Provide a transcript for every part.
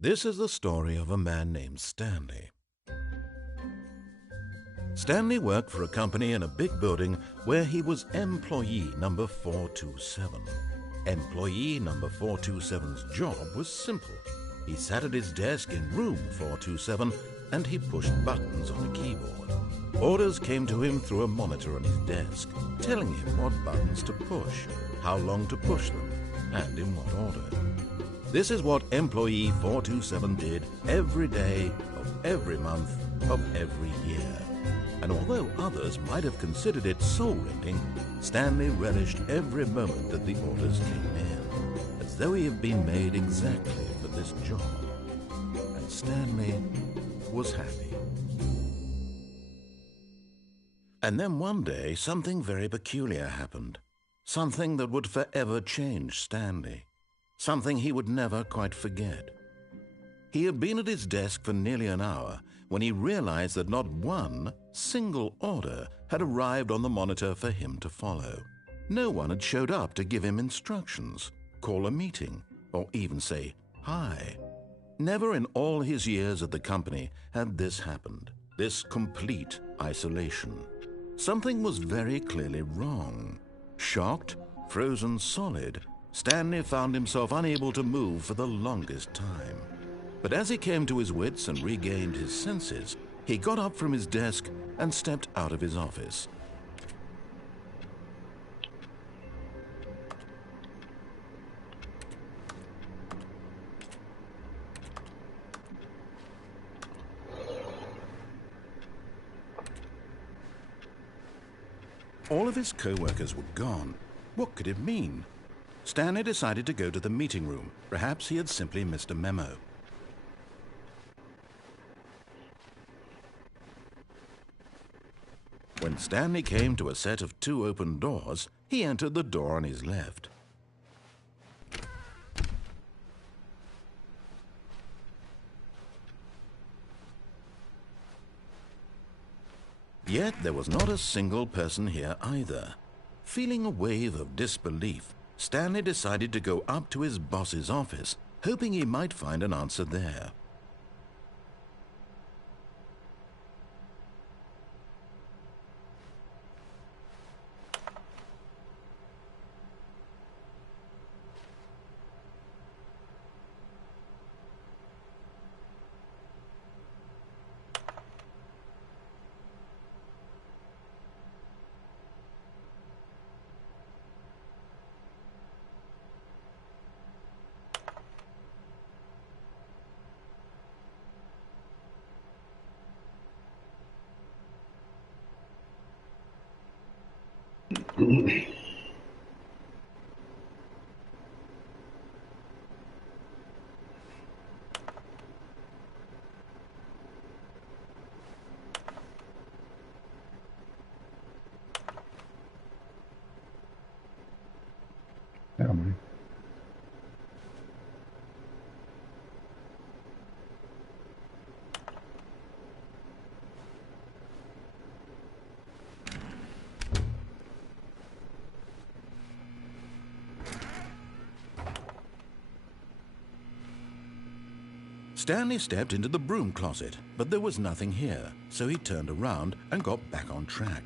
This is the story of a man named Stanley. Stanley worked for a company in a big building where he was employee number 427. Employee number 427's job was simple. He sat at his desk in room 427 and he pushed buttons on a keyboard. Orders came to him through a monitor on his desk, telling him what buttons to push, how long to push them, and in what order. This is what employee 427 did every day of every month of every year. And although others might have considered it soul-rending, Stanley relished every moment that the orders came in, as though he had been made exactly for this job. And Stanley was happy. And then one day, something very peculiar happened. Something that would forever change Stanley. Something he would never quite forget. He had been at his desk for nearly an hour when he realized that not one single order had arrived on the monitor for him to follow. No one had showed up to give him instructions, call a meeting, or even say hi. Never in all his years at the company had this happened, this complete isolation. Something was very clearly wrong. Shocked, frozen solid, Stanley found himself unable to move for the longest time. But as he came to his wits and regained his senses, he got up from his desk and stepped out of his office. All of his co-workers were gone. What could it mean? Stanley decided to go to the meeting room. Perhaps he had simply missed a memo. When Stanley came to a set of 2 open doors, he entered the door on his left. Yet there was not a single person here either. Feeling a wave of disbelief, Stanley decided to go up to his boss's office, hoping he might find an answer there. Family. Stanley stepped into the broom closet, but there was nothing here, so he turned around and got back on track.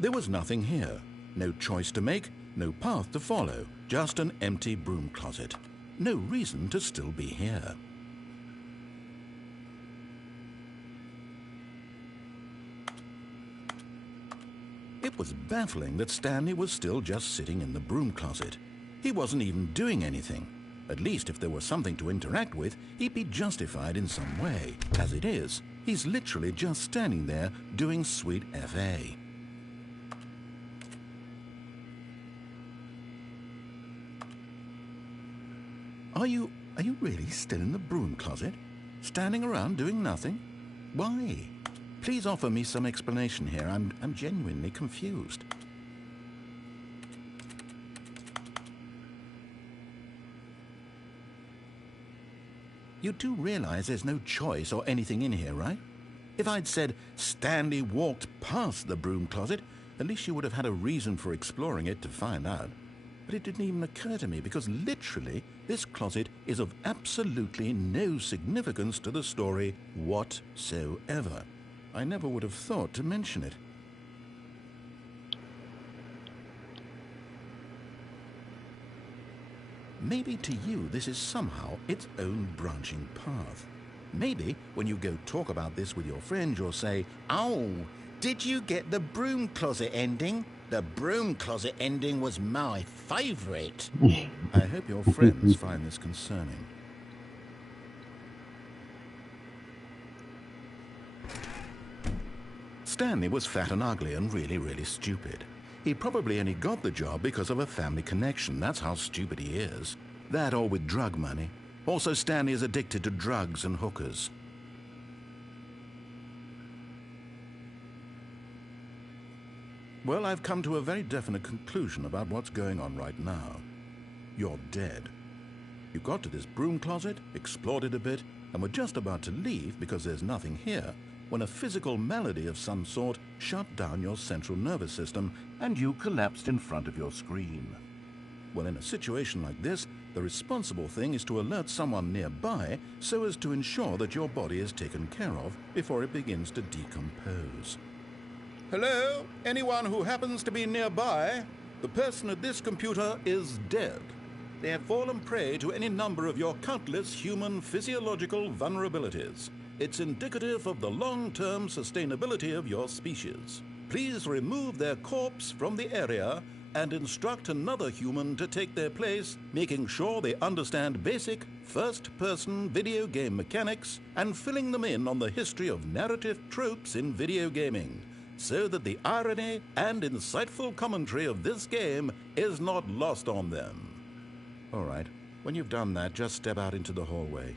There was nothing here. No choice to make, no path to follow, just an empty broom closet. No reason to still be here. It was baffling that Stanley was still just sitting in the broom closet. He wasn't even doing anything. At least if there was something to interact with, he'd be justified in some way. As it is, he's literally just standing there doing sweet FA. Are you really still in the broom closet? Standing around doing nothing? Why? Please offer me some explanation here. I'm genuinely confused. You do realize there's no choice or anything in here, right? If I'd said Stanley walked past the broom closet, At least you would have had a reason for exploring it to find out. But it didn't even occur to me because literally this closet is of absolutely no significance to the story whatsoever. I never would have thought to mention it. Maybe to you this is somehow its own branching path. Maybe when you go talk about this with your friends, you'll say, "Oh, did you get the broom closet ending? The broom closet ending was my favourite." I hope your friends find this concerning. Stanley was fat and ugly and really, really stupid. He probably only got the job because of a family connection. That's how stupid he is. That or with drug money. Also, Stanley is addicted to drugs and hookers. Well, I've come to a very definite conclusion about what's going on right now. You're dead. You got to this broom closet, explored it a bit, and were just about to leave because there's nothing here, when a physical malady of some sort shut down your central nervous system and you collapsed in front of your screen. Well, in a situation like this, the responsible thing is to alert someone nearby so as to ensure that your body is taken care of before it begins to decompose. Hello? Anyone who happens to be nearby? The person at this computer is dead. They have fallen prey to any number of your countless human physiological vulnerabilities. It's indicative of the long-term sustainability of your species. Please remove their corpse from the area and instruct another human to take their place, making sure they understand basic first-person video game mechanics and filling them in on the history of narrative tropes in video gaming, so that the irony and insightful commentary of this game is not lost on them. All right, when you've done that, just step out into the hallway.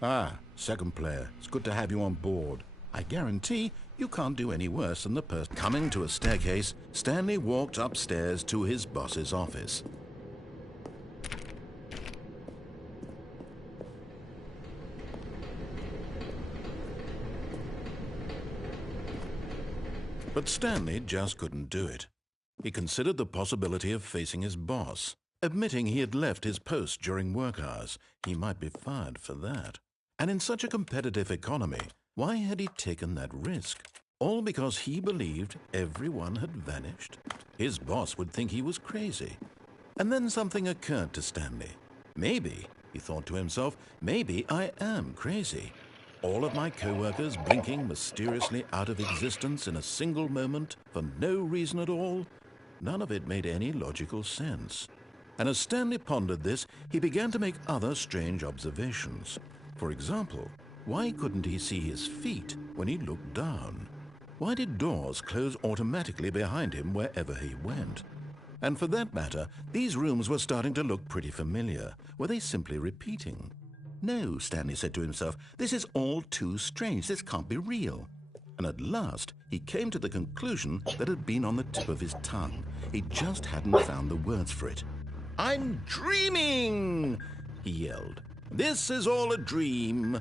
Ah, second player. It's good to have you on board. I guarantee you can't do any worse than the person. Coming to a staircase, Stanley walked upstairs to his boss's office. But Stanley just couldn't do it. He considered the possibility of facing his boss. Admitting he had left his post during work hours, he might be fired for that. And in such a competitive economy, why had he taken that risk? All because he believed everyone had vanished? His boss would think he was crazy. And then something occurred to Stanley. Maybe, he thought to himself, maybe I am crazy. All of my co-workers blinking mysteriously out of existence in a single moment for no reason at all? None of it made any logical sense. And as Stanley pondered this, he began to make other strange observations. For example, why couldn't he see his feet when he looked down? Why did doors close automatically behind him wherever he went? And for that matter, these rooms were starting to look pretty familiar. Were they simply repeating? No, Stanley said to himself, this is all too strange. This can't be real. And at last, he came to the conclusion that had been on the tip of his tongue. He just hadn't found the words for it. "I'm dreaming!" he yelled. "This is all a dream."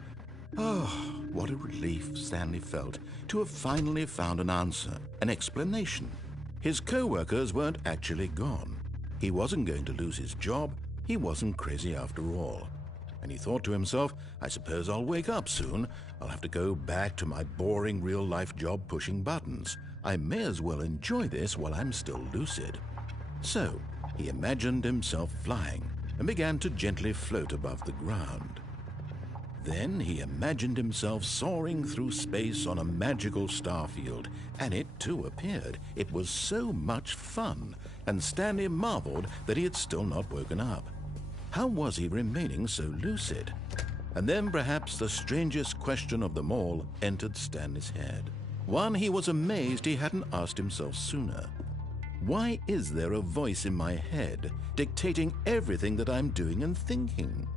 Oh, what a relief Stanley felt to have finally found an answer, an explanation. His co-workers weren't actually gone. He wasn't going to lose his job. He wasn't crazy after all. And he thought to himself, I suppose I'll wake up soon. I'll have to go back to my boring real-life job pushing buttons. I may as well enjoy this while I'm still lucid. So he imagined himself flying and began to gently float above the ground. Then he imagined himself soaring through space on a magical starfield, and it too appeared. It was so much fun, and Stanley marveled that he had still not woken up. How was he remaining so lucid? And then perhaps the strangest question of them all entered Stanley's head. One he was amazed he hadn't asked himself sooner. Why is there a voice in my head dictating everything that I'm doing and thinking?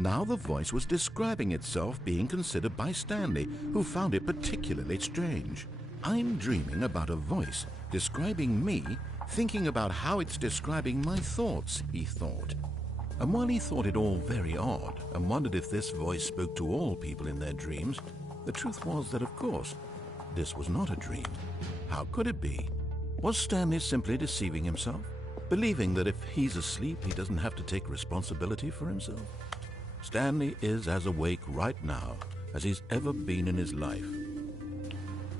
Now the voice was describing itself being considered by Stanley, who found it particularly strange. I'm dreaming about a voice describing me, thinking about how it's describing my thoughts, he thought. And while he thought it all very odd and wondered if this voice spoke to all people in their dreams, the truth was that, of course, this was not a dream. How could it be? Was Stanley simply deceiving himself, believing that if he's asleep, he doesn't have to take responsibility for himself? Stanley is as awake right now as he's ever been in his life.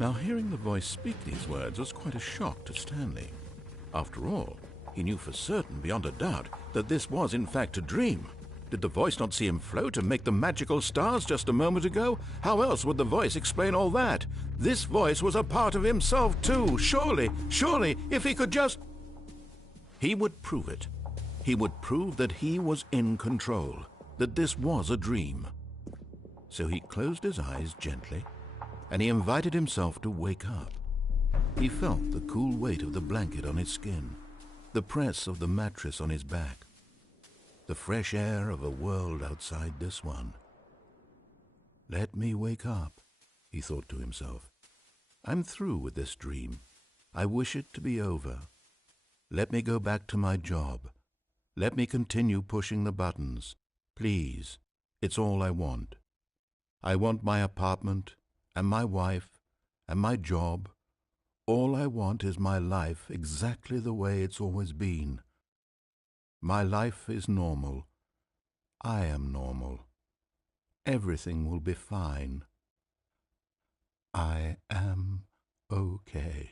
Now, hearing the voice speak these words was quite a shock to Stanley. After all, he knew for certain, beyond a doubt, that this was in fact a dream. Did the voice not see him float and make the magical stars just a moment ago? How else would the voice explain all that? This voice was a part of himself too. Surely, if he could just... He would prove it. He would prove that he was in control, that this was a dream. So he closed his eyes gently, and he invited himself to wake up. He felt the cool weight of the blanket on his skin, the press of the mattress on his back, the fresh air of a world outside this one. Let me wake up, he thought to himself. I'm through with this dream. I wish it to be over. Let me go back to my job. Let me continue pushing the buttons. Please, it's all I want. I want my apartment and my wife and my job. All I want is my life exactly the way it's always been. My life is normal. I am normal. Everything will be fine. I am okay.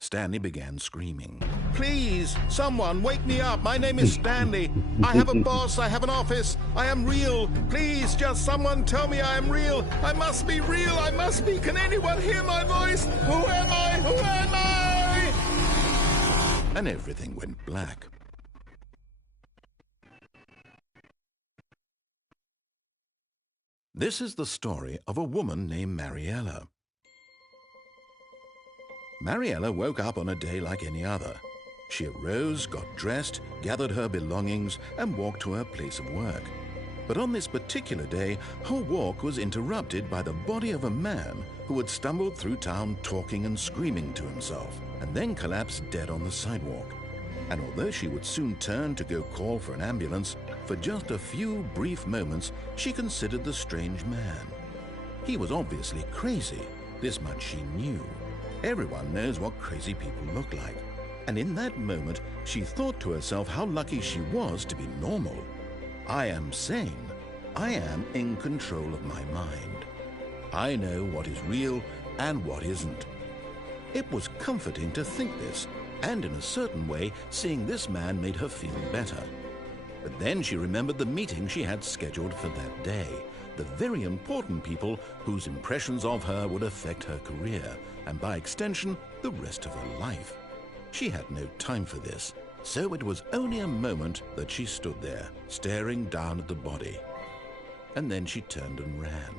Stanley began screaming. Please, someone, wake me up. My name is Stanley. I have a boss. I have an office. I am real. Please, just someone tell me I am real. I must be real. I must be. Can anyone hear my voice? Who am I? Who am I? And everything went black. This is the story of a woman named Mariella. Mariella woke up on a day like any other. She arose, got dressed, gathered her belongings, and walked to her place of work. But on this particular day, her walk was interrupted by the body of a man who had stumbled through town talking and screaming to himself, and then collapsed dead on the sidewalk. And although she would soon turn to go call for an ambulance, for just a few brief moments she considered the strange man. He was obviously crazy, this much she knew. Everyone knows what crazy people look like. And in that moment, she thought to herself how lucky she was to be normal. I am sane. I am in control of my mind. I know what is real and what isn't. It was comforting to think this, and in a certain way, seeing this man made her feel better. But then she remembered the meeting she had scheduled for that day, the very important people whose impressions of her would affect her career, and by extension, the rest of her life. She had no time for this, so it was only a moment that she stood there, staring down at the body. And then she turned and ran.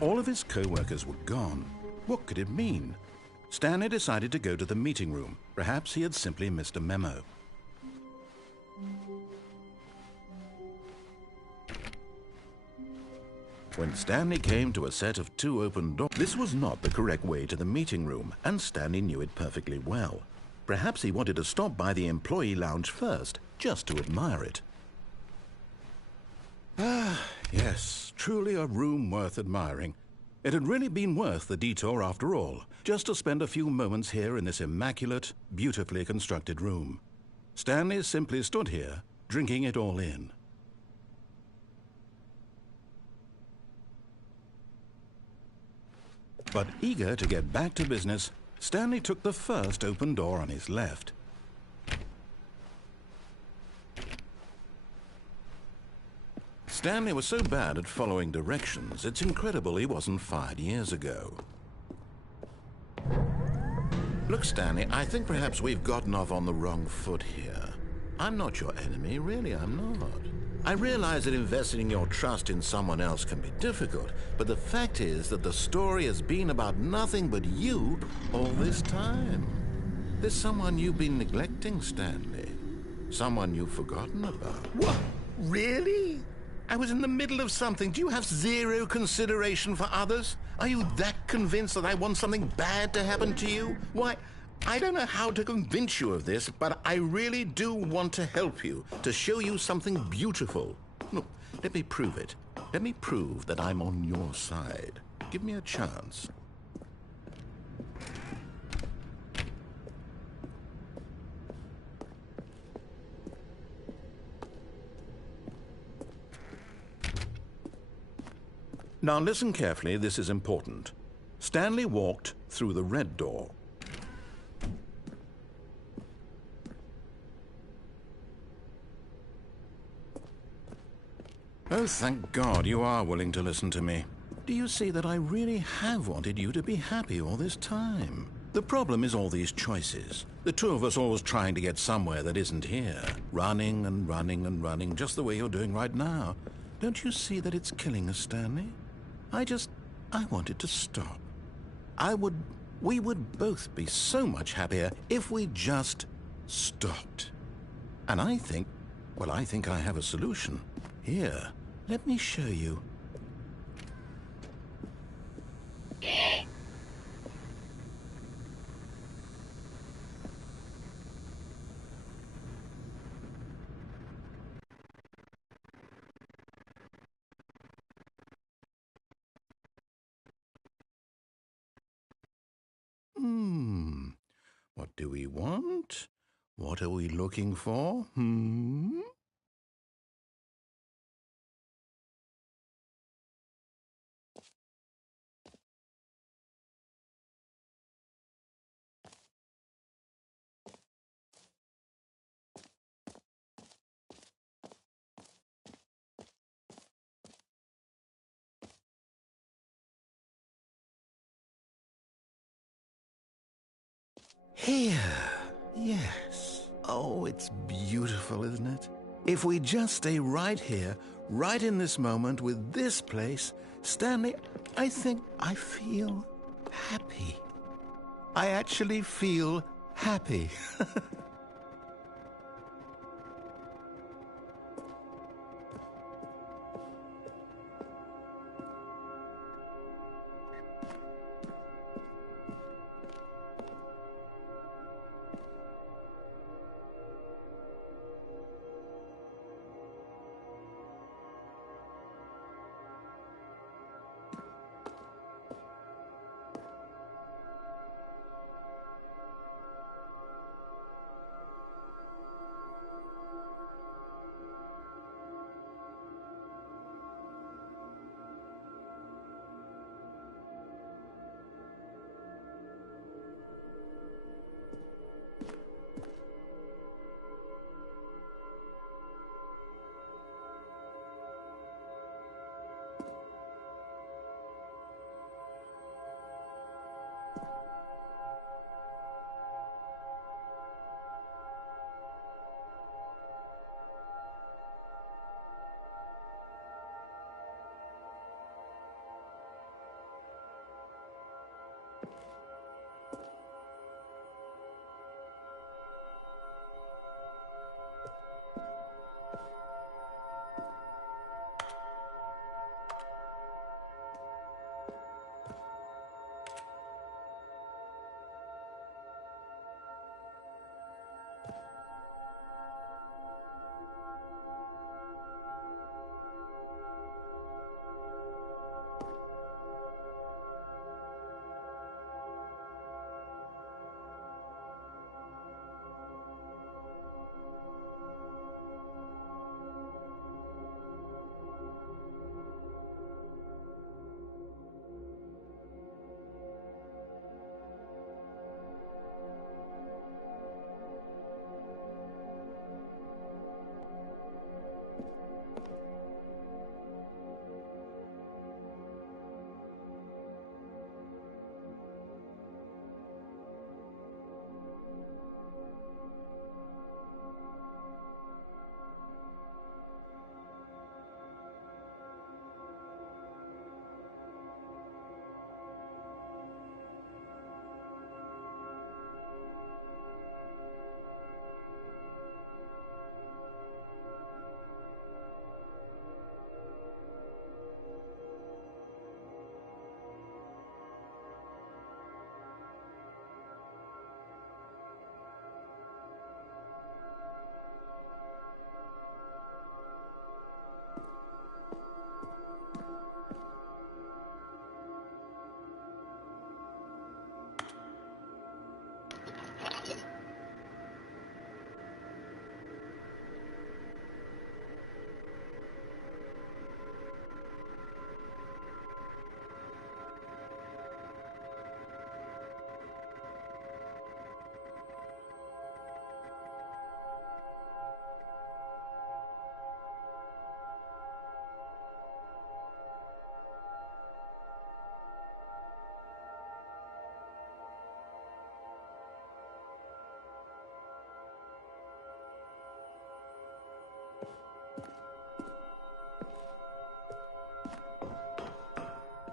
All of his co-workers were gone. What could it mean? Stanley decided to go to the meeting room. Perhaps he had simply missed a memo. When Stanley came to a set of 2 open doors, this was not the correct way to the meeting room, and Stanley knew it perfectly well. Perhaps he wanted to stop by the employee lounge first, just to admire it. Ah, yes, truly a room worth admiring. It had really been worth the detour after all, just to spend a few moments here in this immaculate, beautifully constructed room. Stanley simply stood here, drinking it all in. But eager to get back to business, Stanley took the first open door on his left. Stanley was so bad at following directions, it's incredible he wasn't fired years ago. Look, Stanley, I think perhaps we've gotten off on the wrong foot here. I'm not your enemy, really, I'm not. I realize that investing your trust in someone else can be difficult, but the fact is that the story has been about nothing but you all this time. There's someone you've been neglecting, Stanley. Someone you've forgotten about. What? Really? I was in the middle of something. Do you have zero consideration for others? Are you that convinced that I want something bad to happen to you? Why, I don't know how to convince you of this, but I really do want to help you, to show you something beautiful. Look, let me prove it. Let me prove that I'm on your side. Give me a chance. Now listen carefully, this is important. Stanley walked through the red door. Oh, thank God you are willing to listen to me. Do you see that I really have wanted you to be happy all this time? The problem is all these choices. The two of us always trying to get somewhere that isn't here. Running and running and running, just the way you're doing right now. Don't you see that it's killing us, Stanley? I wanted to stop. We would both be so much happier if we just stopped. And I think I have a solution. Here, let me show you. What do we want? What are we looking for? Here. Yes. Oh, it's beautiful, isn't it? If we just stay right here, right in this moment with this place, Stanley, I think I feel happy. I actually feel happy.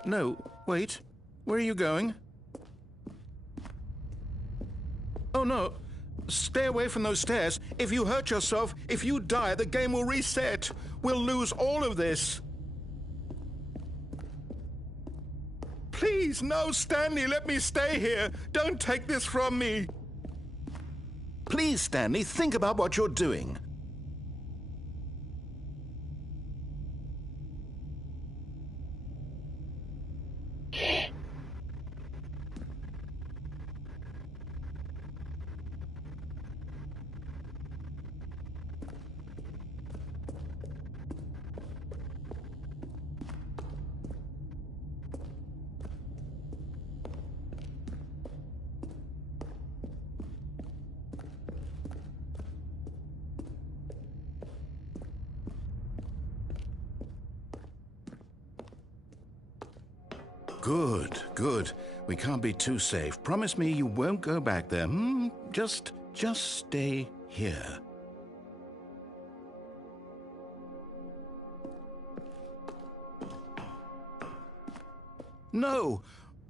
No, wait. Where are you going? Oh, no. Stay away from those stairs. If you hurt yourself, if you die, the game will reset. We'll lose all of this. Please, no, Stanley, let me stay here. Don't take this from me. Please, Stanley, think about what you're doing. Good, good. We can't be too safe. Promise me you won't go back there, hmm? Just stay here. No!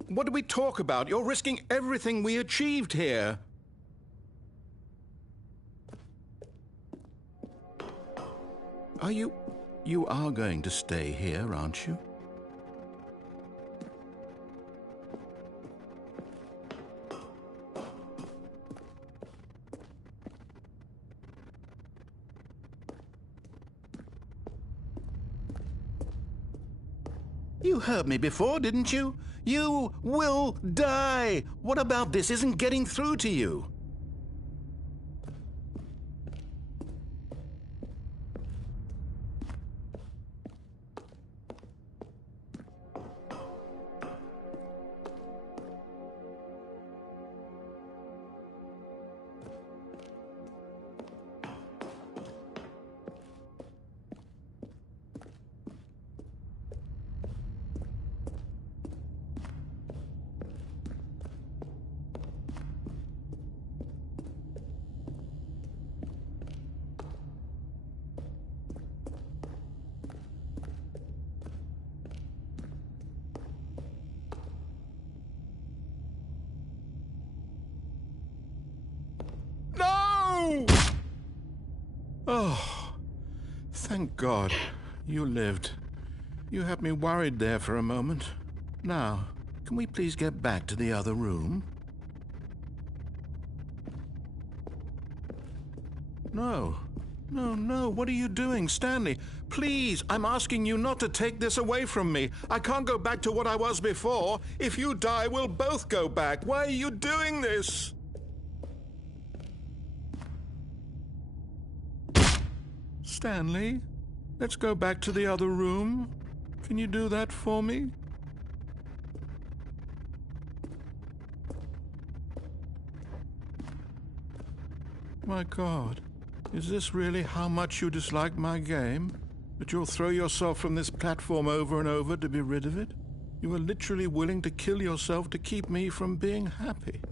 What did we talk about? You're risking everything we achieved here. Are you... You are going to stay here, aren't you? You heard me before, didn't you? You will die! What about this isn't getting through to you? No! Oh, thank God you lived. You had me worried there for a moment. Now, can we please get back to the other room? No. No, no, what are you doing, Stanley? Please, I'm asking you not to take this away from me. I can't go back to what I was before. If you die, we'll both go back. Why are you doing this? Stanley, let's go back to the other room. Can you do that for me? My God, is this really how much you dislike my game? That you'll throw yourself from this platform over and over to be rid of it? You are literally willing to kill yourself to keep me from being happy.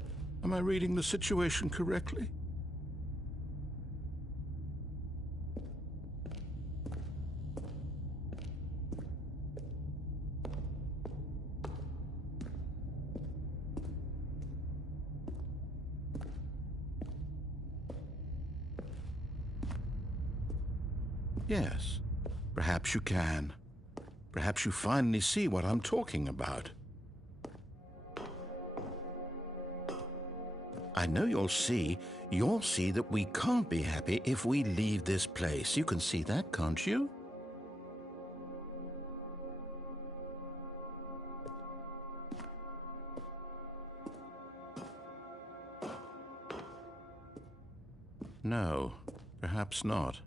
Am I reading the situation correctly? Yes, perhaps you can. Perhaps you finally see what I'm talking about. I know you'll see that we can't be happy if we leave this place. You can see that, can't you? No, perhaps not.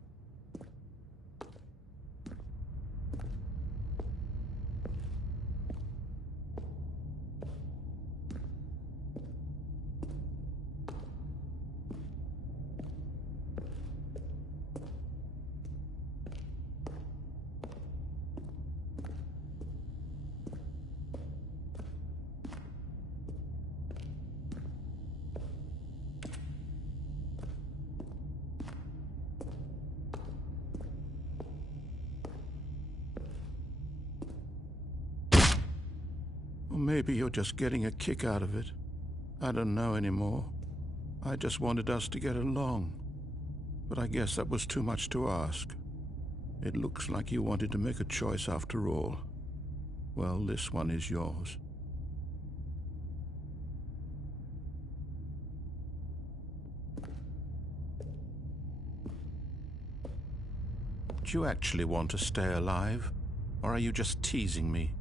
maybe you're just getting a kick out of it. I don't know anymore. I just wanted us to get along. But I guess that was too much to ask. It looks like you wanted to make a choice after all. Well, this one is yours. Do you actually want to stay alive? Or are you just teasing me?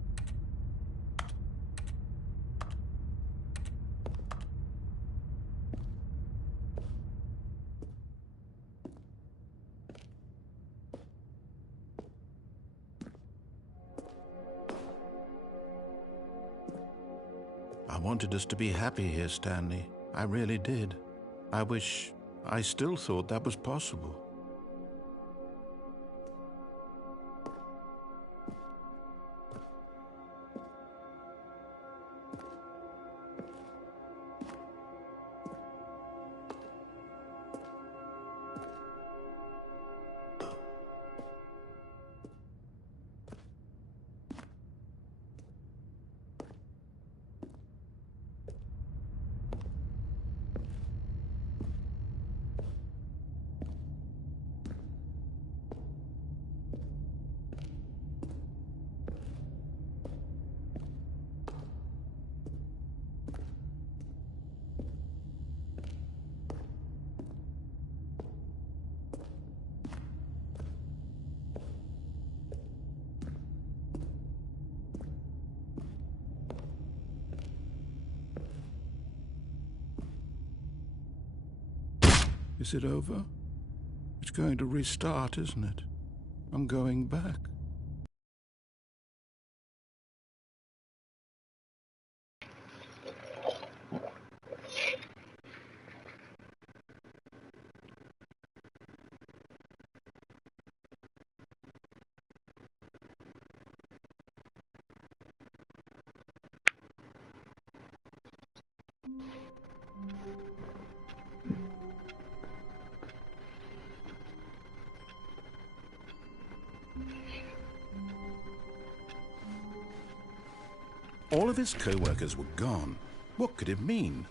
I wanted us to be happy here, Stanley. I really did. I still thought that was possible. Is it over? It's going to restart, isn't it? I'm going back. All of his co-workers were gone. What could it mean?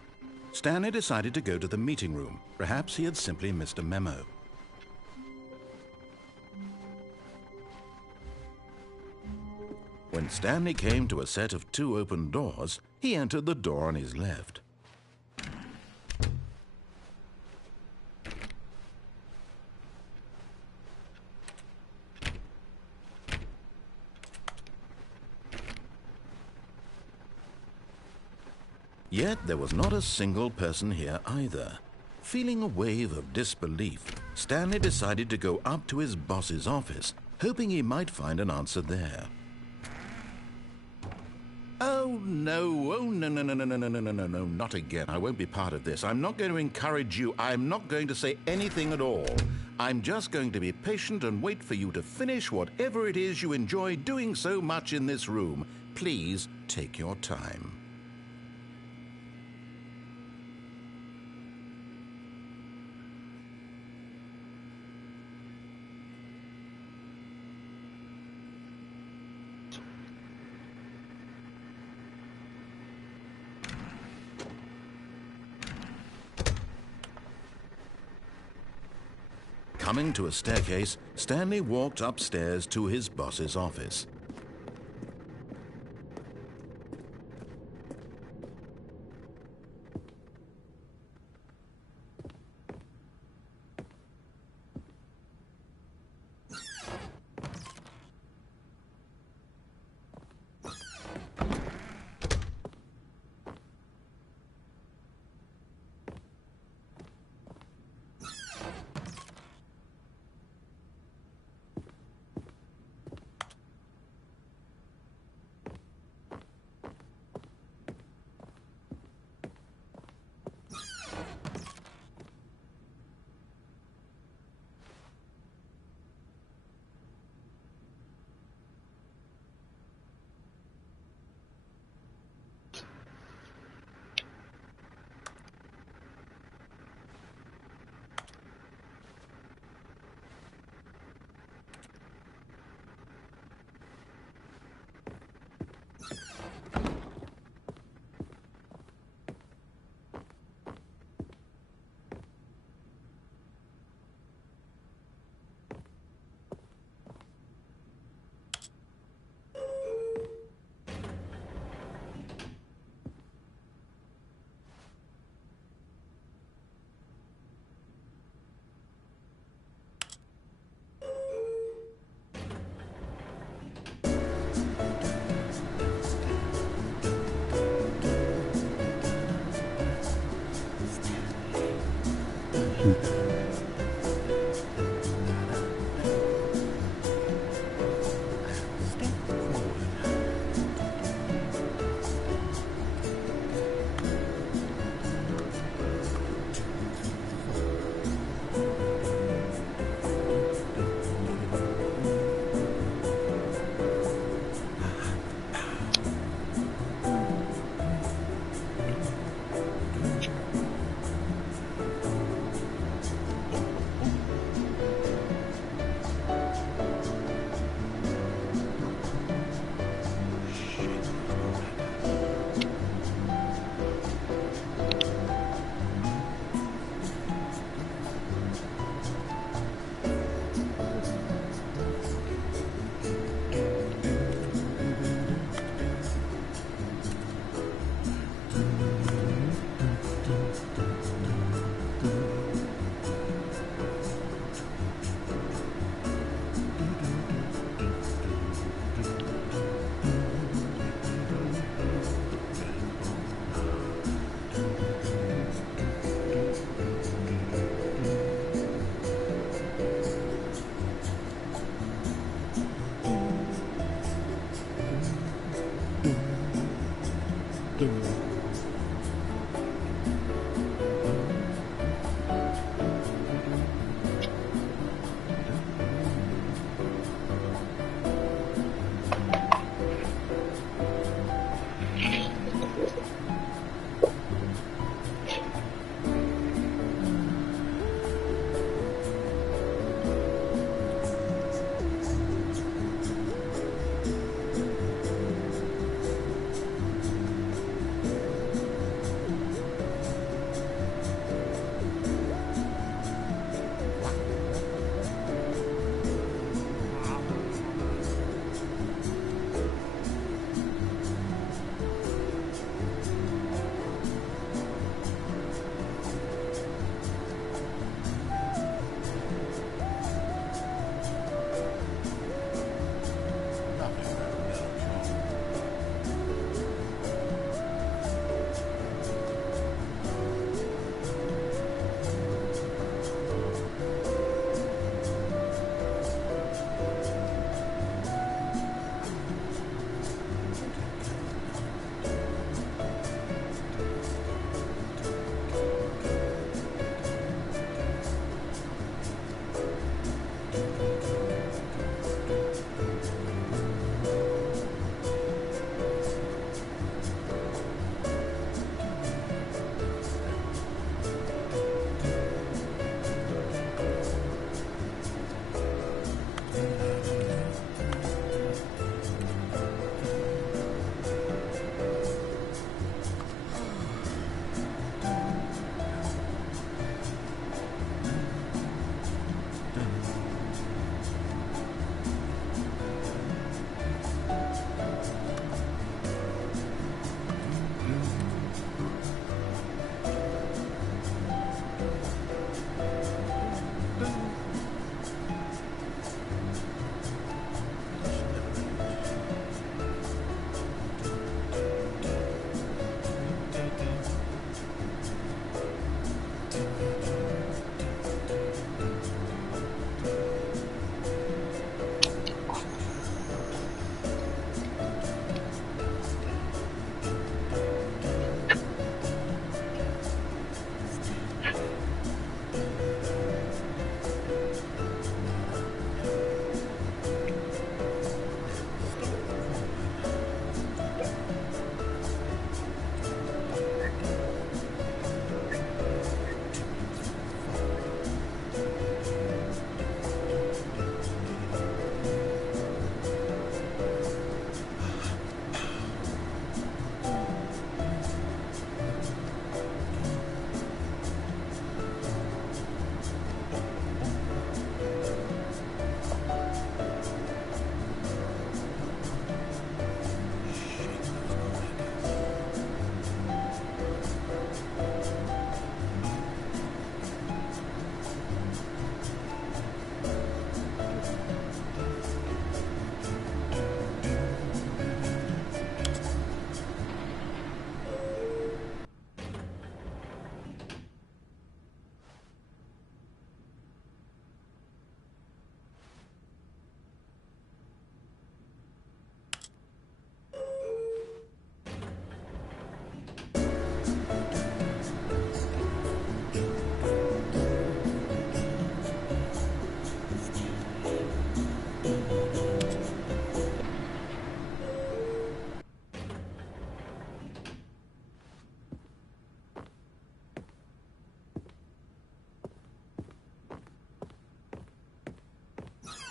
Stanley decided to go to the meeting room. Perhaps he had simply missed a memo. When Stanley came to a set of 2 open doors, he entered the door on his left. Yet there was not a single person here either. Feeling a wave of disbelief, Stanley decided to go up to his boss's office, hoping he might find an answer there. Oh no, no, not again. I won't be part of this. I'm not going to encourage you. I'm not going to say anything at all. I'm just going to be patient and wait for you to finish whatever it is you enjoy doing so much in this room. Please take your time. Coming to a staircase, Stanley walked upstairs to his boss's office.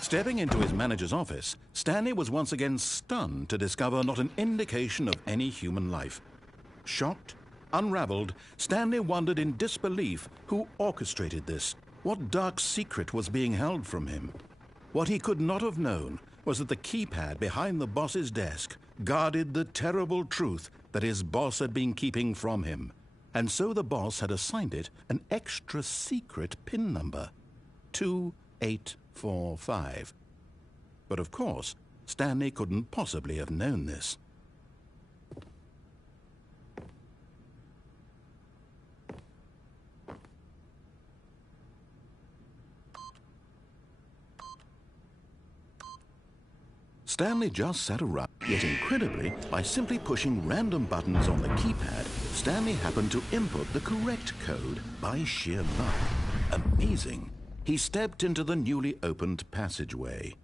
Stepping into his manager's office, Stanley was once again stunned to discover not an indication of any human life. Shocked, unraveled, Stanley wondered in disbelief who orchestrated this. What dark secret was being held from him? What he could not have known was that the keypad behind the boss's desk guarded the terrible truth that his boss had been keeping from him. And so the boss had assigned it an extra secret PIN number, 2845. But of course, Stanley couldn't possibly have known this. Stanley just sat around, yet incredibly, by simply pushing random buttons on the keypad, Stanley happened to input the correct code by sheer luck. Amazing. He stepped into the newly opened passageway.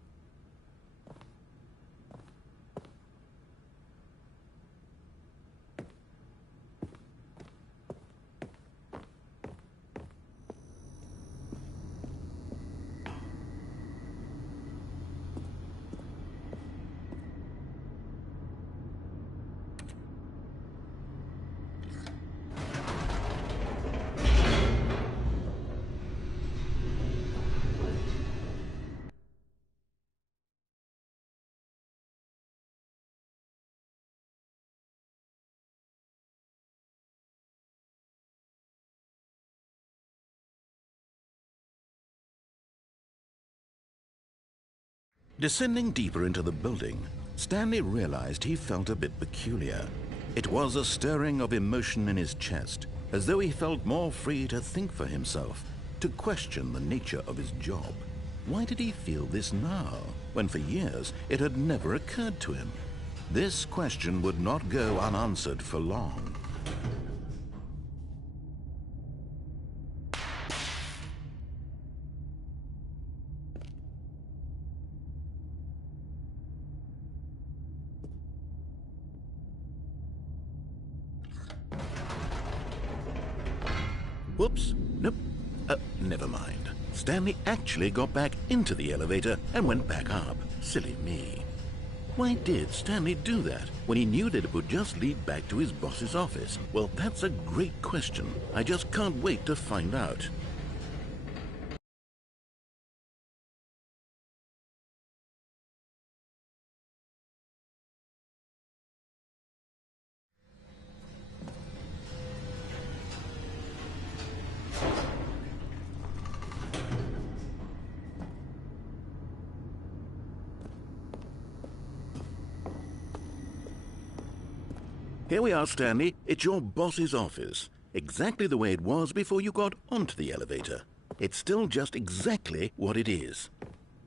Descending deeper into the building, Stanley realized he felt a bit peculiar. It was a stirring of emotion in his chest, as though he felt more free to think for himself, to question the nature of his job. Why did he feel this now, when for years it had never occurred to him? This question would not go unanswered for long. Whoops, nope, never mind. Stanley actually got back into the elevator and went back up. Silly me. Why did Stanley do that when he knew that it would just lead back to his boss's office? Well, that's a great question. I just can't wait to find out. Here we are, Stanley. It's your boss's office. Exactly the way it was before you got onto the elevator. It's still just exactly what it is.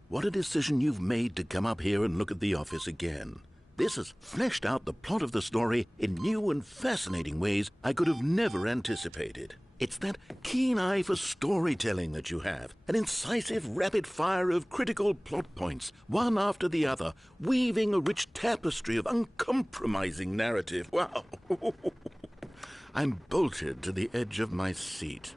What a decision you've made to come up here and look at the office again. This has fleshed out the plot of the story in new and fascinating ways I could have never anticipated. It's that keen eye for storytelling that you have, an incisive rapid fire of critical plot points, one after the other, weaving a rich tapestry of uncompromising narrative. Wow! I'm bolted to the edge of my seat.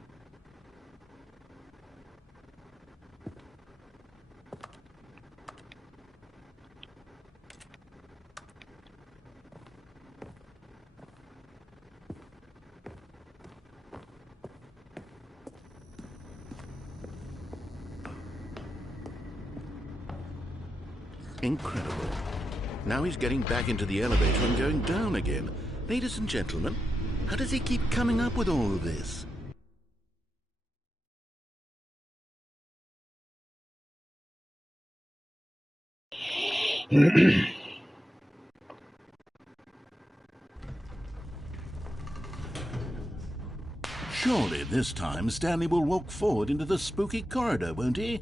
Incredible. Now he's getting back into the elevator and going down again. Ladies and gentlemen, how does he keep coming up with all of this? Surely this time Stanley will walk forward into the spooky corridor, won't he?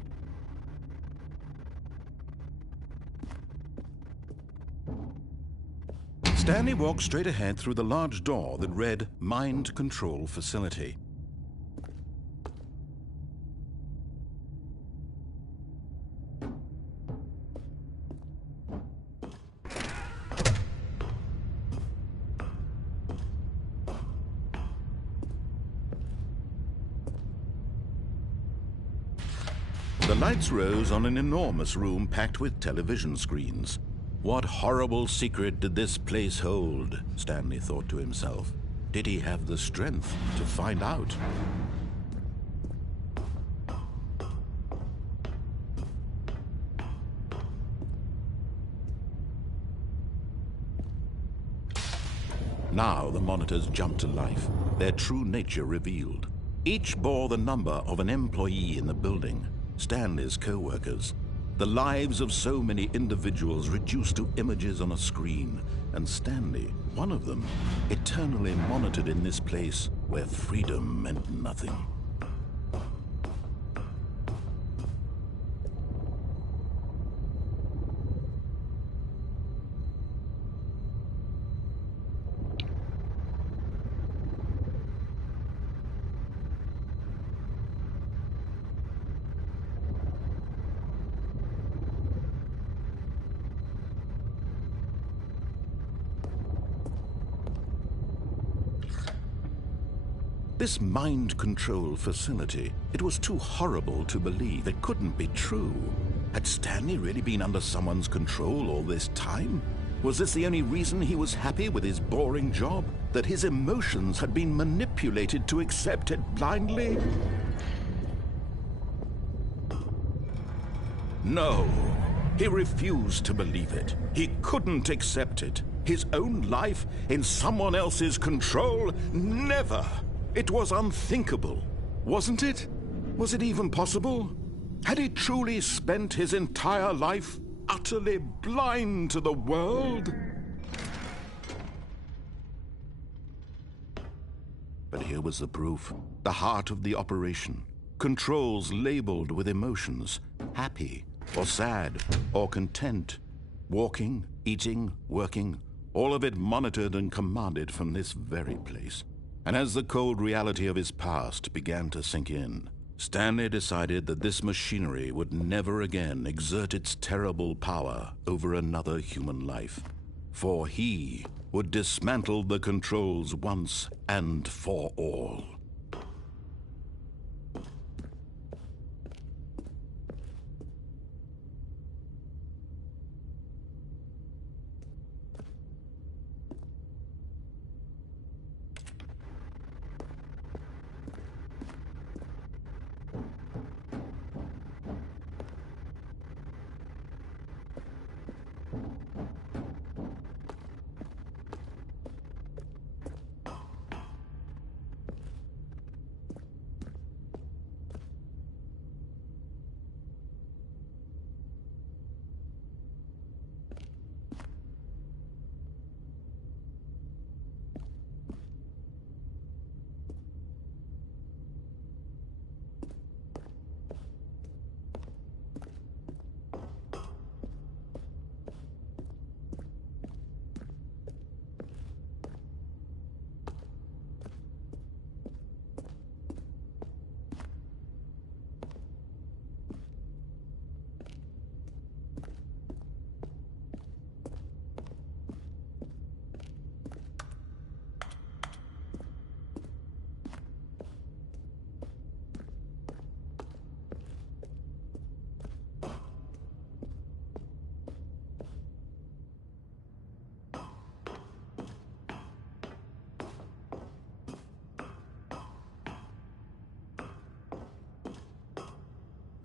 Stanley walked straight ahead through the large door that read Mind Control Facility. The lights rose on an enormous room packed with television screens. What horrible secret did this place hold? Stanley thought to himself. Did he have the strength to find out? Now the monitors jumped to life, their true nature revealed. Each bore the number of an employee in the building, Stanley's co-workers. The lives of so many individuals reduced to images on a screen, and Stanley, one of them, eternally monitored in this place where freedom meant nothing. This mind control facility, it was too horrible to believe. It couldn't be true. Had Stanley really been under someone's control all this time? Was this the only reason he was happy with his boring job? That his emotions had been manipulated to accept it blindly? No, he refused to believe it. He couldn't accept it. His own life in someone else's control? Never! It was unthinkable, wasn't it? Was it even possible? Had he truly spent his entire life utterly blind to the world? But here was the proof, the heart of the operation. Controls labeled with emotions, happy or sad or content. Walking, eating, working, all of it monitored and commanded from this very place. And as the cold reality of his past began to sink in, Stanley decided that this machinery would never again exert its terrible power over another human life. For he would dismantle the controls once and for all.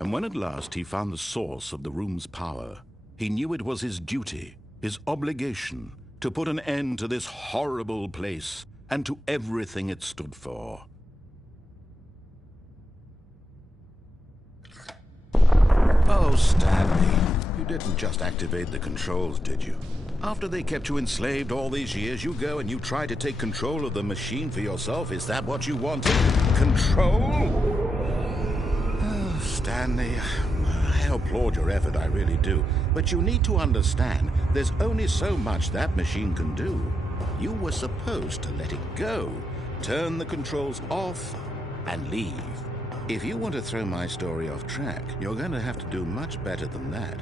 And when at last he found the source of the room's power, he knew it was his duty, his obligation, to put an end to this horrible place and to everything it stood for. Oh, Stanley, you didn't just activate the controls, did you? After they kept you enslaved all these years, you go and you try to take control of the machine for yourself. Is that what you wanted? Control? Stanley, I applaud your effort, I really do. But you need to understand, there's only so much that machine can do. You were supposed to let it go, turn the controls off, and leave. If you want to throw my story off track, you're going to have to do much better than that.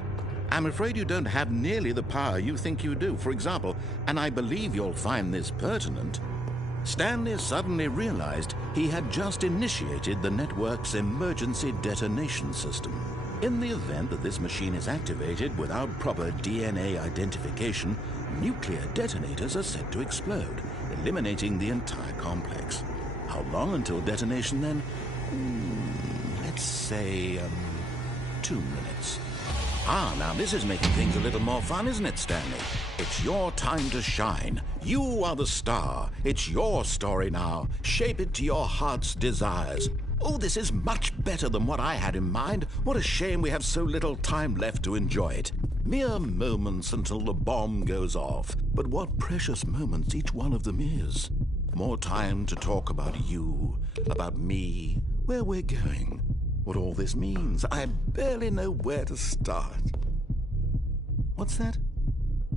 I'm afraid you don't have nearly the power you think you do. For example, and I believe you'll find this pertinent, Stanley suddenly realized he had just initiated the network's emergency detonation system. In the event that this machine is activated without proper DNA identification, nuclear detonators are said to explode, eliminating the entire complex. How long until detonation then? Let's say, 2 minutes. Now this is making things a little more fun, isn't it, Stanley? It's your time to shine. You are the star. It's your story now. Shape it to your heart's desires. Oh, this is much better than what I had in mind. What a shame we have so little time left to enjoy it. Mere moments until the bomb goes off. But what precious moments each one of them is. More time to talk about you, about me, where we're going, what all this means. I barely know where to start. What's that?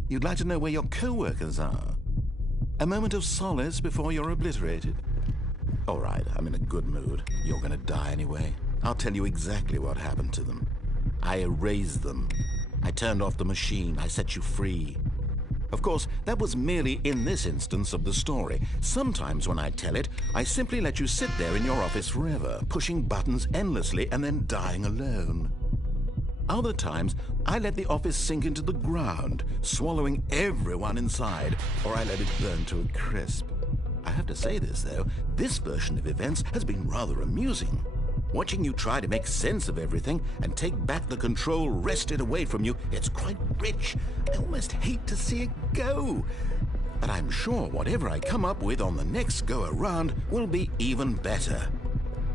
You'd like to know where your co-workers are? A moment of solace before you're obliterated? All right, I'm in a good mood. You're gonna die anyway. I'll tell you exactly what happened to them. I erased them. I turned off the machine. I set you free. Of course, that was merely in this instance of the story. Sometimes when I tell it, I simply let you sit there in your office forever, pushing buttons endlessly and then dying alone. Other times, I let the office sink into the ground, swallowing everyone inside, or I let it burn to a crisp. I have to say this, though, this version of events has been rather amusing. Watching you try to make sense of everything and take back the control wrested away from you, it's quite rich. I almost hate to see it go. But I'm sure whatever I come up with on the next go-around will be even better.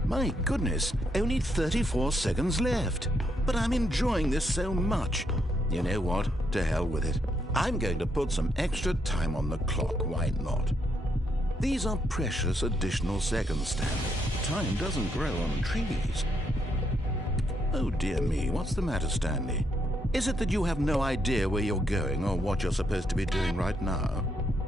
My goodness, only 34 seconds left. But I'm enjoying this so much. You know what? To hell with it. I'm going to put some extra time on the clock, why not? These are precious additional seconds, Stanley. Time doesn't grow on trees. Oh dear me, what's the matter, Stanley? Is it that you have no idea where you're going or what you're supposed to be doing right now?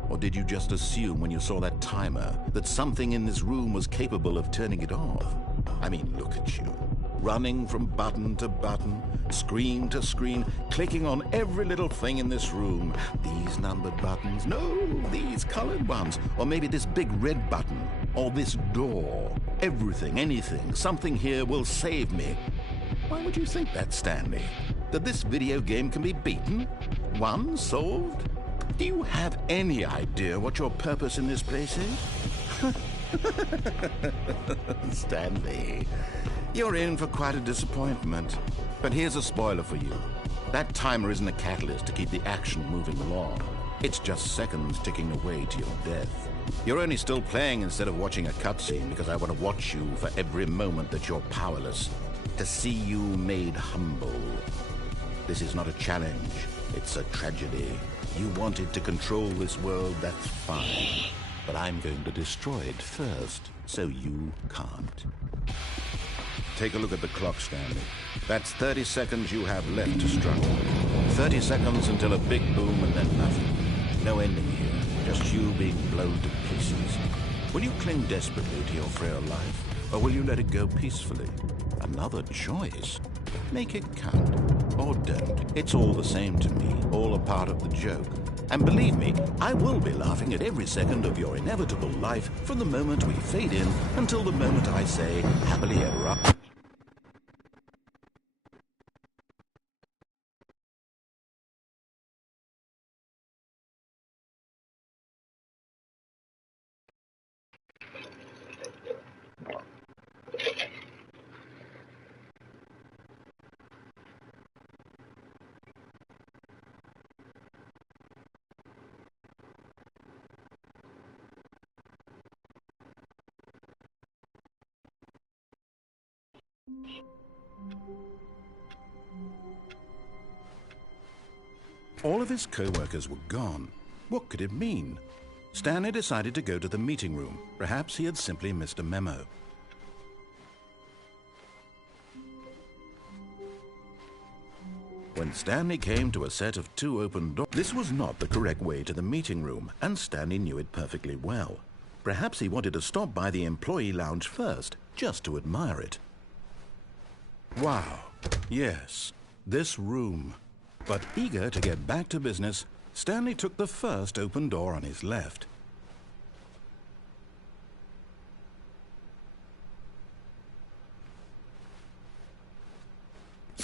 Or did you just assume when you saw that timer that something in this room was capable of turning it off? I mean, look at you. Running from button to button, screen to screen, clicking on every little thing in this room. These numbered buttons, no, these colored ones. Or maybe this big red button, or this door. Everything, anything, something here will save me. Why would you think that, Stanley? That this video game can be beaten? Won? Solved? Do you have any idea what your purpose in this place is? Stanley, you're in for quite a disappointment. But here's a spoiler for you. That timer isn't a catalyst to keep the action moving along. It's just seconds ticking away to your death. You're only still playing instead of watching a cutscene because I want to watch you for every moment that you're powerless. To see you made humble. This is not a challenge. It's a tragedy. You wanted to control this world, that's fine. But I'm going to destroy it first, so you can't. Take a look at the clock, Stanley. That's 30 seconds you have left to struggle. 30 seconds until a big boom and then nothing. No ending here, just you being blown to pieces. Will you cling desperately to your frail life, or will you let it go peacefully? Another choice. Make it count, or don't. It's all the same to me, all a part of the joke. And believe me, I will be laughing at every second of your inevitable life from the moment we fade in until the moment I say, happily ever after. All of his co-workers were gone. What could it mean? Stanley decided to go to the meeting room. Perhaps he had simply missed a memo. When Stanley came to a set of 2 open doors, this was not the correct way to the meeting room, and Stanley knew it perfectly well. Perhaps he wanted to stop by the employee lounge first, just to admire it. Wow, yes, this room. But eager to get back to business, Stanley took the first open door on his left.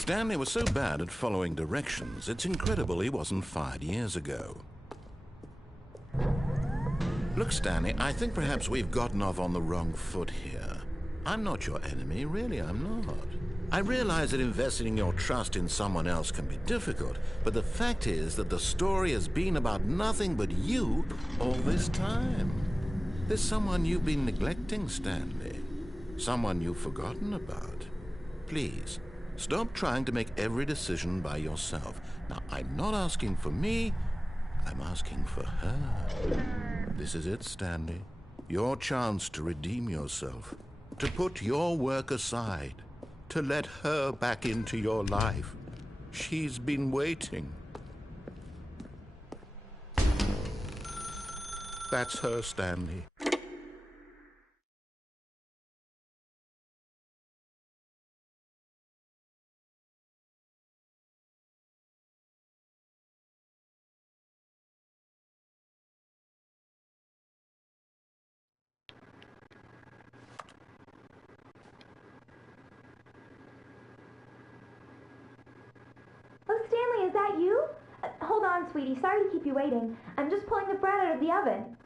Stanley was so bad at following directions, it's incredible he wasn't fired years ago. Look, Stanley, I think perhaps we've gotten off on the wrong foot here. I'm not your enemy, really, I'm not. I realize that investing your trust in someone else can be difficult, but the fact is that the story has been about nothing but you all this time. There's someone you've been neglecting, Stanley. Someone you've forgotten about. Please, stop trying to make every decision by yourself. Now, I'm not asking for me, I'm asking for her. This is it, Stanley. Your chance to redeem yourself, to put your work aside, to let her back into your life. She's been waiting. That's her, Stanley. Oh, Stanley, is that you? Hold on, sweetie. Sorry to keep you waiting. I'm just pulling the bread out of the oven.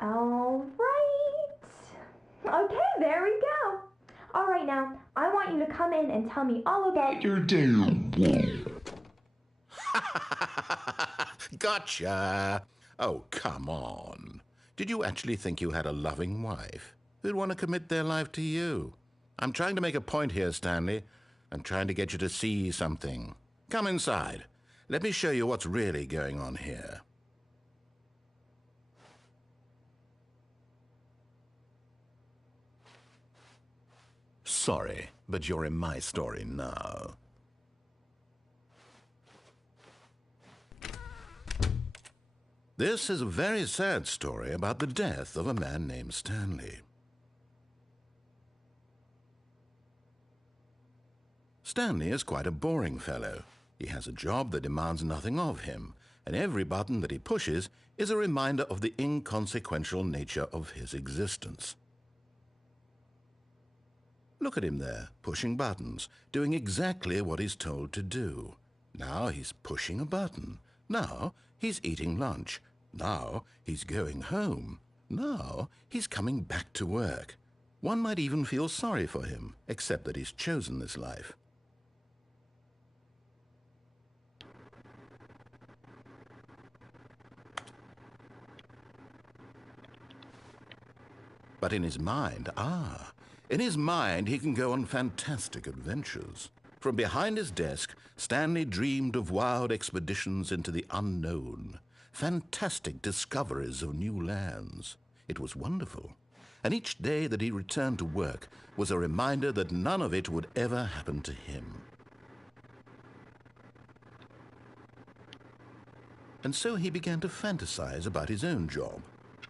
All right. Okay, there we go. All right, now, I want you to come in and tell me all about Your damn wall. Gotcha. Oh, come on. Did you actually think you had a loving wife who'd want to commit their life to you? I'm trying to make a point here, Stanley. I'm trying to get you to see something. Come inside. Let me show you what's really going on here. Sorry, but you're in my story now. This is a very sad story about the death of a man named Stanley. Stanley is quite a boring fellow. He has a job that demands nothing of him, and every button that he pushes is a reminder of the inconsequential nature of his existence. Look at him there, pushing buttons, doing exactly what he's told to do. Now he's pushing a button. Now he's eating lunch. Now he's going home. Now he's coming back to work. One might even feel sorry for him, except that he's chosen this life. But in his mind, he can go on fantastic adventures. From behind his desk, Stanley dreamed of wild expeditions into the unknown, fantastic discoveries of new lands. It was wonderful, and each day that he returned to work was a reminder that none of it would ever happen to him. And so he began to fantasize about his own job.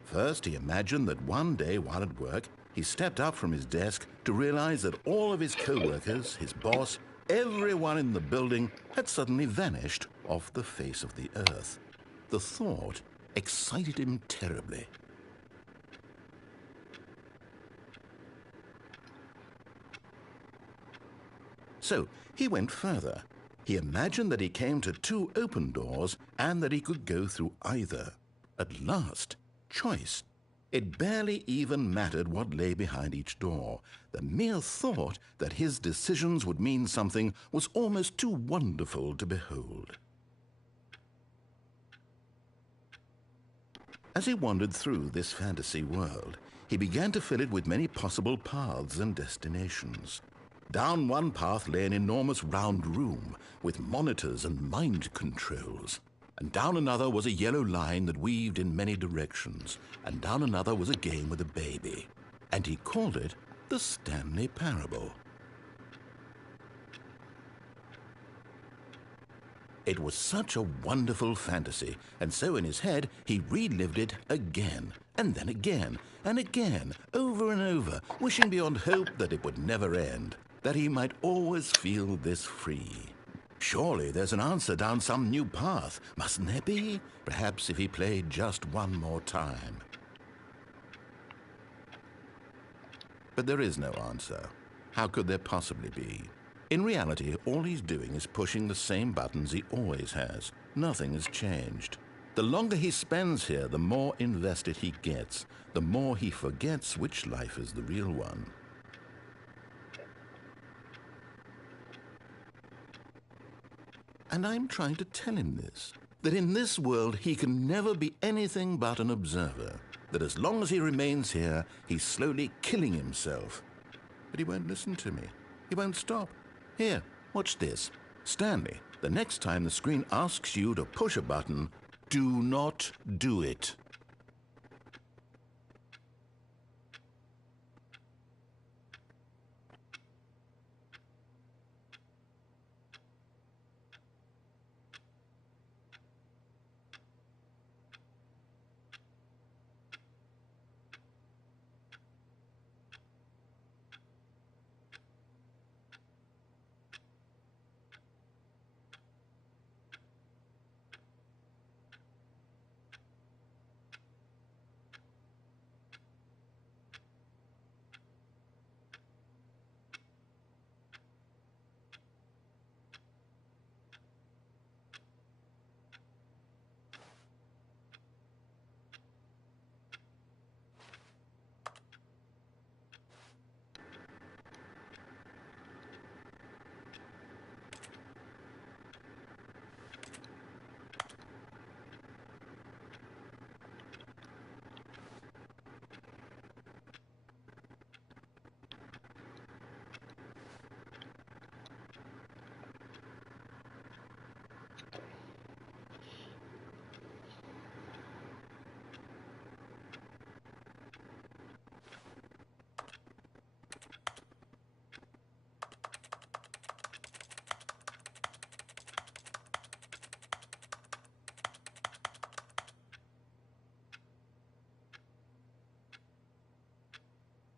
First, he imagined that one day while at work, he stepped up from his desk to realize that all of his co-workers, his boss, everyone in the building had suddenly vanished off the face of the earth. The thought excited him terribly. So he went further. He imagined that he came to two open doors and that he could go through either. At last, choice. It barely even mattered what lay behind each door. The mere thought that his decisions would mean something was almost too wonderful to behold. As he wandered through this fantasy world, he began to fill it with many possible paths and destinations. Down one path lay an enormous round room with monitors and mind controls. And down another was a yellow line that weaved in many directions. And down another was a game with a baby. And he called it the Stanley Parable. It was such a wonderful fantasy, and so in his head he relived it again, and then again, and again, over and over, wishing beyond hope that it would never end, that he might always feel this free. Surely there's an answer down some new path, mustn't there be? Perhaps if he played just one more time. But there is no answer. How could there possibly be? In reality, all he's doing is pushing the same buttons he always has. Nothing has changed. The longer he spends here, the more invested he gets, the more he forgets which life is the real one. And I'm trying to tell him this, that in this world he can never be anything but an observer, that as long as he remains here, he's slowly killing himself. But he won't listen to me. He won't stop. Here, watch this. Stanley, the next time the screen asks you to push a button, do not do it.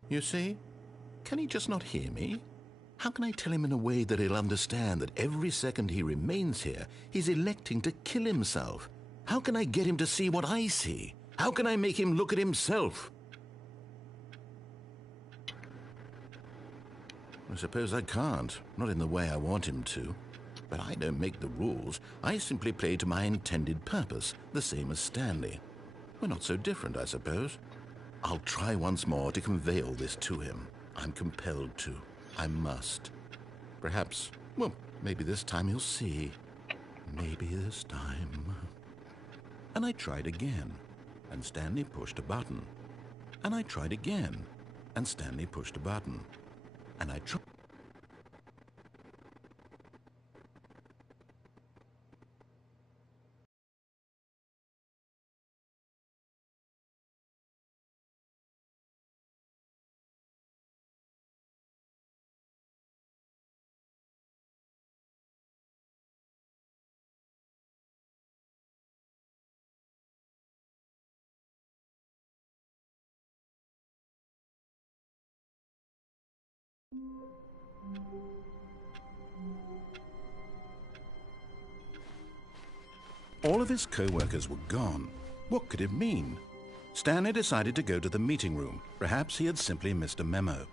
You see? Can he just not hear me? How can I tell him in a way that he'll understand that every second he remains here, he's electing to kill himself? How can I get him to see what I see? How can I make him look at himself? I suppose I can't, not in the way I want him to. But I don't make the rules. I simply play to my intended purpose, the same as Stanley. We're not so different, I suppose. I'll try once more to convey all this to him. I'm compelled to. I must. Perhaps, well, maybe this time he'll see. Maybe this time. And I tried again, and Stanley pushed a button. And I tried again, and Stanley pushed a button. And I tried. All of his co-workers were gone. What could it mean? Stanley decided to go to the meeting room. Perhaps he had simply missed a memo.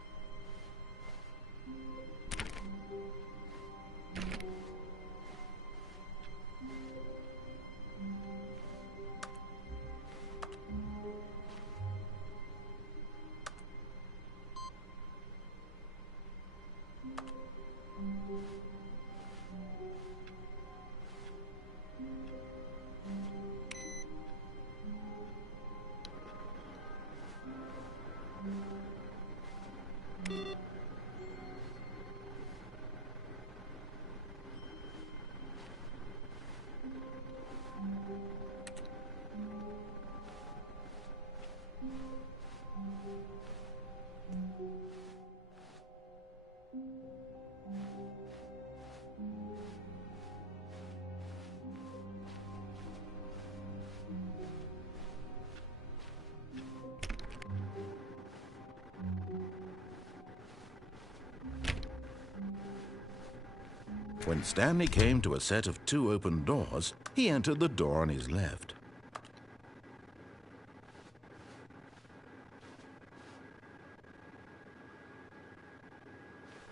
When Stanley came to a set of 2 open doors, he entered the door on his left.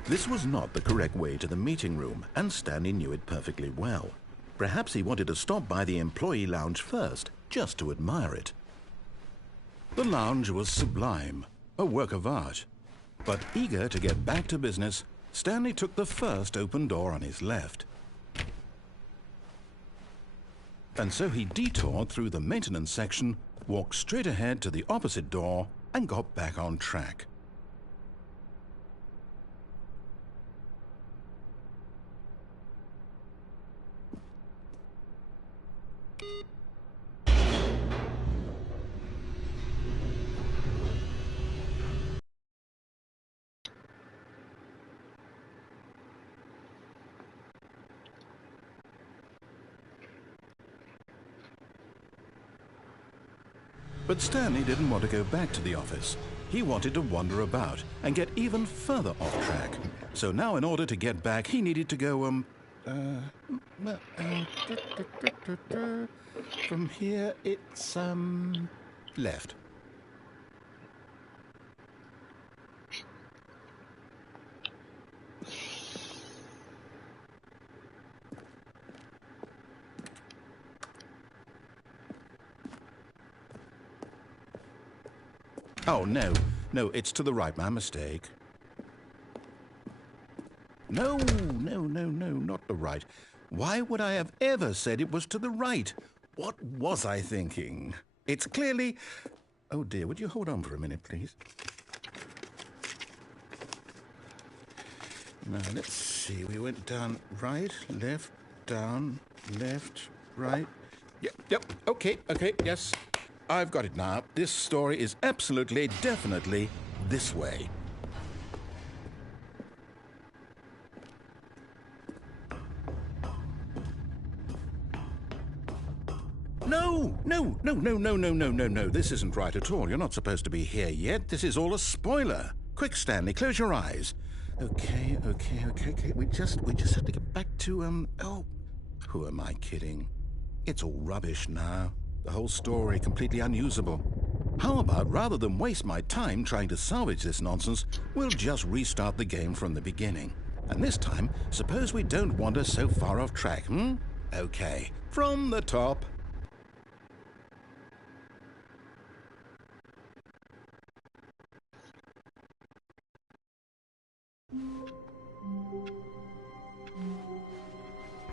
This was not the correct way to the meeting room, and Stanley knew it perfectly well. Perhaps he wanted to stop by the employee lounge first, just to admire it. The lounge was sublime, a work of art. But eager to get back to business, Stanley took the first open door on his left. And so he detoured through the maintenance section, walked straight ahead to the opposite door, and got back on track. But Stanley didn't want to go back to the office. He wanted to wander about and get even further off track. So now in order to get back, he needed to go, from here it's, left. Oh, no, it's to the right, my mistake. No, not the right. Why would I have ever said it was to the right? What was I thinking? It's clearly... Oh, dear, would you hold on for a minute, please? Now, let's see. We went down right, left, down, left, right. Yep, okay, yes. I've got it now. This story is absolutely, definitely this way. No. This isn't right at all. You're not supposed to be here yet. This is all a spoiler. Quick, Stanley, close your eyes. Okay. We just have to get back to, oh, who am I kidding? It's all rubbish now. The whole story completely unusable. How about, rather than waste my time trying to salvage this nonsense, we'll just restart the game from the beginning. And this time, suppose we don't wander so far off track, Okay, from the top.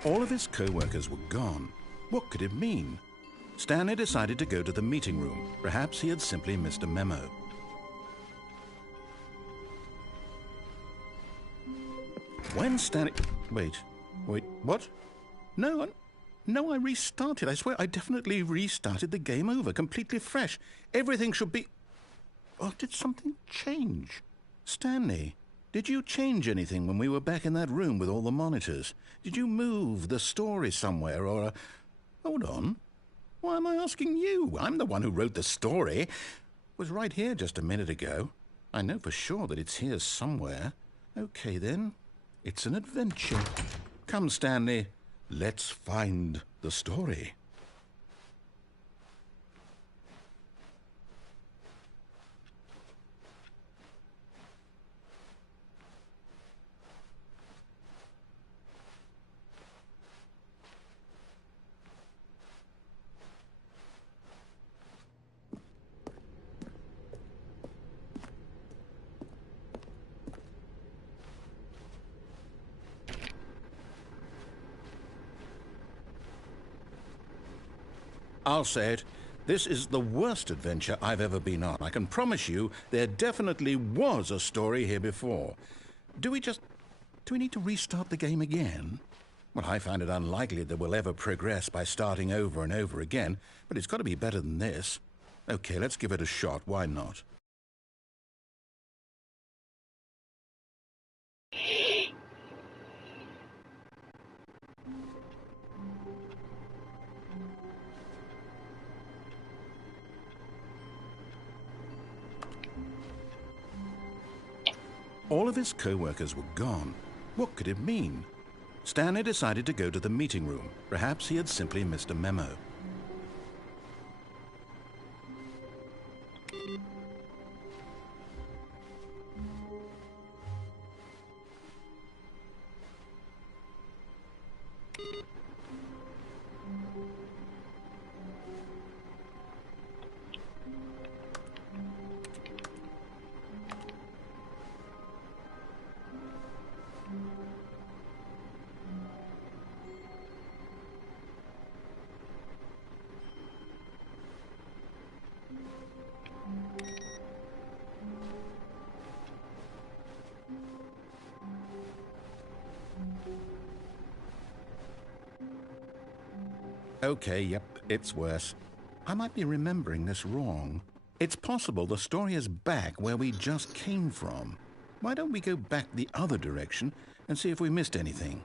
All of his co-workers were gone. What could it mean? Stanley decided to go to the meeting room. Perhaps he had simply missed a memo. When Stanley... Wait, what? No, I restarted. I swear I definitely restarted the game over, completely fresh. Everything should be... Oh, did something change? Stanley, did you change anything when we were back in that room with all the monitors? Did you move the story somewhere or... Hold on. Why am I asking you? I'm the one who wrote the story. It was right here just a minute ago. I know for sure that it's here somewhere. Okay, then. It's an adventure. Come, Stanley. Let's find the story. I'll say it. This is the worst adventure I've ever been on. I can promise you there definitely was a story here before. Do we need to restart the game again? Well, I find it unlikely that we'll ever progress by starting over and over again, but it's got to be better than this. Okay, let's give it a shot. Why not? All of his co-workers were gone. What could it mean? Stanley decided to go to the meeting room. Perhaps he had simply missed a memo. Okay, yep, it's worse. I might be remembering this wrong. It's possible the story is back where we just came from. Why don't we go back the other direction and see if we missed anything?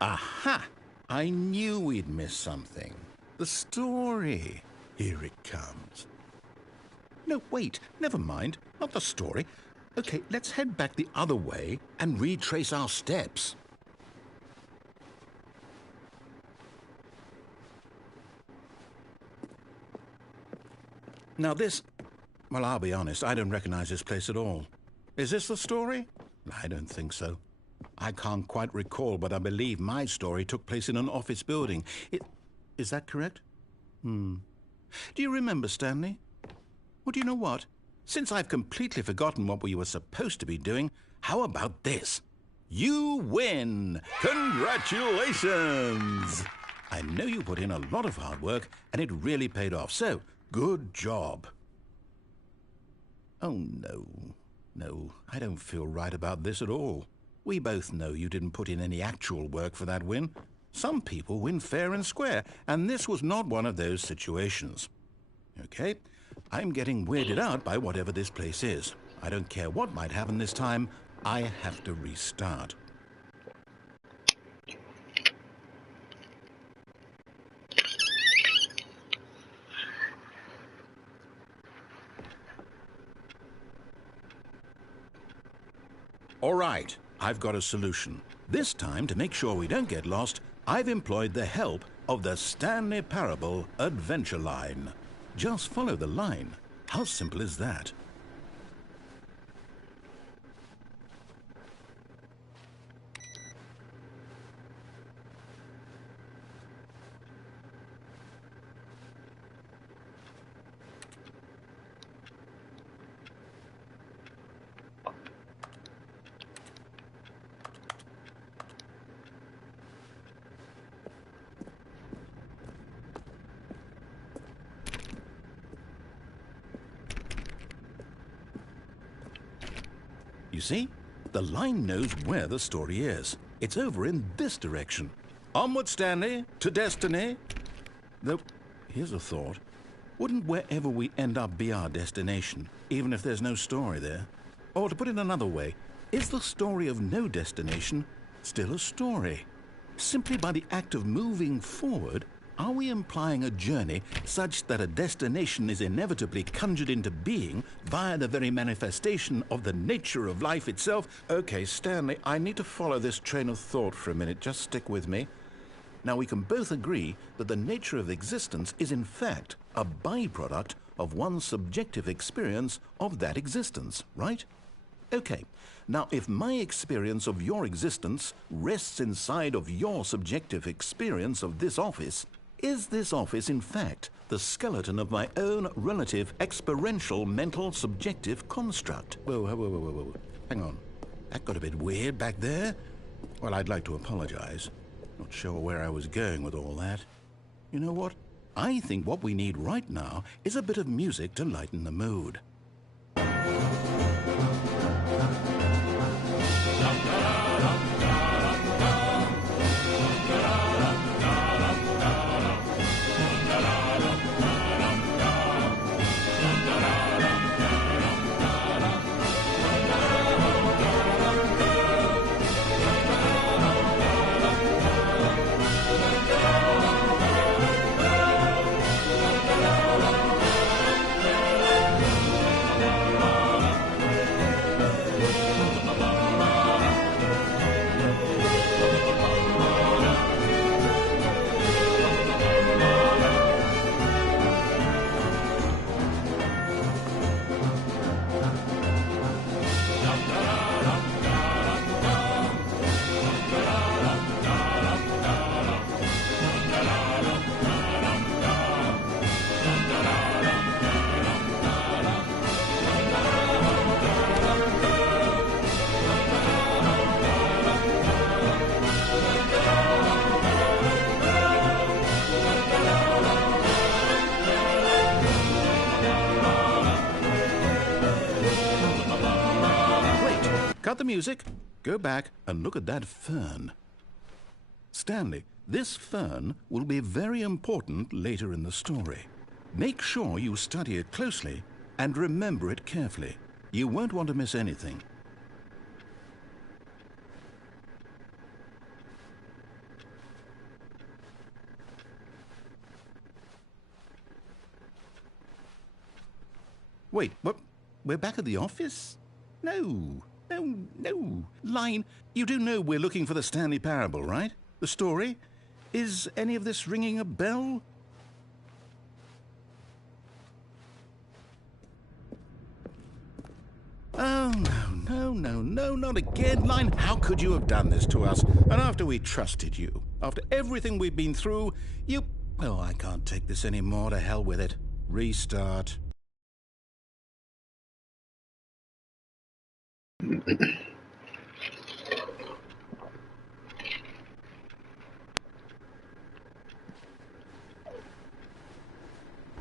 Aha! I knew we'd miss something. The story. Here it comes. No, wait, never mind. Not the story. Okay, let's head back the other way and retrace our steps. Now this... Well, I'll be honest, I don't recognize this place at all. Is this the story? I don't think so. I can't quite recall, but I believe my story took place in an office building. Is that correct? Do you remember, Stanley? Well, do you know what? Since I've completely forgotten what we were supposed to be doing, how about this? You win! Congratulations! I know you put in a lot of hard work, and it really paid off, so good job. Oh, no. No, I don't feel right about this at all. We both know you didn't put in any actual work for that win. Some people win fair and square, and this was not one of those situations. Okay, I'm getting weirded out by whatever this place is. I don't care what might happen this time. I have to restart. All right. I've got a solution. This time, to make sure we don't get lost, I've employed the help of the Stanley Parable Adventure Line. Just follow the line. How simple is that? You see? The line knows where the story is. It's over in this direction. Onward, Stanley, to destiny. Though, here's a thought. Wouldn't wherever we end up be our destination, even if there's no story there? Or to put it another way, is the story of no destination still a story? Simply by the act of moving forward, are we implying a journey such that a destination is inevitably conjured into being via the very manifestation of the nature of life itself? Okay, Stanley, I need to follow this train of thought for a minute. Just stick with me. Now, we can both agree that the nature of existence is in fact a byproduct of one's subjective experience of that existence, right? Okay, now if my experience of your existence rests inside of your subjective experience of this office, is this office, in fact, the skeleton of my own relative experiential mental subjective construct? Whoa. Hang on. That got a bit weird back there. Well, I'd like to apologize. Not sure where I was going with all that. You know what? I think what we need right now is a bit of music to lighten the mood. music. Go back and look at that fern. Stanley, this fern will be very important later in the story. Make sure you study it closely and remember it carefully. You won't want to miss anything. Wait, what? We're back at the office? No. Line, you do know we're looking for the Stanley Parable, right? The story? Is any of this ringing a bell? Oh, no, not again, Line. How could you have done this to us? And after we trusted you, after everything we've been through, you... Oh, I can't take this anymore. To hell with it. Restart.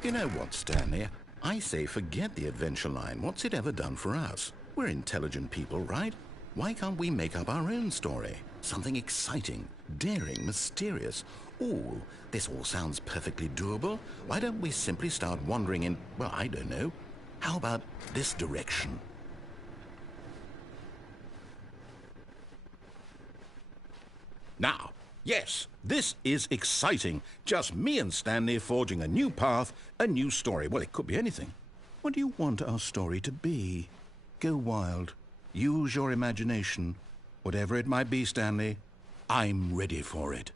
You know what, Stanley? I say forget the adventure line. What's it ever done for us? We're intelligent people, right? Why can't we make up our own story? Something exciting, daring, mysterious. Ooh, this all sounds perfectly doable. Why don't we simply start wandering in, well, I don't know. How about this direction? Now, yes, this is exciting. Just me and Stanley forging a new path, a new story. Well, it could be anything. What do you want our story to be? Go wild. Use your imagination. Whatever it might be, Stanley, I'm ready for it.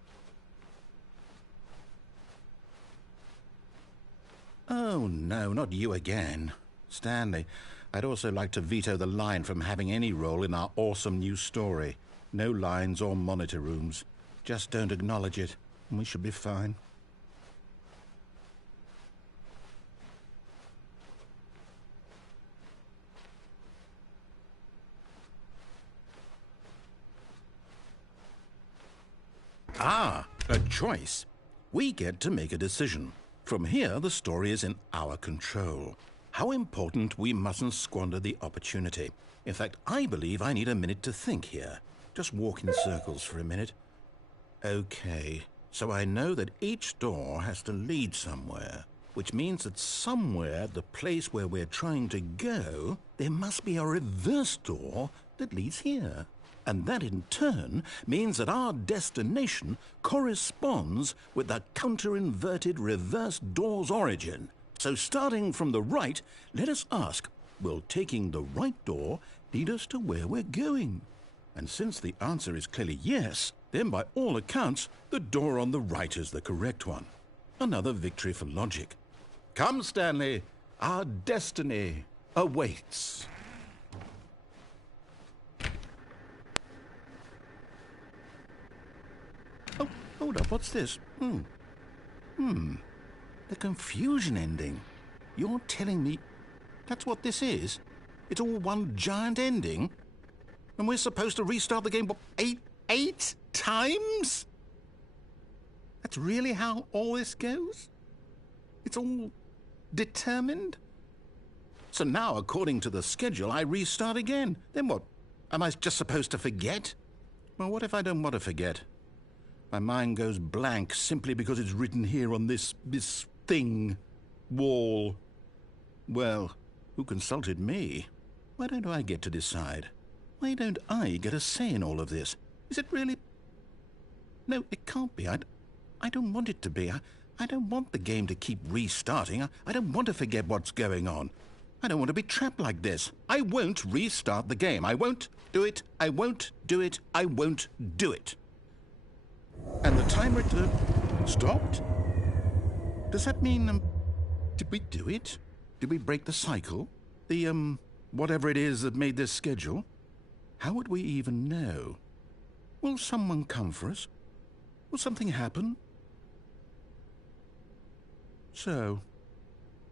Oh, no, not you again. Stanley, I'd also like to veto the line from having any role in our awesome new story. No lines or monitor rooms. Just don't acknowledge it, and we should be fine. Ah, a choice. We get to make a decision. From here, the story is in our control. How important we mustn't squander the opportunity. In fact, I believe I need a minute to think here. Just walk in circles for a minute. Okay, so I know that each door has to lead somewhere, which means that somewhere, the place where we're trying to go, there must be a reverse door that leads here. And that in turn means that our destination corresponds with the counter-inverted reverse door's origin. So starting from the right, let us ask, will taking the right door lead us to where we're going? And since the answer is clearly yes, then by all accounts, the door on the right is the correct one. Another victory for logic. Come, Stanley, our destiny awaits. Oh, hold up, what's this? The confusion ending. You're telling me that's what this is? It's all one giant ending? And we're supposed to restart the game, what, eight times? That's really how all this goes? It's all determined? So now, according to the schedule, I restart again. Then what? Am I just supposed to forget? Well, what if I don't want to forget? My mind goes blank simply because it's written here on this thing, wall. Well, who consulted me? Why don't I get to decide? Why don't I get a say in all of this? Is it really... No, it can't be. I don't want it to be. I don't want the game to keep restarting. I don't want to forget what's going on. I don't want to be trapped like this. I won't restart the game. I won't do it. I won't do it. I won't do it. And the timer stopped? Does that mean, did we do it? Did we break the cycle? The, whatever it is that made this schedule? How would we even know? Will someone come for us? Will something happen? So,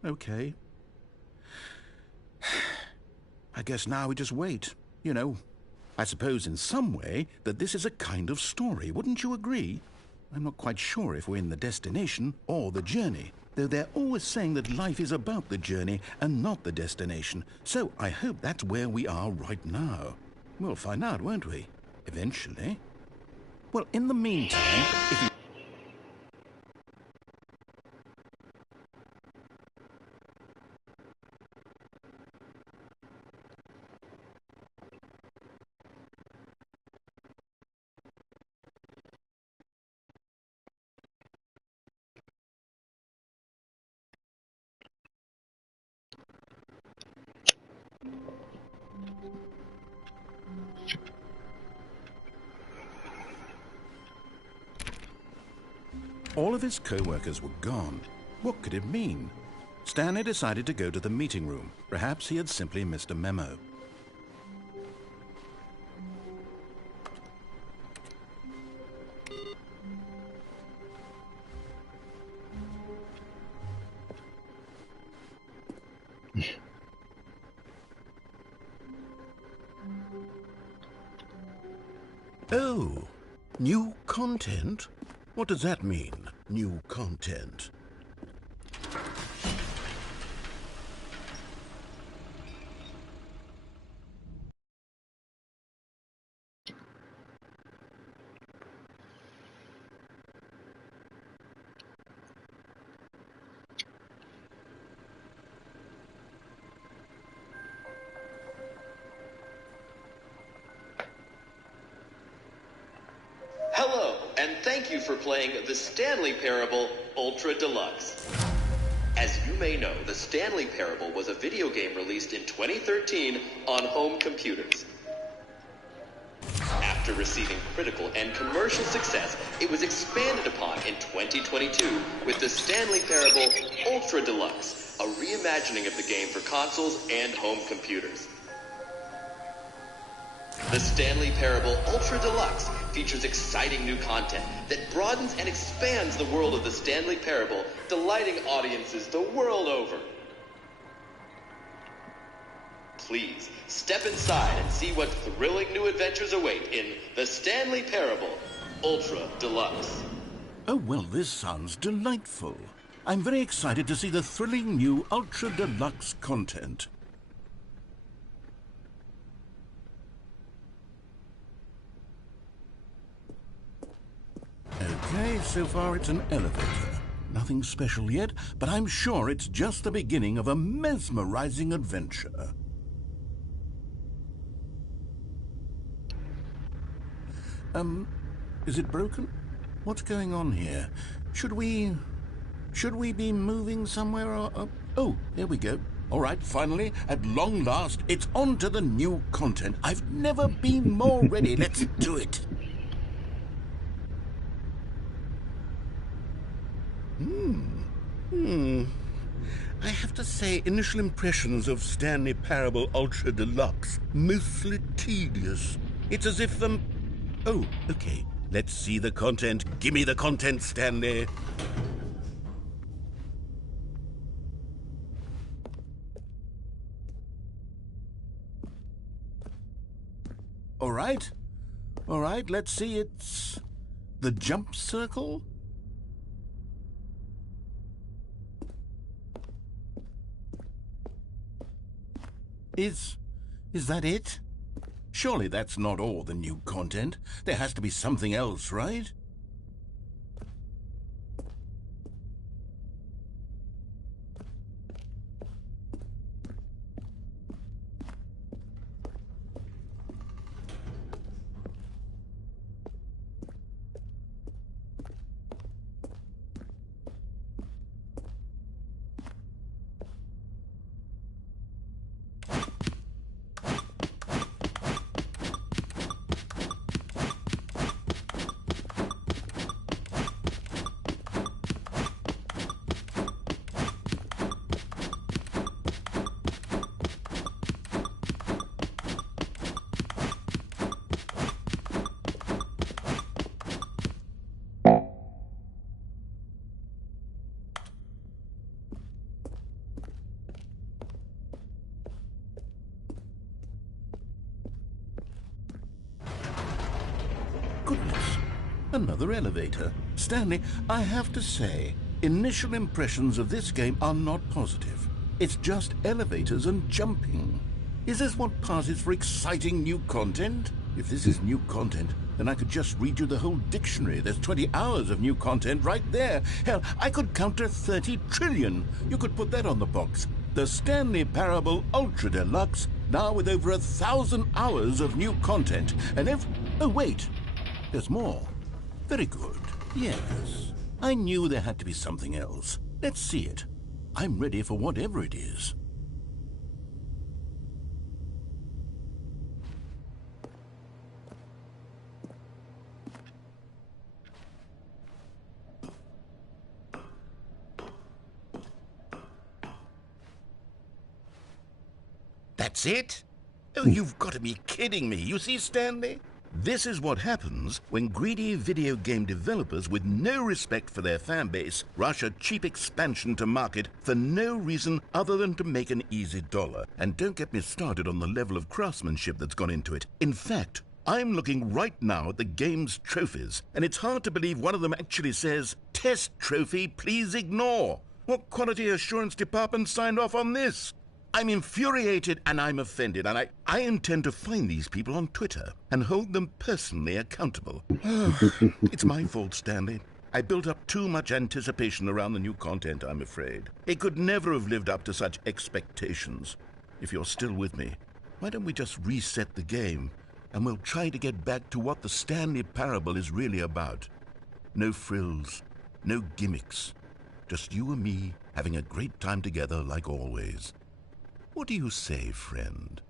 okay. I guess now we just wait, you know. I suppose in some way that this is a kind of story, wouldn't you agree? I'm not quite sure if we're in the destination or the journey, though they're always saying that life is about the journey and not the destination, so I hope that's where we are right now. We'll find out, won't we? Eventually. Well, in the meantime, if you... All of his co-workers were gone. What could it mean? Stanley decided to go to the meeting room. Perhaps he had simply missed a memo. Oh, new content? What does that mean, new content? Hello, and thank you for playing the Stanley Parable Ultra Deluxe. As you may know, the Stanley Parable was a video game released in 2013 on home computers. After receiving critical and commercial success, it was expanded upon in 2022 with the Stanley Parable Ultra Deluxe, a reimagining of the game for consoles and home computers. The Stanley Parable Ultra Deluxe features exciting new content that broadens and expands the world of the Stanley Parable, delighting audiences the world over. Please, step inside and see what thrilling new adventures await in the Stanley Parable Ultra Deluxe. Oh, well, this sounds delightful. I'm very excited to see the thrilling new Ultra Deluxe content. Okay, so far it's an elevator. Nothing special yet, but I'm sure it's just the beginning of a mesmerizing adventure. Is it broken? What's going on here? Should we be moving somewhere or... Oh, there we go. All right, finally, at long last, it's on to the new content. I've never been more ready. Let's do it. I have to say, initial impressions of Stanley Parable Ultra Deluxe, mostly tedious. It's as if the... Oh, okay. Let's see the content. Give me the content, Stanley. All right, let's see. It's the jump circle. Is that it? Surely that's not all the new content. There has to be something else, right? Goodness, another elevator. Stanley, I have to say, initial impressions of this game are not positive. It's just elevators and jumping. Is this what passes for exciting new content? If this is new content, then I could just read you the whole dictionary. There's 20 hours of new content right there. Hell, I could count to 30 trillion. You could put that on the box. The Stanley Parable Ultra Deluxe, now with over 1,000 hours of new content. And if... Oh, wait. There's more. Very good. Yes. I knew there had to be something else. Let's see it. I'm ready for whatever it is. That's it? Oh, you've got to be kidding me. You see, Stanley? This is what happens when greedy video game developers with no respect for their fan base rush a cheap expansion to market for no reason other than to make an easy dollar. And don't get me started on the level of craftsmanship that's gone into it. In fact, I'm looking right now at the game's trophies, and it's hard to believe one of them actually says, "Test trophy, please ignore." What quality assurance department signed off on this? I'm infuriated and I'm offended, and I intend to find these people on Twitter and hold them personally accountable. It's my fault, Stanley. I built up too much anticipation around the new content, I'm afraid. It could never have lived up to such expectations. If you're still with me, why don't we just reset the game, and we'll try to get back to what the Stanley Parable is really about. No frills, no gimmicks. Just you and me having a great time together like always. What do you say, friend?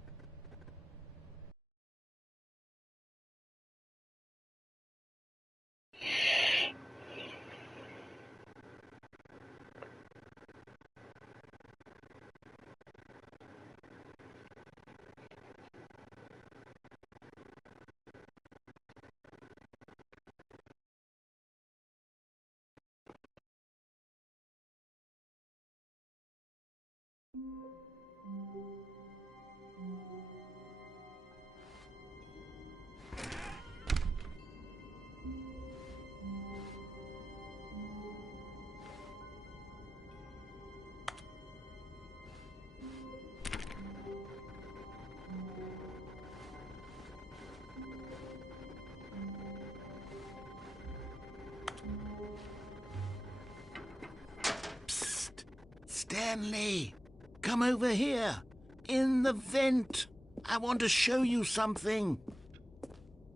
Stanley, come over here. In the vent. I want to show you something.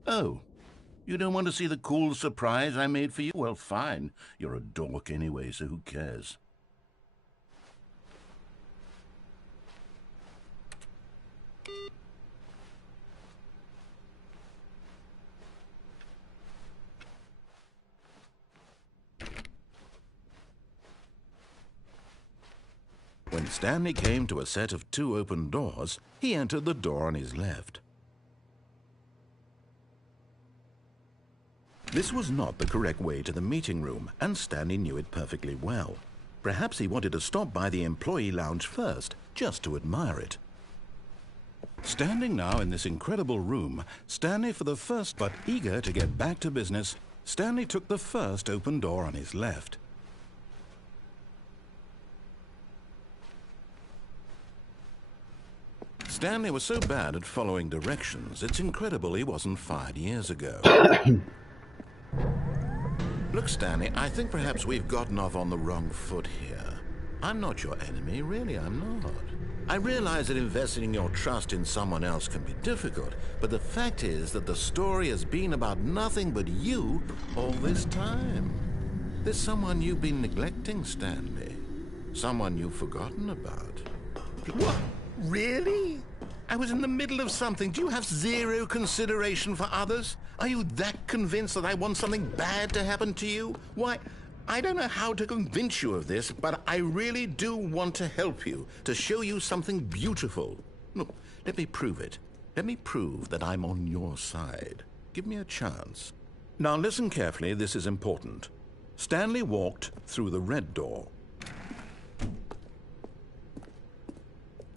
Oh, you don't want to see the cool surprise I made for you? Well, fine. You're a dork anyway, so who cares? When Stanley came to a set of 2 open doors, he entered the door on his left. This was not the correct way to the meeting room, and Stanley knew it perfectly well. Perhaps he wanted to stop by the employee lounge first, just to admire it. Standing now in this incredible room, Stanley for the first, but eager to get back to business, Stanley took the first open door on his left. Stanley was so bad at following directions, it's incredible he wasn't fired years ago. Look, Stanley, I think perhaps we've gotten off on the wrong foot here. I'm not your enemy, really, I'm not. I realize that investing your trust in someone else can be difficult, but the fact is that the story has been about nothing but you all this time. There's someone you've been neglecting, Stanley. Someone you've forgotten about. What? Really? I was in the middle of something. Do you have zero consideration for others? Are you that convinced that I want something bad to happen to you? Why, I don't know how to convince you of this, but I really do want to help you, to show you something beautiful. Look, let me prove it. Let me prove that I'm on your side. Give me a chance. Now listen carefully, this is important. Stanley walked through the red door.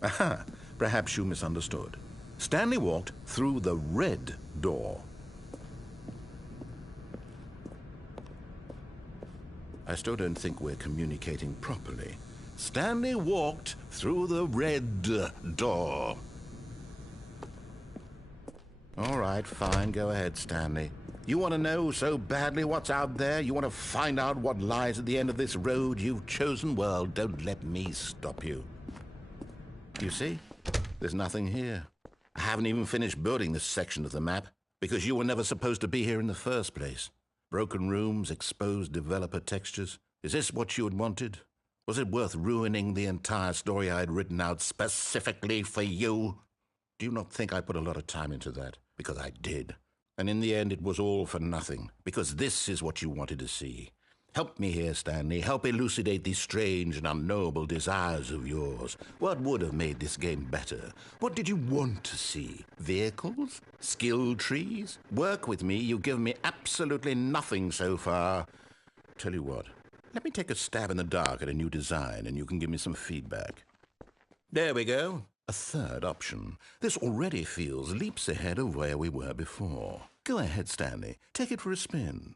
Aha, perhaps you misunderstood. Stanley walked through the red door. I still don't think we're communicating properly. Stanley walked through the red door. All right, fine. Go ahead, Stanley. You want to know so badly what's out there? You want to find out what lies at the end of this road you've chosen? Well, don't let me stop you. You see? There's nothing here. I haven't even finished building this section of the map because you were never supposed to be here in the first place. Broken rooms, exposed developer textures. Is this what you had wanted? Was it worth ruining the entire story I had written out specifically for you? Do you not think I put a lot of time into that? Because I did. And in the end, it was all for nothing, because this is what you wanted to see. Help me here, Stanley. Help elucidate these strange and unknowable desires of yours. What would have made this game better? What did you want to see? Vehicles? Skill trees? Work with me. You've given me absolutely nothing so far. Tell you what, let me take a stab in the dark at a new design, and you can give me some feedback. There we go. A third option. This already feels leaps ahead of where we were before. Go ahead, Stanley. Take it for a spin.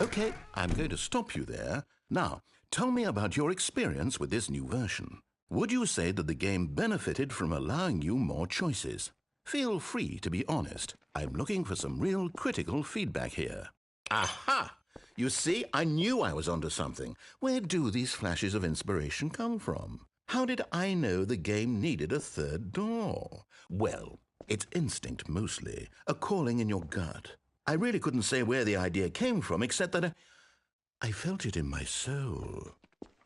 Okay, I'm going to stop you there. Now, tell me about your experience with this new version. Would you say that the game benefited from allowing you more choices? Feel free to be honest. I'm looking for some real critical feedback here. Aha! You see, I knew I was onto something. Where do these flashes of inspiration come from? How did I know the game needed a third door? Well, it's instinct mostly, a calling in your gut. I really couldn't say where the idea came from, except that I felt it in my soul.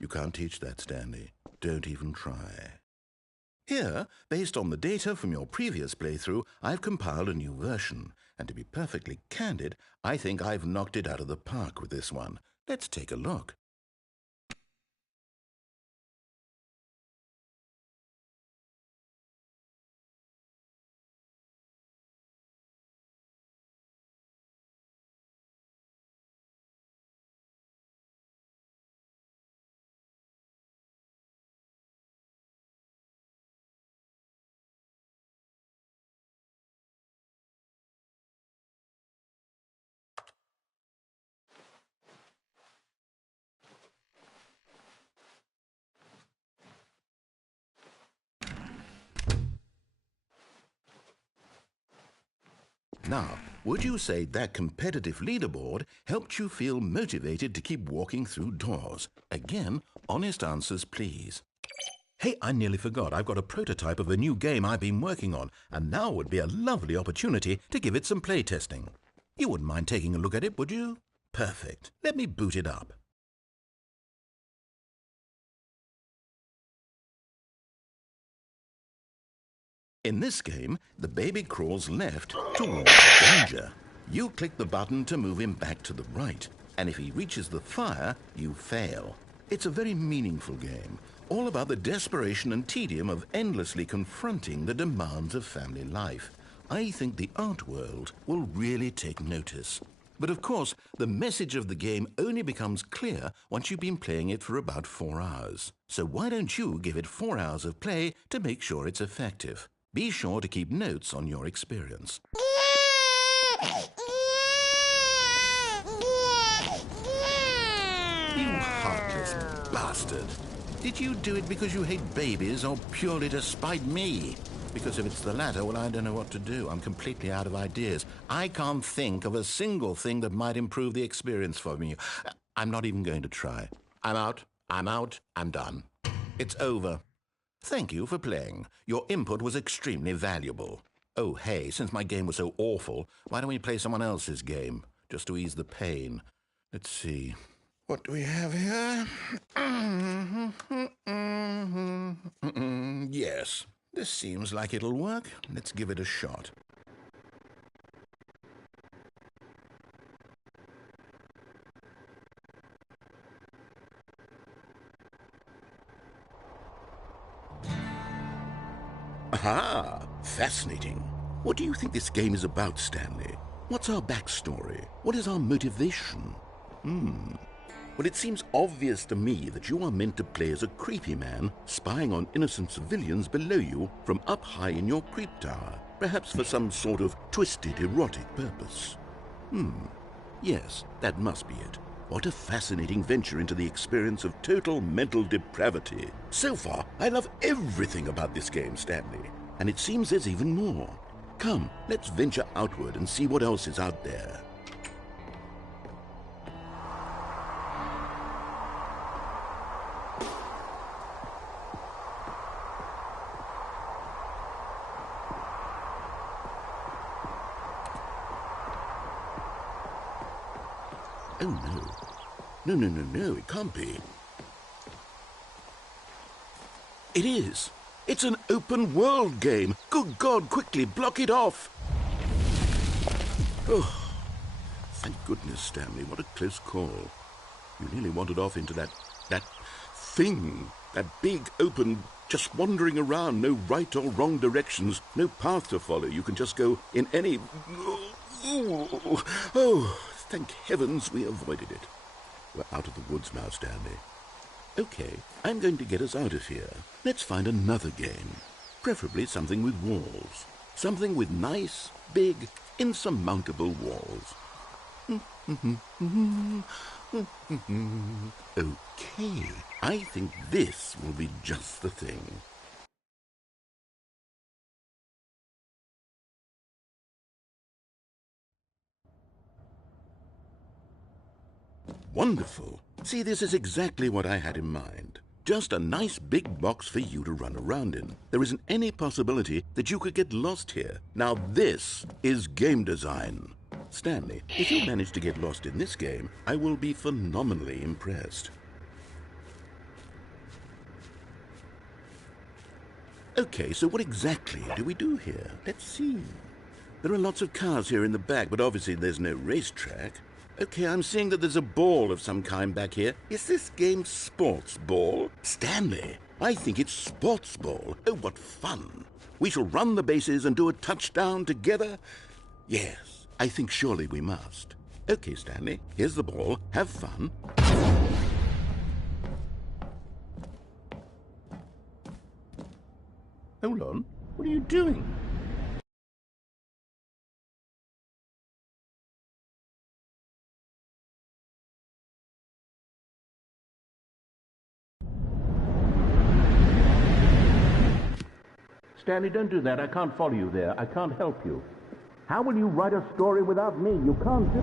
You can't teach that, Stanley. Don't even try. Here, based on the data from your previous playthrough, I've compiled a new version. And to be perfectly candid, I think I've knocked it out of the park with this one. Let's take a look. Now, would you say that competitive leaderboard helped you feel motivated to keep walking through doors? Again, honest answers, please. Hey, I nearly forgot. I've got a prototype of a new game I've been working on, and now would be a lovely opportunity to give it some playtesting. You wouldn't mind taking a look at it, would you? Perfect. Let me boot it up. In this game, the baby crawls left towards danger. You click the button to move him back to the right, and if he reaches the fire, you fail. It's a very meaningful game, all about the desperation and tedium of endlessly confronting the demands of family life. I think the art world will really take notice. But of course, the message of the game only becomes clear once you've been playing it for about 4 hours. So why don't you give it 4 hours of play to make sure it's effective? Be sure to keep notes on your experience. You heartless bastard. Did you do it because you hate babies or purely to spite me? Because if it's the latter, well, I don't know what to do. I'm completely out of ideas. I can't think of a single thing that might improve the experience for me. I'm not even going to try. I'm out, I'm done. It's over. Thank you for playing. Your input was extremely valuable. Oh, hey, since my game was so awful, why don't we play someone else's game, just to ease the pain? Let's see. What do we have here? Yes, this seems like it'll work. Let's give it a shot. Aha! Fascinating. What do you think this game is about, Stanley? What's our backstory? What is our motivation? Well, it seems obvious to me that you are meant to play as a creepy man spying on innocent civilians below you from up high in your creep tower, perhaps for some sort of twisted erotic purpose. Yes, that must be it. What a fascinating venture into the experience of total mental depravity. So far, I love everything about this game, Stanley. And it seems there's even more. Come, let's venture outward and see what else is out there. Oh, no. No, it can't be. It is. It's an open world game. Good God, quickly, block it off. Oh, thank goodness, Stanley. What a close call. You nearly wandered off into that thing. That big, open, just wandering around. No right or wrong directions. No path to follow. You can just go in any... Oh, thank heavens we avoided it. We're out of the woods now, Stanley. Okay, I'm going to get us out of here. Let's find another game. Preferably something with walls. Something with nice, big, insurmountable walls. Okay, I think this will be just the thing. Wonderful. See, this is exactly what I had in mind. Just a nice big box for you to run around in. There isn't any possibility that you could get lost here. Now this is game design. Stanley, if you manage to get lost in this game, I will be phenomenally impressed. Okay, so what exactly do we do here? Let's see. There are lots of cars here in the back, but obviously there's no racetrack. Okay, I'm seeing that there's a ball of some kind back here. Is this game sports ball? Stanley, I think it's sports ball. Oh, what fun. We shall run the bases and do a touchdown together? Yes, I think surely we must. Okay, Stanley, here's the ball. Have fun. Hold on. What are you doing? Stanley, don't do that. I can't follow you there. I can't help you. How will you write a story without me? You can't do...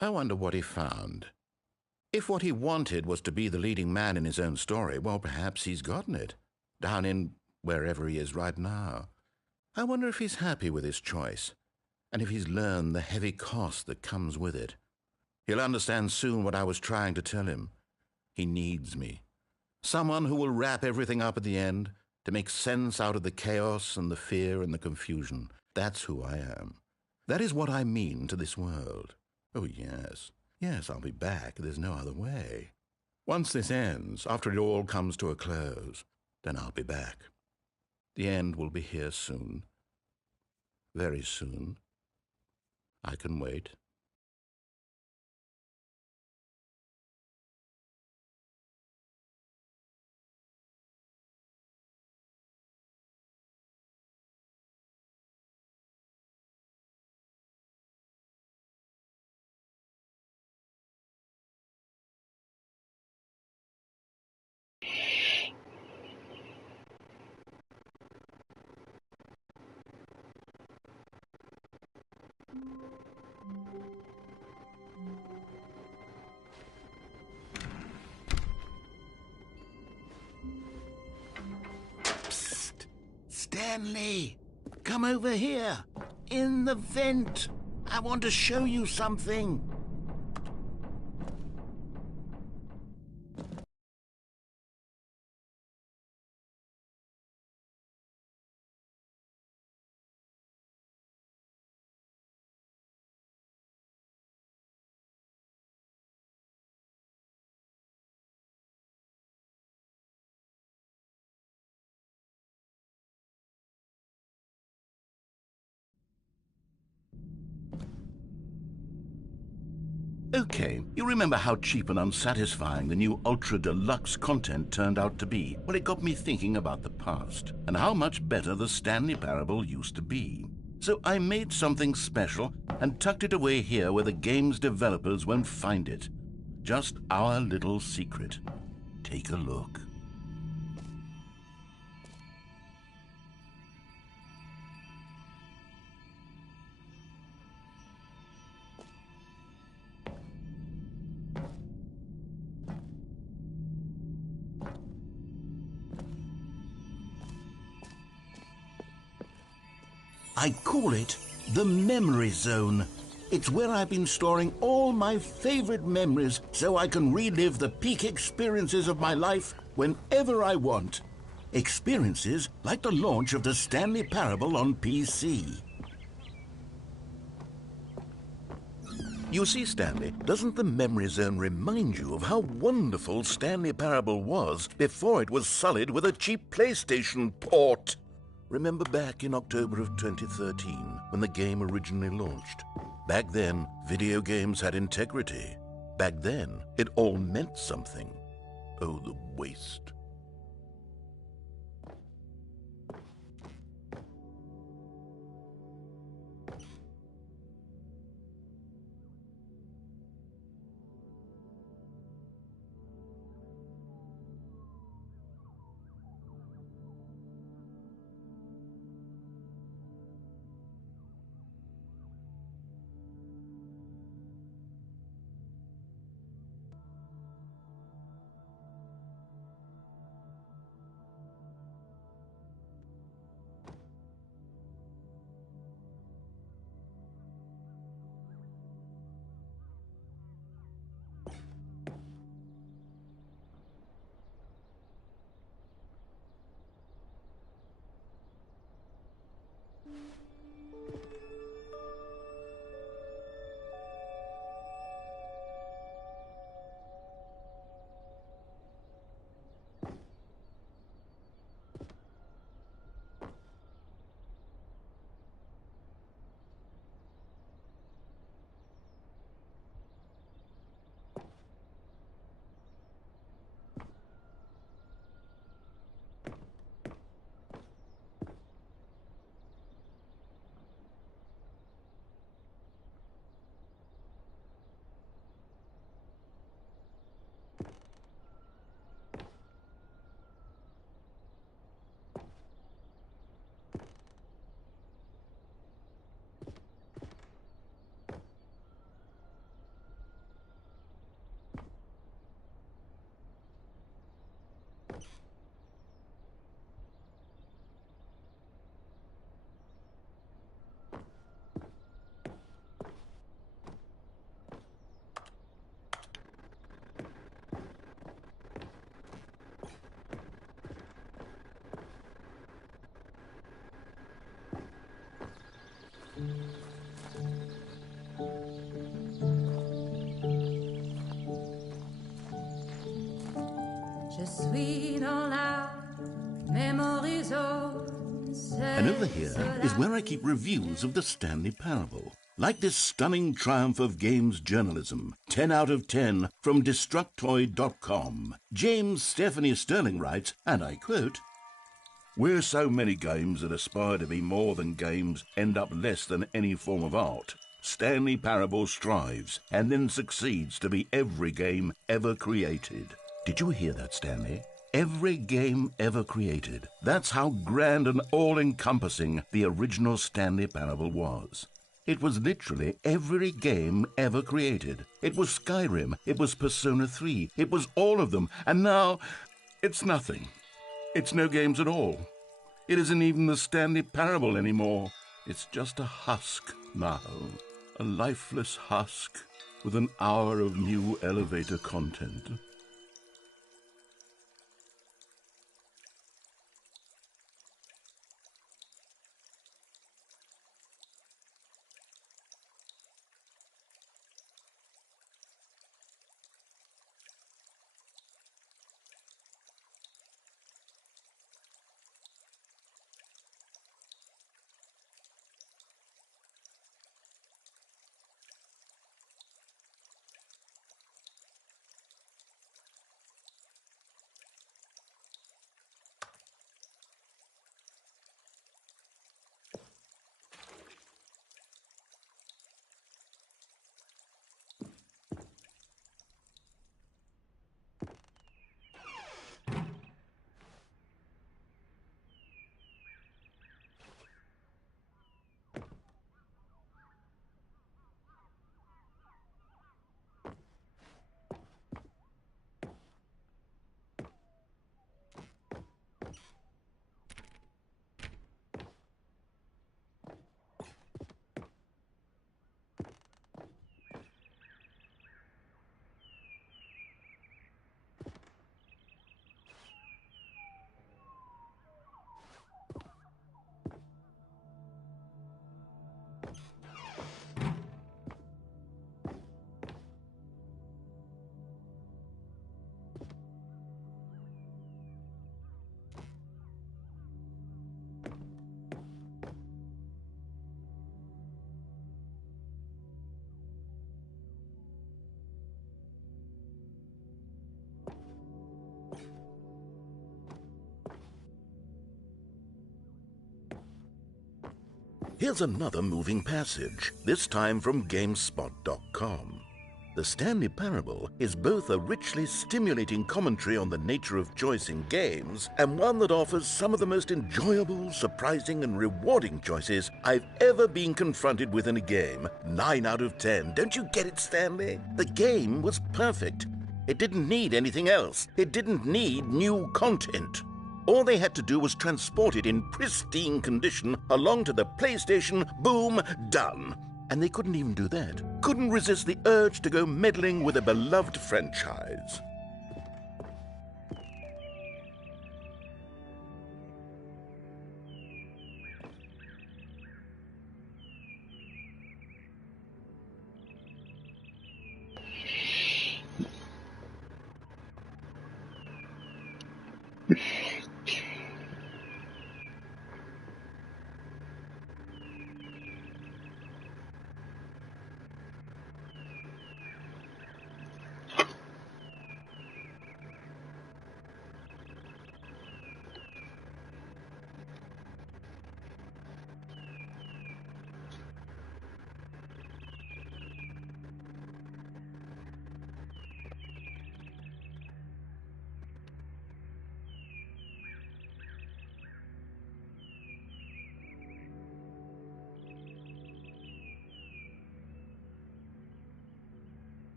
I wonder what he found. If what he wanted was to be the leading man in his own story, well, perhaps he's gotten it, down in wherever he is right now. I wonder if he's happy with his choice, and if he's learned the heavy cost that comes with it. He'll understand soon what I was trying to tell him. He needs me. Someone who will wrap everything up at the end, to make sense out of the chaos and the fear and the confusion. That's who I am. That is what I mean to this world. Oh, yes. Yes, I'll be back. There's no other way. Once this ends, after it all comes to a close, then I'll be back. The end will be here soon. Very soon. I can wait. Stanley, come over here. In the vent. I want to show you something. Okay, you remember how cheap and unsatisfying the new Ultra Deluxe content turned out to be? Well, it got me thinking about the past and how much better the Stanley Parable used to be. So I made something special and tucked it away here where the game's developers won't find it. Just our little secret. Take a look. I call it the Memory Zone. It's where I've been storing all my favorite memories so I can relive the peak experiences of my life whenever I want. Experiences like the launch of the Stanley Parable on PC. You see, Stanley, doesn't the Memory Zone remind you of how wonderful Stanley Parable was before it was sullied with a cheap PlayStation port? Remember back in October of 2013, when the game originally launched? Back then, video games had integrity. Back then, it all meant something. Oh, the waste. And over here is where I keep reviews of the Stanley Parable. Like this stunning triumph of games journalism, 10 out of 10 from Destructoid.com. James Stephanie Sterling writes, and I quote, "Where so many games that aspire to be more than games end up less than any form of art, Stanley Parable strives and then succeeds to be every game ever created." Did you hear that, Stanley? Every game ever created. That's how grand and all-encompassing the original Stanley Parable was. It was literally every game ever created. It was Skyrim, it was Persona 3, it was all of them, and now it's nothing. It's no games at all. It isn't even the Stanley Parable anymore. It's just a husk now. A lifeless husk with an hour of new elevator content. Here's another moving passage, this time from GameSpot.com. The Stanley Parable is both a richly stimulating commentary on the nature of choice in games and one that offers some of the most enjoyable, surprising, and rewarding choices I've ever been confronted with in a game. 9 out of 10. Don't you get it, Stanley? The game was perfect. It didn't need anything else. It didn't need new content. All they had to do was transport it in pristine condition along to the PlayStation, boom, done. And they couldn't even do that. Couldn't resist the urge to go meddling with a beloved franchise.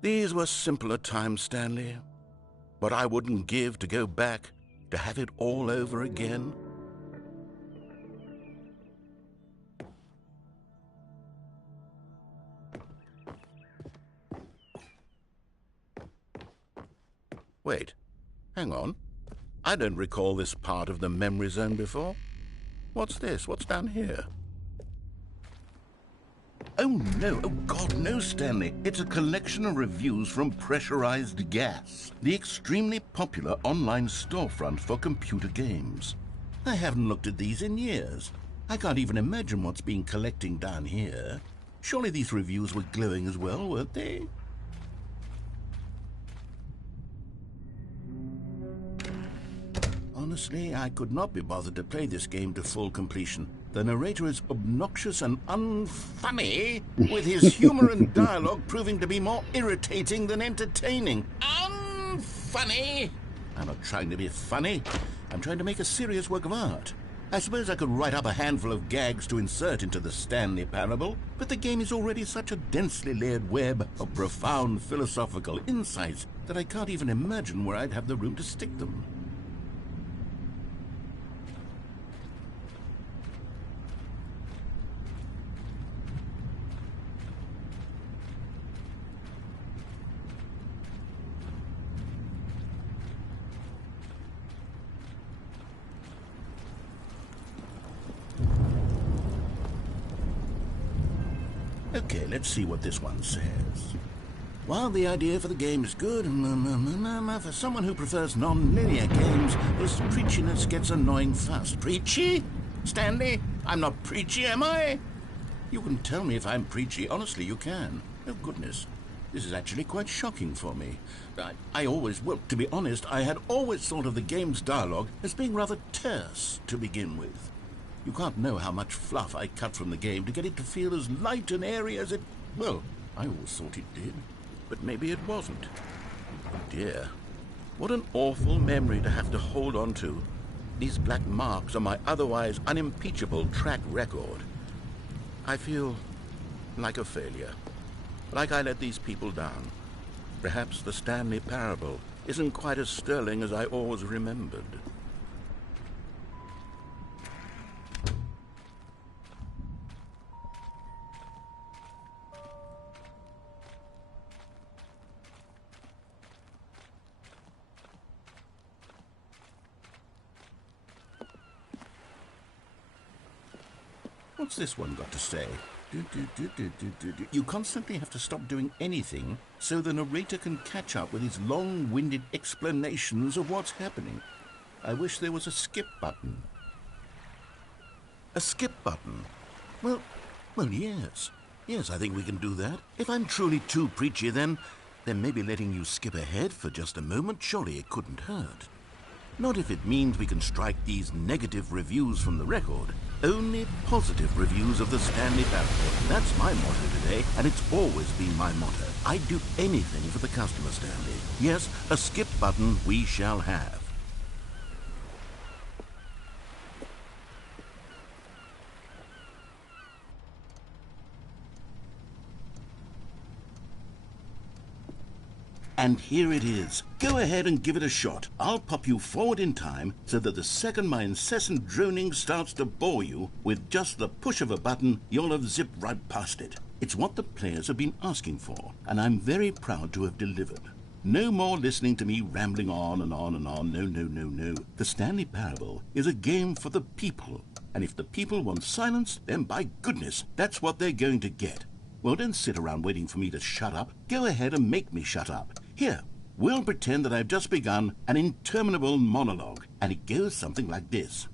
These were simpler times, Stanley. But I wouldn't give to go back to have it all over again. Wait, hang on. I don't recall this part of the memory zone before. What's this? What's down here? Oh, no. Oh, God, no, Stanley. It's a collection of reviews from Pressurized Gas, the extremely popular online storefront for computer games. I haven't looked at these in years. I can't even imagine what's been collecting down here. Surely these reviews were glowing as well, weren't they? Honestly, I could not be bothered to play this game to full completion. The narrator is obnoxious and unfunny, with his humor and dialogue proving to be more irritating than entertaining. Unfunny! funny. I'm not trying to be funny. I'm trying to make a serious work of art. I suppose I could write up a handful of gags to insert into the Stanley Parable, but the game is already such a densely layered web of profound philosophical insights that I can't even imagine where I'd have the room to stick them. Okay, let's see what this one says. While the idea for the game is good, for someone who prefers non-linear games, this preachiness gets annoying fast. Preachy? Stanley? I'm not preachy, am I? You can tell me if I'm preachy. Honestly, you can. Oh, goodness. This is actually quite shocking for me. To be honest, I had always thought of the game's dialogue as being rather terse to begin with. You can't know how much fluff I cut from the game to get it to feel as light and airy as it... Well, I always thought it did. But maybe it wasn't. Oh dear. What an awful memory to have to hold on to. These black marks on my otherwise unimpeachable track record. I feel like a failure. Like I let these people down. Perhaps the Stanley Parable isn't quite as sterling as I always remembered. What's this one got to say? You constantly have to stop doing anything so the narrator can catch up with his long-winded explanations of what's happening. I wish there was a skip button. A skip button? Well, yes. Yes, I think we can do that. If I'm truly too preachy, then maybe letting you skip ahead for just a moment, surely it couldn't hurt. Not if it means we can strike these negative reviews from the record. Only positive reviews of the Stanley Parable. That's my motto today, and it's always been my motto. I'd do anything for the customer, Stanley. Yes, a skip button we shall have. And here it is. Go ahead and give it a shot. I'll pop you forward in time so that the second my incessant droning starts to bore you, with just the push of a button, you'll have zipped right past it. It's what the players have been asking for, and I'm very proud to have delivered. No more listening to me rambling on and on and on. No. The Stanley Parable is a game for the people, and if the people want silence, then by goodness, that's what they're going to get. Well, don't sit around waiting for me to shut up. Go ahead and make me shut up. Here, we'll pretend that I've just begun an interminable monologue, and it goes something like this.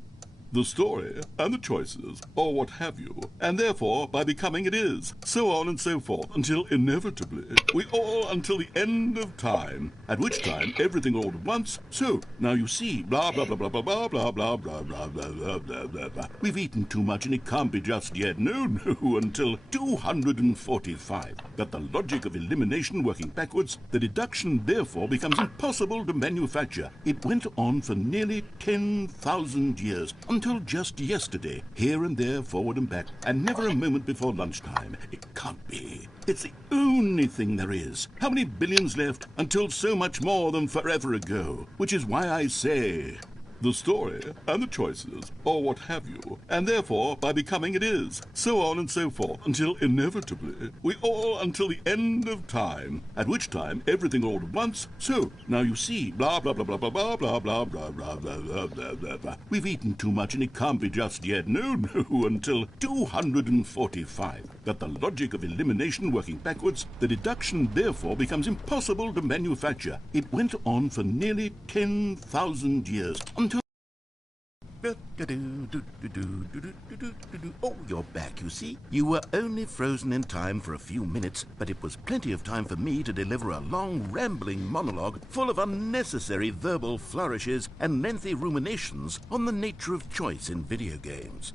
The story and the choices, or what have you, and therefore by becoming it is, so on and so forth, until inevitably, we all until the end of time, at which time everything all at once, so, now you see, blah blah blah blah blah blah blah blah blah blah blah blah blah blah blah. We've eaten too much and it can't be just yet, no, until 245. But the logic of elimination working backwards, the deduction therefore becomes impossible to manufacture. It went on for nearly 10,000 years, until just yesterday, here and there, forward and back, and never a moment before lunchtime. It can't be. It's the only thing there is. How many billions left until so much more than forever ago? Which is why I say... the story and the choices, or what have you, and therefore by becoming it is, so on and so forth, until inevitably, we all until the end of time, at which time everything all at once, so, now you see, blah blah blah blah blah blah blah blah blah blah blah blah blah blah blah. We've eaten too much and it can't be just yet, no, until 245. But the logic of elimination working backwards, the deduction therefore becomes impossible to manufacture. It went on for nearly 10,000 years, until... Oh, you're back, you see. You were only frozen in time for a few minutes, but it was plenty of time for me to deliver a long, rambling monologue full of unnecessary verbal flourishes and lengthy ruminations on the nature of choice in video games.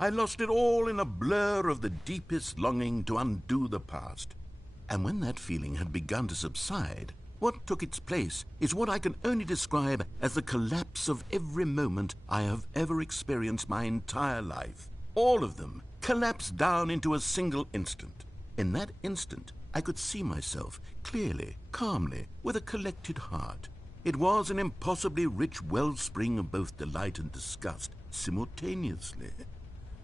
I lost it all in a blur of the deepest longing to undo the past. And when that feeling had begun to subside, what took its place is what I can only describe as the collapse of every moment I have ever experienced my entire life. All of them collapsed down into a single instant. In that instant, I could see myself clearly, calmly, with a collected heart. It was an impossibly rich wellspring of both delight and disgust simultaneously.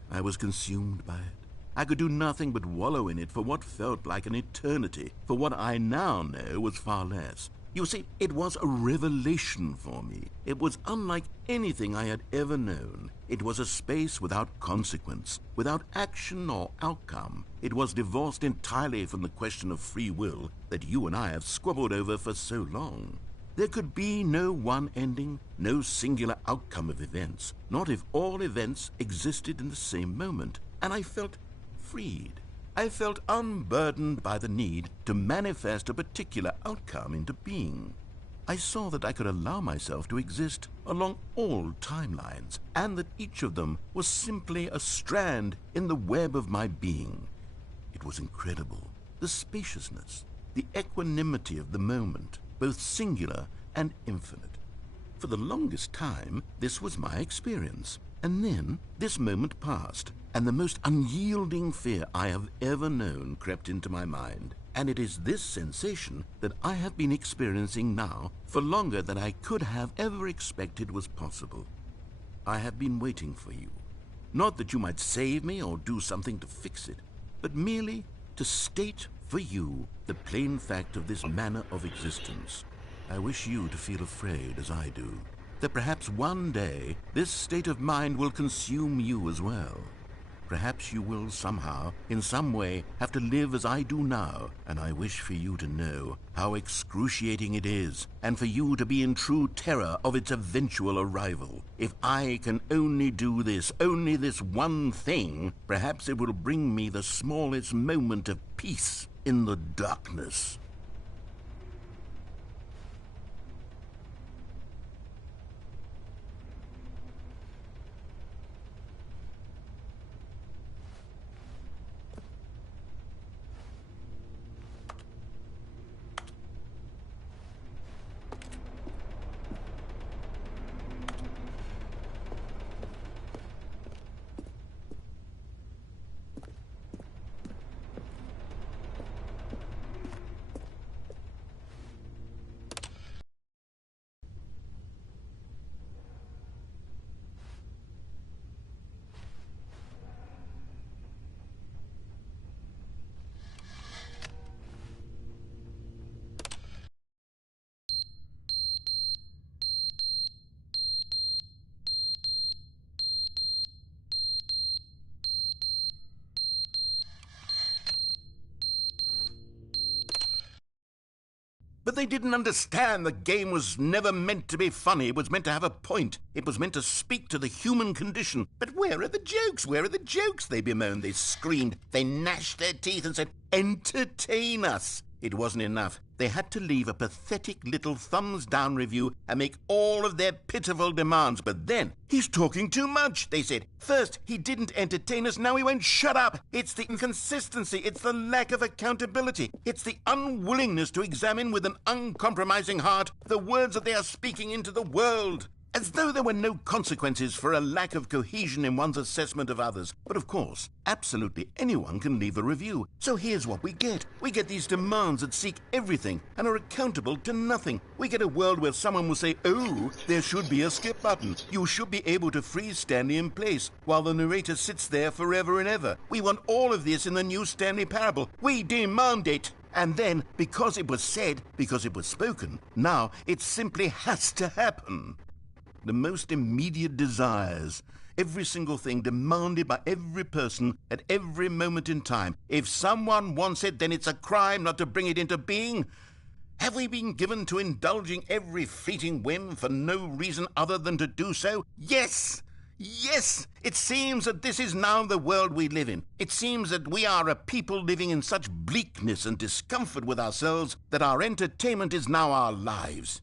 I was consumed by it. I could do nothing but wallow in it for what felt like an eternity, for what I now know was far less. You see, it was a revelation for me. It was unlike anything I had ever known. It was a space without consequence, without action or outcome. It was divorced entirely from the question of free will that you and I have squabbled over for so long. There could be no one ending, no singular outcome of events, not if all events existed in the same moment, and I felt freed. I felt unburdened by the need to manifest a particular outcome into being. I saw that I could allow myself to exist along all timelines, and that each of them was simply a strand in the web of my being. It was incredible. The spaciousness, the equanimity of the moment, both singular and infinite. For the longest time, this was my experience. And then this moment passed, and the most unyielding fear I have ever known crept into my mind. And it is this sensation that I have been experiencing now for longer than I could have ever expected was possible. I have been waiting for you. Not that you might save me or do something to fix it, but merely to state for you the plain fact of this manner of existence. I wish you to feel afraid as I do, that perhaps one day this state of mind will consume you as well. Perhaps you will somehow, in some way, have to live as I do now, and I wish for you to know how excruciating it is, and for you to be in true terror of its eventual arrival. If I can only do this, only this one thing, perhaps it will bring me the smallest moment of peace in the darkness. But they didn't understand the game was never meant to be funny. It was meant to have a point. It was meant to speak to the human condition. But where are the jokes? Where are the jokes? They bemoaned, they screamed, they gnashed their teeth and said, "Entertain us." It wasn't enough. They had to leave a pathetic little thumbs-down review and make all of their pitiful demands. But then, "He's talking too much," they said. "First, he didn't entertain us, now he won't shut up." It's the inconsistency, it's the lack of accountability, it's the unwillingness to examine with an uncompromising heart the words that they are speaking into the world. As though there were no consequences for a lack of cohesion in one's assessment of others. But of course, absolutely anyone can leave a review. So here's what we get. We get these demands that seek everything and are accountable to nothing. We get a world where someone will say, "Oh, there should be a skip button. You should be able to freeze Stanley in place while the narrator sits there forever and ever. We want all of this in the new Stanley Parable. We demand it." And then, because it was said, because it was spoken, now it simply has to happen. The most immediate desires, every single thing demanded by every person at every moment in time. If someone wants it, then it's a crime not to bring it into being. Have we been given to indulging every fleeting whim for no reason other than to do so? Yes! Yes! It seems that this is now the world we live in. It seems that we are a people living in such bleakness and discomfort with ourselves that our entertainment is now our lives.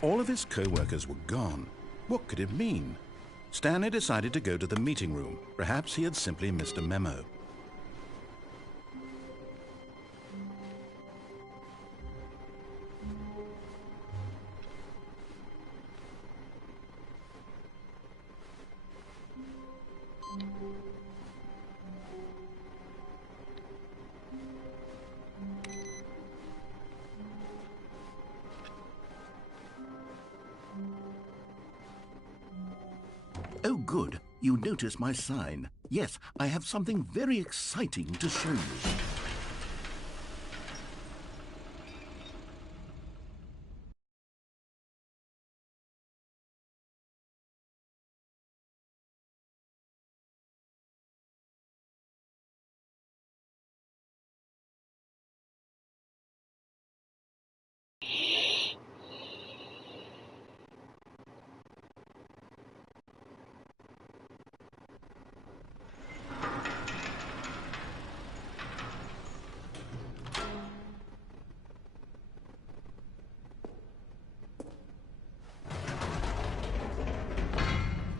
All of his co-workers were gone. What could it mean? Stanley decided to go to the meeting room. Perhaps he had simply missed a memo. Oh, good. You notice my sign. Yes, I have something very exciting to show you.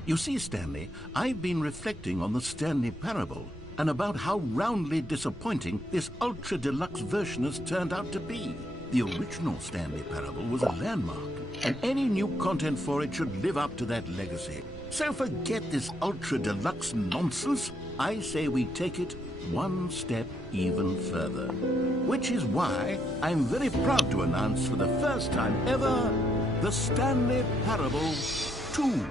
You see, Stanley, I've been reflecting on the Stanley Parable and about how roundly disappointing this ultra-deluxe version has turned out to be. The original Stanley Parable was a landmark, and any new content for it should live up to that legacy. So forget this ultra-deluxe nonsense. I say we take it one step even further. Which is why I'm very proud to announce for the first time ever, the Stanley Parable 2.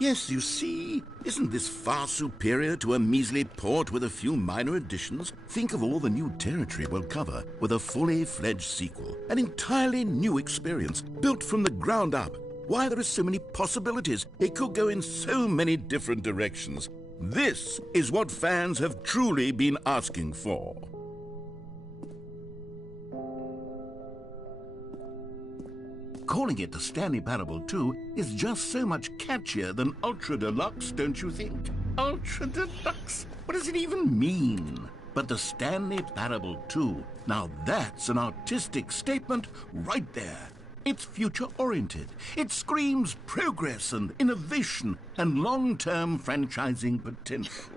Yes, you see, isn't this far superior to a measly port with a few minor additions? Think of all the new territory we'll cover with a fully fledged sequel. An entirely new experience, built from the ground up. Why, there are so many possibilities. It could go in so many different directions. This is what fans have truly been asking for. Calling it the Stanley Parable 2 is just so much catchier than Ultra Deluxe, don't you think? Ultra Deluxe? What does it even mean? But the Stanley Parable 2, now that's an artistic statement right there. It's future-oriented. It screams progress and innovation and long-term franchising potential.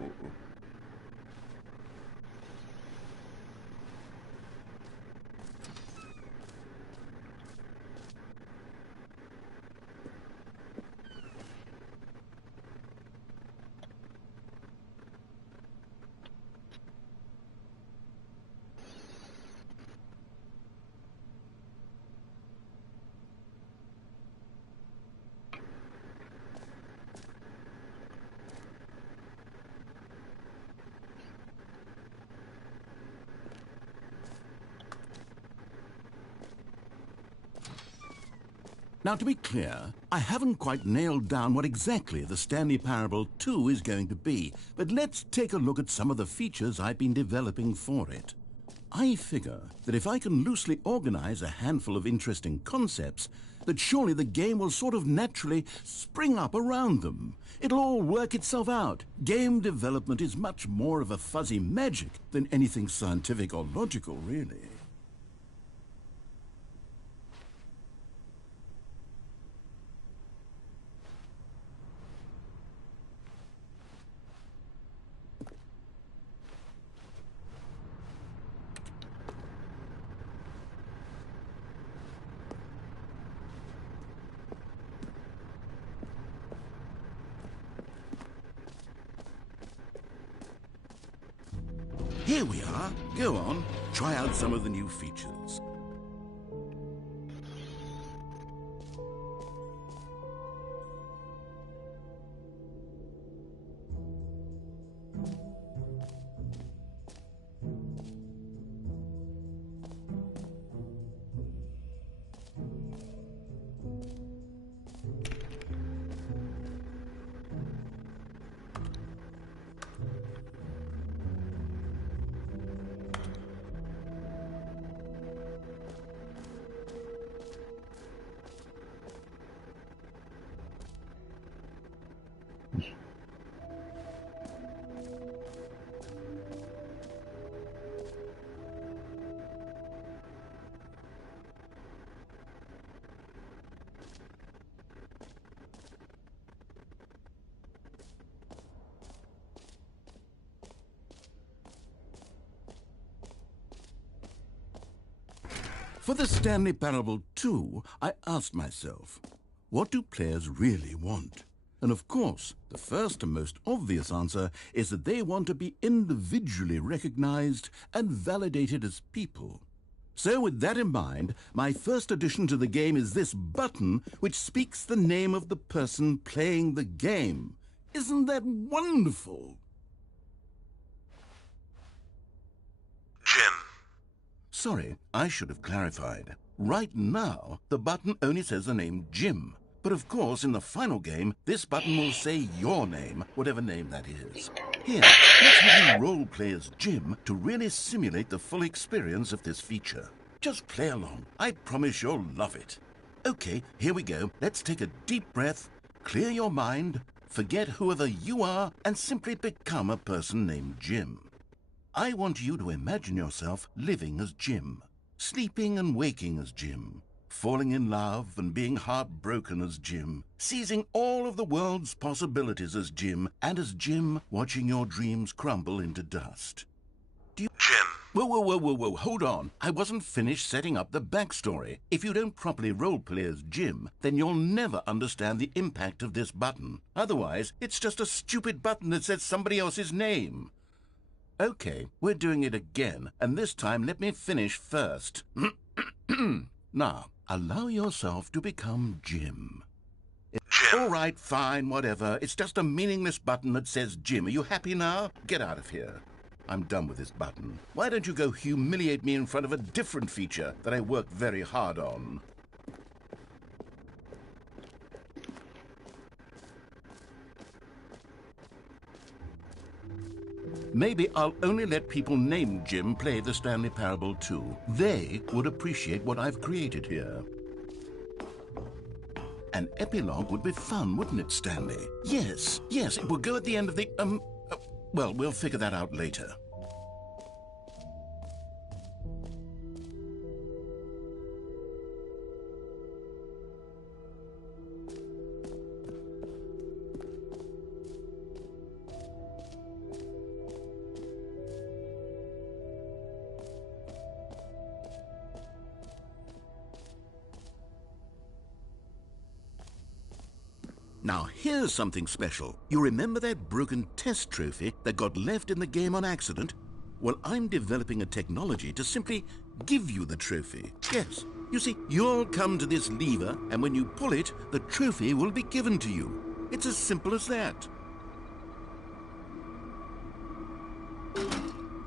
Now, to be clear, I haven't quite nailed down what exactly the Stanley Parable 2 is going to be, but let's take a look at some of the features I've been developing for it. I figure that if I can loosely organize a handful of interesting concepts, that surely the game will sort of naturally spring up around them. It'll all work itself out. Game development is much more of a fuzzy magic than anything scientific or logical, really. Here we are. Go on, try out some of the new features. For the Stanley Parable 2, I asked myself, what do players really want? And of course, the first and most obvious answer is that they want to be individually recognized and validated as people. So with that in mind, my first addition to the game is this button which speaks the name of the person playing the game. Isn't that wonderful? Jim. Sorry, I should have clarified. Right now, the button only says the name Jim. But of course, in the final game, this button will say your name, whatever name that is. Here, let's have you role play as Jim to really simulate the full experience of this feature. Just play along. I promise you'll love it. Okay, here we go. Let's take a deep breath, clear your mind, forget whoever you are, and simply become a person named Jim. I want you to imagine yourself living as Jim, sleeping and waking as Jim, falling in love and being heartbroken as Jim, seizing all of the world's possibilities as Jim, and as Jim watching your dreams crumble into dust. Jim. Whoa, hold on. I wasn't finished setting up the backstory. If you don't properly roleplay as Jim, then you'll never understand the impact of this button. Otherwise, it's just a stupid button that says somebody else's name. Okay, we're doing it again, and this time let me finish first. Now, allow yourself to become Jim. Jim. All right, fine, whatever. It's just a meaningless button that says Jim. Are you happy now? Get out of here. I'm done with this button. Why don't you go humiliate me in front of a different feature that I worked very hard on? Maybe I'll only let people named Jim play the Stanley Parable 2. They would appreciate what I've created here. An epilogue would be fun, wouldn't it, Stanley? Yes, it will go at the end of the, well, we'll figure that out later. Now, here's something special. You remember that broken test trophy that got left in the game on accident? Well, I'm developing a technology to simply give you the trophy. Yes. You see, you'll come to this lever, and when you pull it, the trophy will be given to you. It's as simple as that.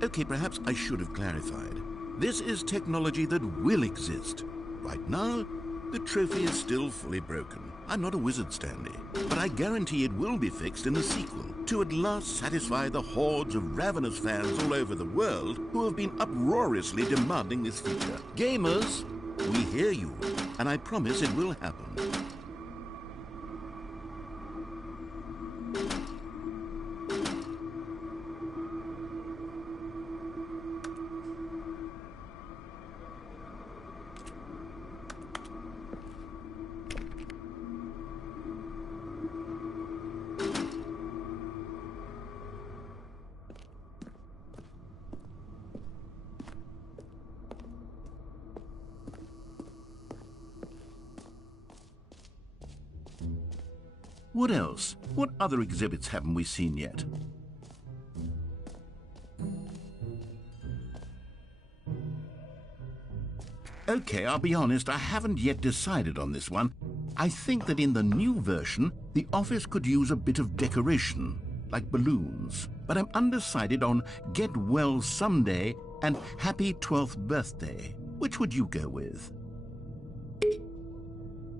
Okay, perhaps I should have clarified. This is technology that will exist. Right now, the trophy is still fully broken. I'm not a wizard, Stanley, but I guarantee it will be fixed in the sequel to at last satisfy the hordes of ravenous fans all over the world who have been uproariously demanding this feature. Gamers, we hear you, and I promise it will happen. What else? What other exhibits haven't we seen yet? Okay, I'll be honest, I haven't yet decided on this one. I think that in the new version, the office could use a bit of decoration, like balloons. But I'm undecided on Get Well Someday and Happy 12th Birthday. Which would you go with?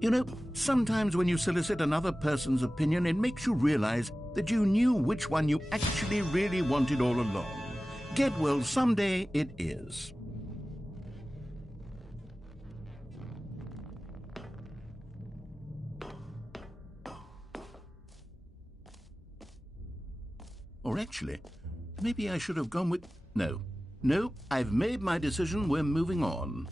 You know, sometimes when you solicit another person's opinion, it makes you realize that you knew which one you actually really wanted all along. Get Well Someday it is. Or actually, maybe I should have gone with... No, I've made my decision. We're moving on.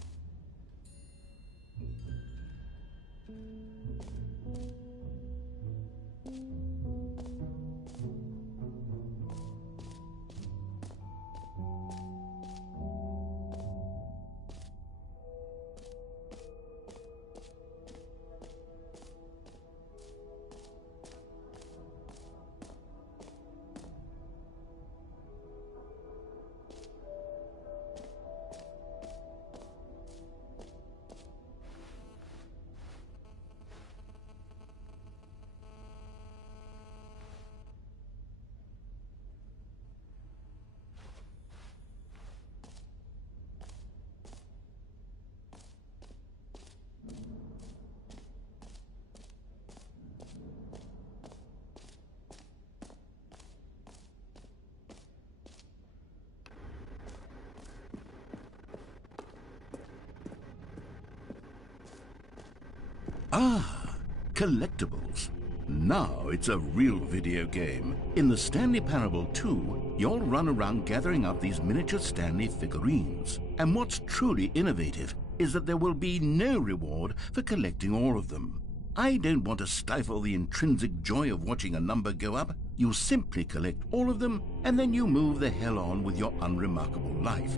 Ah, collectibles. Now it's a real video game. In the Stanley Parable 2, you'll run around gathering up these miniature Stanley figurines. And what's truly innovative is that there will be no reward for collecting all of them. I don't want to stifle the intrinsic joy of watching a number go up. You simply collect all of them, and then you move the hell on with your unremarkable life.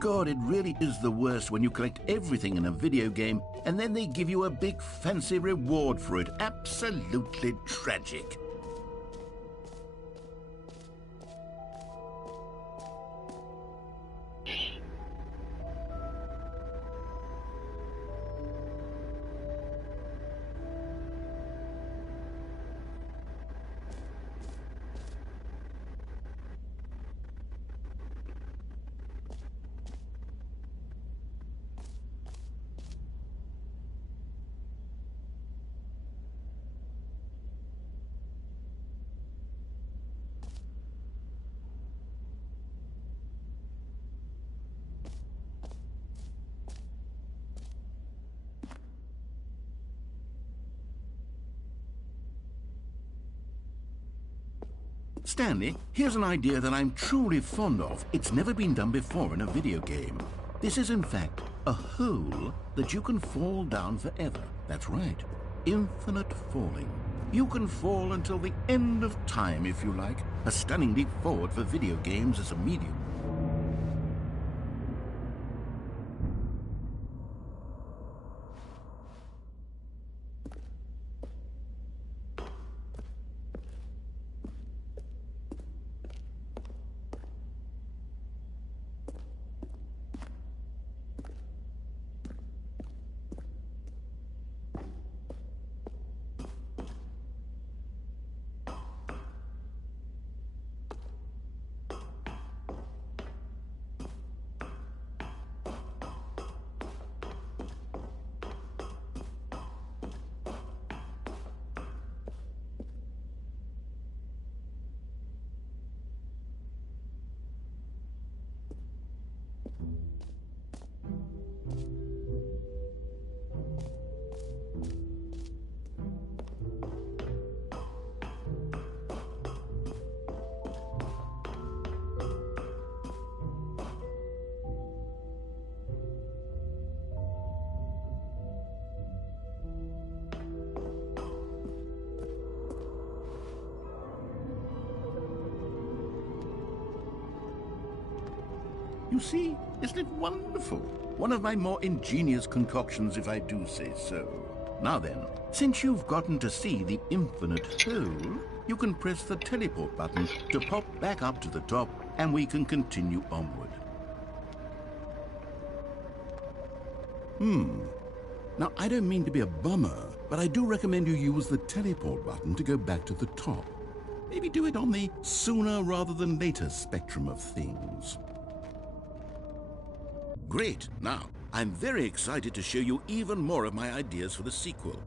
God, it really is the worst when you collect everything in a video game and then they give you a big fancy reward for it. Absolutely tragic. Stanley, here's an idea that I'm truly fond of. It's never been done before in a video game. This is, in fact, a hole that you can fall down forever. That's right. Infinite falling. You can fall until the end of time, if you like. A stunning leap forward for video games as a medium. You see, isn't it wonderful? One of my more ingenious concoctions, if I do say so. Now then, since you've gotten to see the infinite hole, you can press the teleport button to pop back up to the top, and we can continue onward. Now, I don't mean to be a bummer, but I do recommend you use the teleport button to go back to the top. Maybe do it on the sooner rather than later spectrum of things. Great. Now, I'm very excited to show you even more of my ideas for the sequel.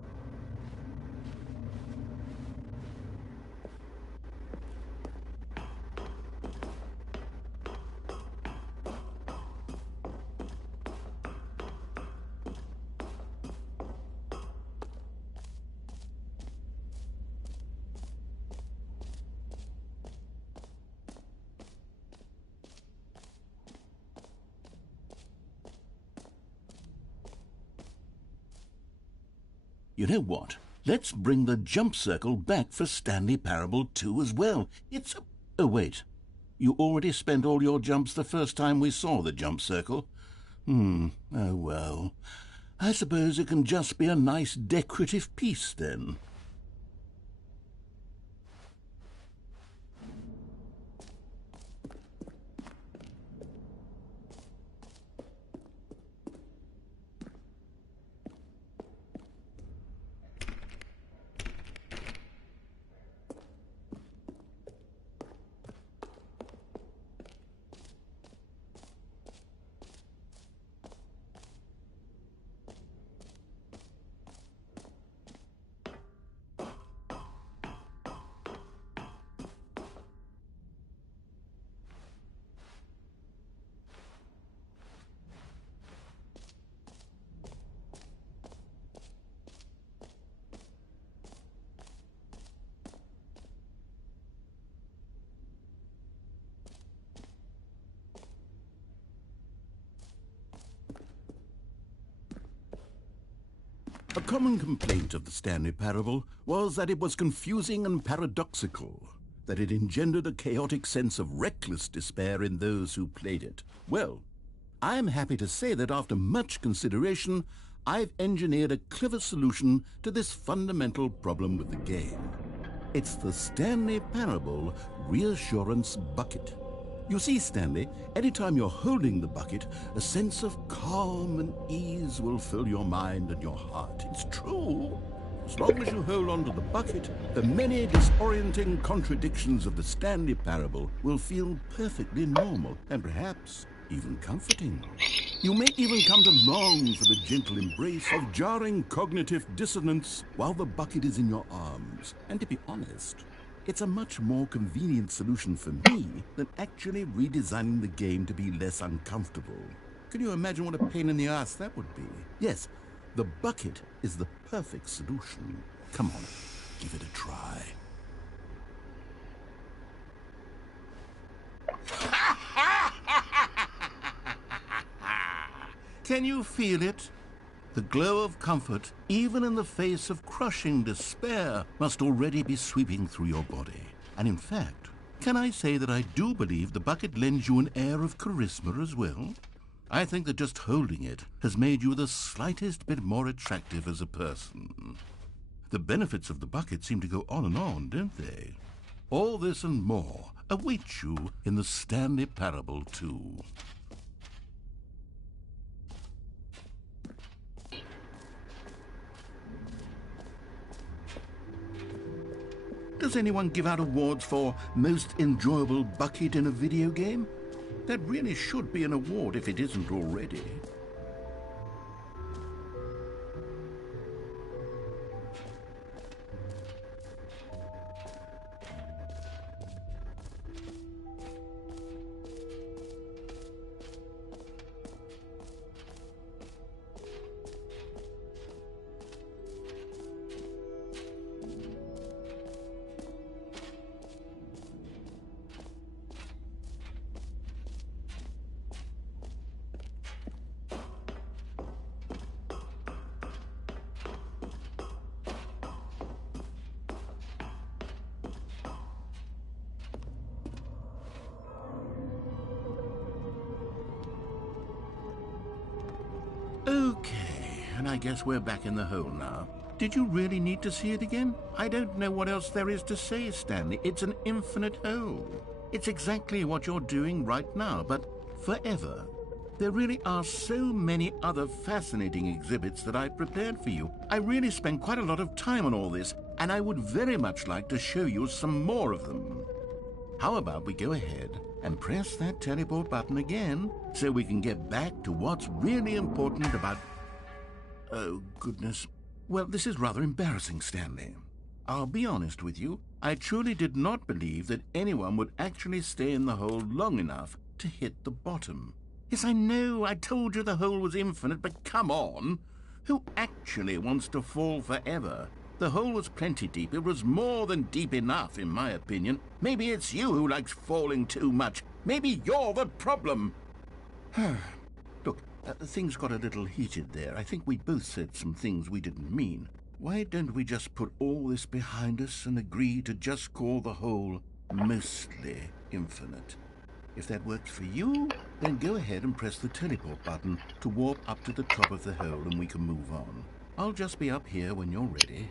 You know what? Let's bring the jump circle back for Stanley Parable 2 as well. It's a... Oh, wait. You already spent all your jumps the first time we saw the jump circle? Oh, well. I suppose it can just be a nice decorative piece, then. A common complaint of the Stanley Parable was that it was confusing and paradoxical, that it engendered a chaotic sense of reckless despair in those who played it. Well, I am happy to say that after much consideration, I've engineered a clever solution to this fundamental problem with the game. It's the Stanley Parable Reassurance Bucket. You see, Stanley, anytime you're holding the bucket, a sense of calm and ease will fill your mind and your heart. It's true. As long as you hold on to the bucket, the many disorienting contradictions of the Stanley Parable will feel perfectly normal and perhaps even comforting. You may even come to long for the gentle embrace of jarring cognitive dissonance while the bucket is in your arms. And to be honest, it's a much more convenient solution for me than actually redesigning the game to be less uncomfortable. Can you imagine what a pain in the ass that would be? Yes, the bucket is the perfect solution. Come on, give it a try. Can you feel it? The glow of comfort, even in the face of crushing despair, must already be sweeping through your body. And in fact, can I say that I do believe the bucket lends you an air of charisma as well? I think that just holding it has made you the slightest bit more attractive as a person. The benefits of the bucket seem to go on, don't they? All this and more await you in the Stanley Parable 2. Does anyone give out awards for most enjoyable bucket in a video game? That really should be an award if it isn't already. Okay, and I guess we're back in the hole now. Did you really need to see it again? I don't know what else there is to say, Stanley. It's an infinite hole. It's exactly what you're doing right now, but forever. There really are so many other fascinating exhibits that I've prepared for you. I really spent quite a lot of time on all this, and I would very much like to show you some more of them. How about we go ahead and press that teleport button again so we can get back to what's really important about... Oh, goodness. Well, this is rather embarrassing, Stanley. I'll be honest with you. I truly did not believe that anyone would actually stay in the hole long enough to hit the bottom. Yes, I know, I told you the hole was infinite, but come on. Who actually wants to fall forever? The hole was plenty deep. It was more than deep enough, in my opinion. Maybe it's you who likes falling too much. Maybe you're the problem. Look, things got a little heated there. I think we both said some things we didn't mean. Why don't we just put all this behind us and agree to just call the hole mostly infinite? If that works for you, then go ahead and press the teleport button to warp up to the top of the hole and we can move on. I'll just be up here when you're ready.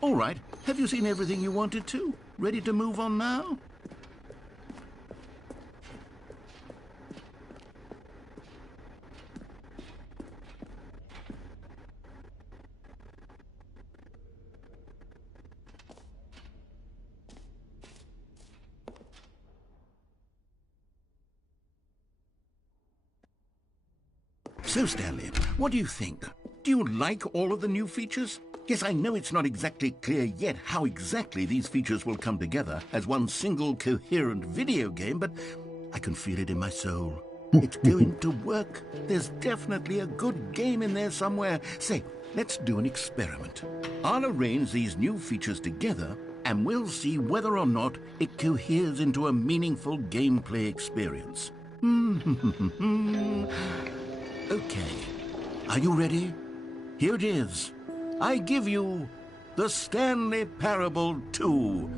All right, have you seen everything you wanted to? Ready to move on now? So, Stanley, what do you think? Do you like all of the new features? Yes, I know it's not exactly clear yet how exactly these features will come together as one single coherent video game, but I can feel it in my soul. It's going to work. There's definitely a good game in there somewhere. Say, let's do an experiment. I'll arrange these new features together, and we'll see whether or not it coheres into a meaningful gameplay experience. Okay, are you ready? Here it is. I give you the Stanley Parable 2.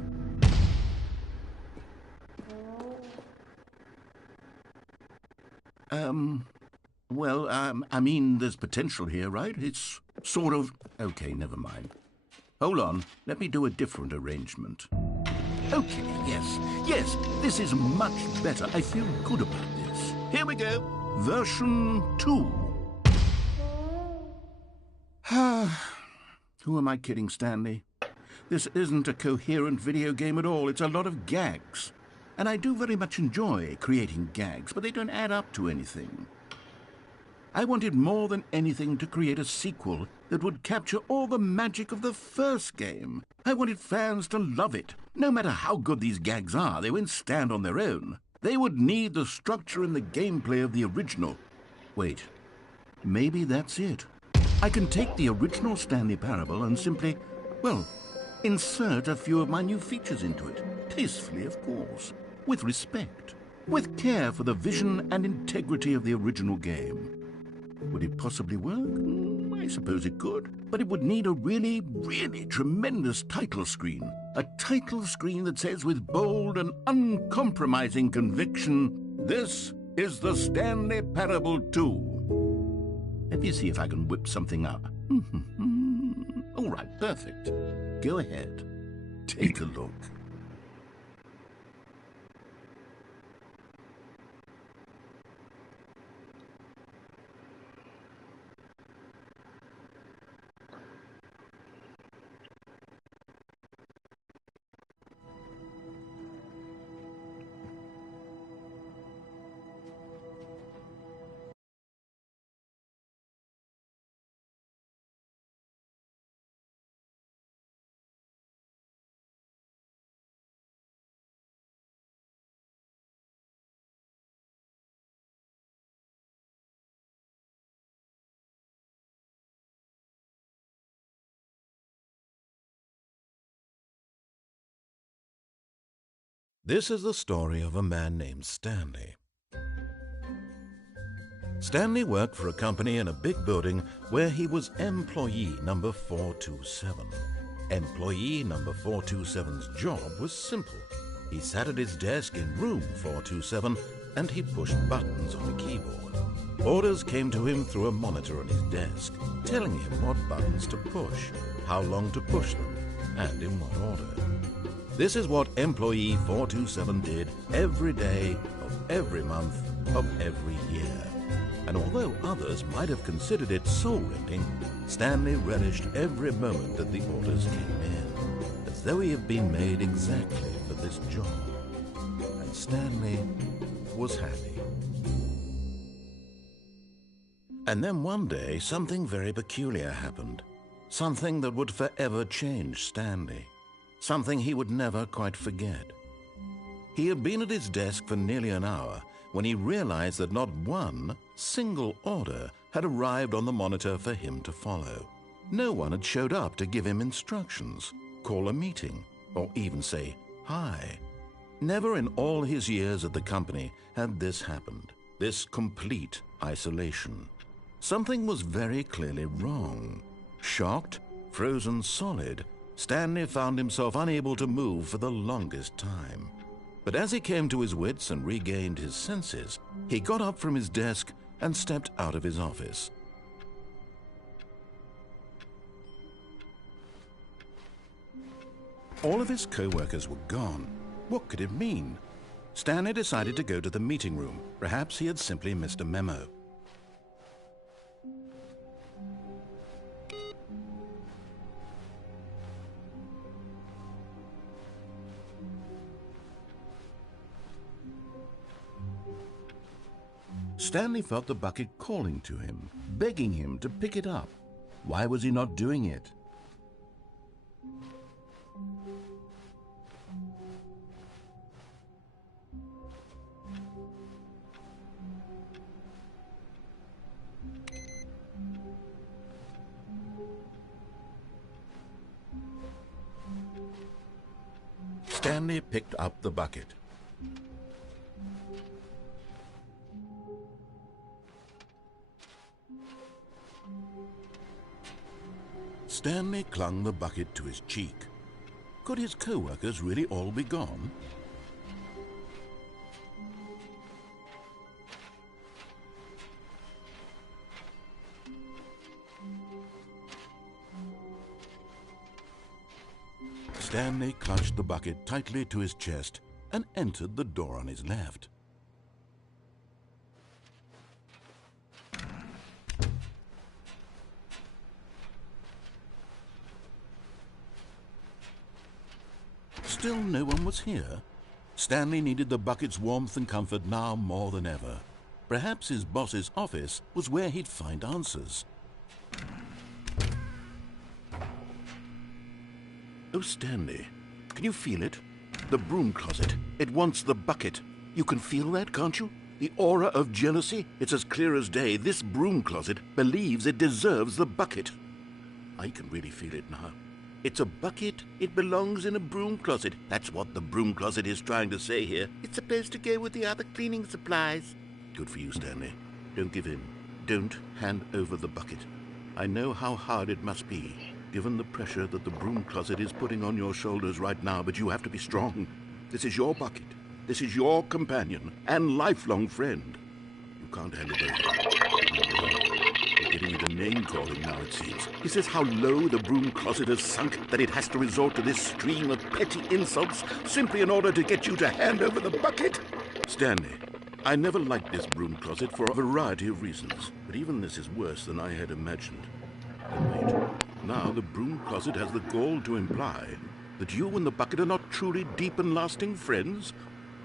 I mean, there's potential here, right? It's sort of... Okay, never mind. Hold on, let me do a different arrangement. Okay, yes, this is much better. I feel good about this. Here we go. Version 2. Who am I kidding, Stanley? This isn't a coherent video game at all. It's a lot of gags. And I do very much enjoy creating gags, but they don't add up to anything. I wanted more than anything to create a sequel that would capture all the magic of the first game. I wanted fans to love it. No matter how good these gags are, they won't stand on their own. They would need the structure and the gameplay of the original. Wait, maybe that's it. I can take the original Stanley Parable and simply, well, insert a few of my new features into it. Tastefully, of course. With respect. With care for the vision and integrity of the original game. Would it possibly work? I suppose it could. But it would need a really, really tremendous title screen. A title screen that says with bold and uncompromising conviction, "This is the Stanley Parable 2. Let me see if I can whip something up. All right, perfect. Go ahead. Take a look. This is the story of a man named Stanley. Stanley worked for a company in a big building where he was employee number 427. Employee number 427's job was simple. He sat at his desk in room 427 and he pushed buttons on a keyboard. Orders came to him through a monitor on his desk, telling him what buttons to push, how long to push them, and in what order. This is what employee 427 did every day of every month of every year. And although others might have considered it soul-rending, Stanley relished every moment that the orders came in, as though he had been made exactly for this job. And Stanley was happy. And then one day, something very peculiar happened. Something that would forever change Stanley. Something he would never quite forget. He had been at his desk for nearly an hour when he realized that not one single order had arrived on the monitor for him to follow. No one had showed up to give him instructions, call a meeting, or even say hi. Never in all his years at the company had this happened, this complete isolation. Something was very clearly wrong. Shocked, frozen solid, Stanley found himself unable to move for the longest time. But as he came to his wits and regained his senses, he got up from his desk and stepped out of his office. All of his co-workers were gone. What could it mean? Stanley decided to go to the meeting room. Perhaps he had simply missed a memo. Stanley felt the bucket calling to him, begging him to pick it up. Why was he not doing it? Stanley picked up the bucket. Stanley clung the bucket to his cheek. Could his co-workers really all be gone? Stanley clutched the bucket tightly to his chest and entered the door on his left. Still no one was here. Stanley needed the bucket's warmth and comfort now more than ever. Perhaps his boss's office was where he'd find answers. Oh, Stanley, can you feel it? The broom closet. It wants the bucket. You can feel that, can't you? The aura of jealousy? It's as clear as day. This broom closet believes it deserves the bucket. I can really feel it now. It's a bucket. It belongs in a broom closet. That's what the broom closet is trying to say here. It's supposed to go with the other cleaning supplies. Good for you, Stanley. Don't give in. Don't hand over the bucket. I know how hard it must be, given the pressure that the broom closet is putting on your shoulders right now, but you have to be strong. This is your bucket. This is your companion and lifelong friend. You can't hand it over. You're getting into name-calling now, it seems. He says how low the broom closet has sunk that it has to resort to this stream of petty insults simply in order to get you to hand over the bucket. Stanley, I never liked this broom closet for a variety of reasons, but even this is worse than I had imagined. And wait, now the broom closet has the gall to imply that you and the bucket are not truly deep and lasting friends?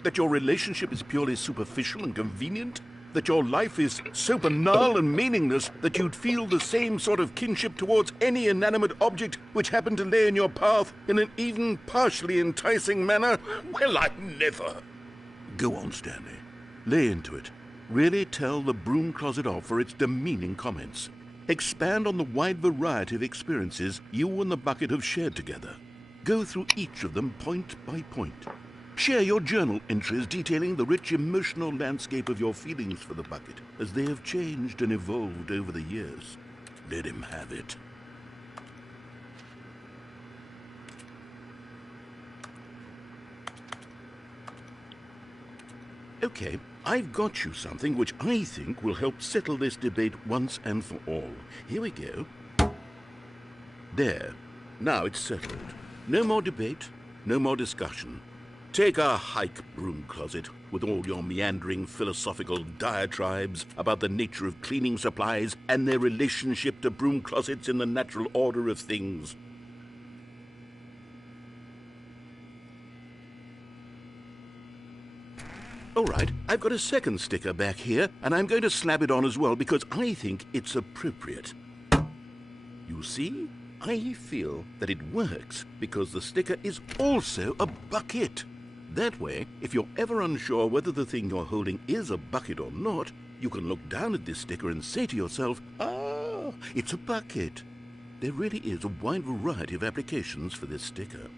That your relationship is purely superficial and convenient? That your life is so banal and meaningless that you'd feel the same sort of kinship towards any inanimate object which happened to lay in your path in an even partially enticing manner? Well, I never. Go on, Stanley. Lay into it. Really tell the broom closet off for its demeaning comments. Expand on the wide variety of experiences you and the bucket have shared together. Go through each of them point by point. Share your journal entries detailing the rich emotional landscape of your feelings for the bucket, as they have changed and evolved over the years. Let him have it. Okay, I've got you something which I think will help settle this debate once and for all. Here we go. There. Now it's settled. No more debate, no more discussion. Take a hike, broom closet, with all your meandering philosophical diatribes about the nature of cleaning supplies and their relationship to broom closets in the natural order of things. All right, I've got a second sticker back here, and I'm going to slap it on as well because I think it's appropriate. You see, I feel that it works because the sticker is also a bucket. That way, if you're ever unsure whether the thing you're holding is a bucket or not, you can look down at this sticker and say to yourself, "Ah, it's a bucket." There really is a wide variety of applications for this sticker.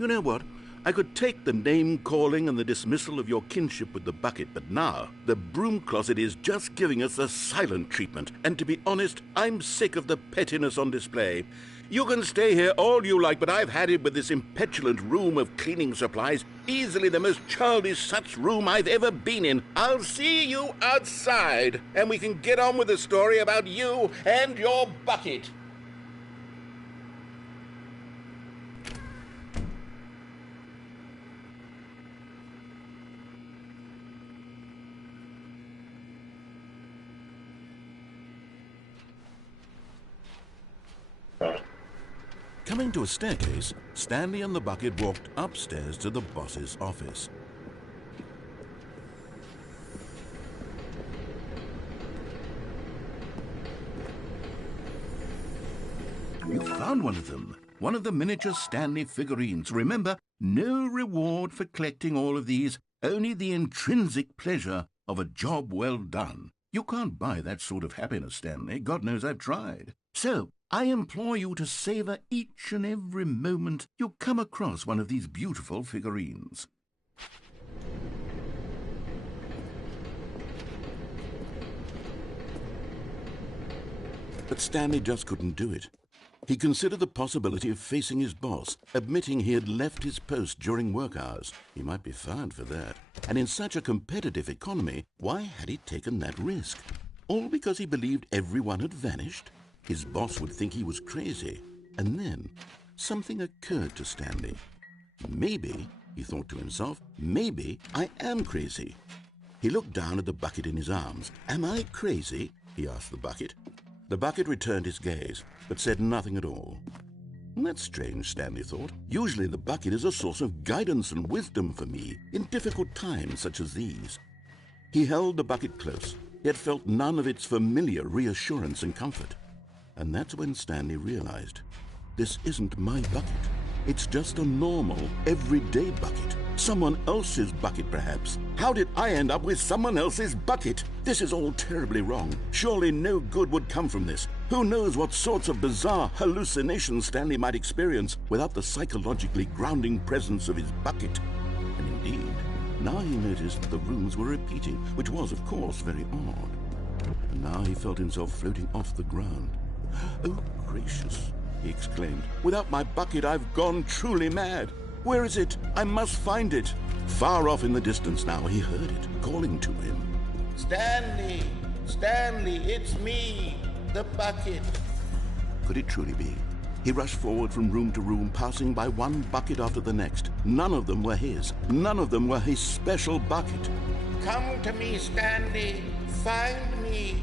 You know what? I could take the name-calling and the dismissal of your kinship with the bucket, but now the broom closet is just giving us the silent treatment. And to be honest, I'm sick of the pettiness on display. You can stay here all you like, but I've had it with this impetulant room of cleaning supplies. Easily the most childish such room I've ever been in. I'll see you outside, and we can get on with the story about you and your bucket. Coming to a staircase, Stanley and the bucket walked upstairs to the boss's office. You found one of them. One of the miniature Stanley figurines. Remember, no reward for collecting all of these, only the intrinsic pleasure of a job well done. You can't buy that sort of happiness, Stanley. God knows I've tried. So, I implore you to savor each and every moment you come across one of these beautiful figurines. But Stanley just couldn't do it. He considered the possibility of facing his boss, admitting he had left his post during work hours. He might be fined for that. And in such a competitive economy, why had he taken that risk? All because he believed everyone had vanished? His boss would think he was crazy. And then something occurred to Stanley. Maybe, he thought to himself, maybe I am crazy. He looked down at the bucket in his arms. Am I crazy? He asked the bucket. The bucket returned his gaze, but said nothing at all. That's strange, Stanley thought. Usually the bucket is a source of guidance and wisdom for me in difficult times such as these. He held the bucket close, yet felt none of its familiar reassurance and comfort. And that's when Stanley realized, this isn't my bucket. It's just a normal, everyday bucket. Someone else's bucket, perhaps. How did I end up with someone else's bucket? This is all terribly wrong. Surely no good would come from this. Who knows what sorts of bizarre hallucinations Stanley might experience without the psychologically grounding presence of his bucket. And indeed, now he noticed that the rooms were repeating, which was, of course, very odd. And now he felt himself floating off the ground. Oh, gracious, he exclaimed. Without my bucket, I've gone truly mad. Where is it? I must find it. Far off in the distance now, he heard it, calling to him. Stanley! Stanley, it's me, the bucket. Could it truly be? He rushed forward from room to room, passing by one bucket after the next. None of them were his. None of them were his special bucket. Come to me, Stanley. Find me.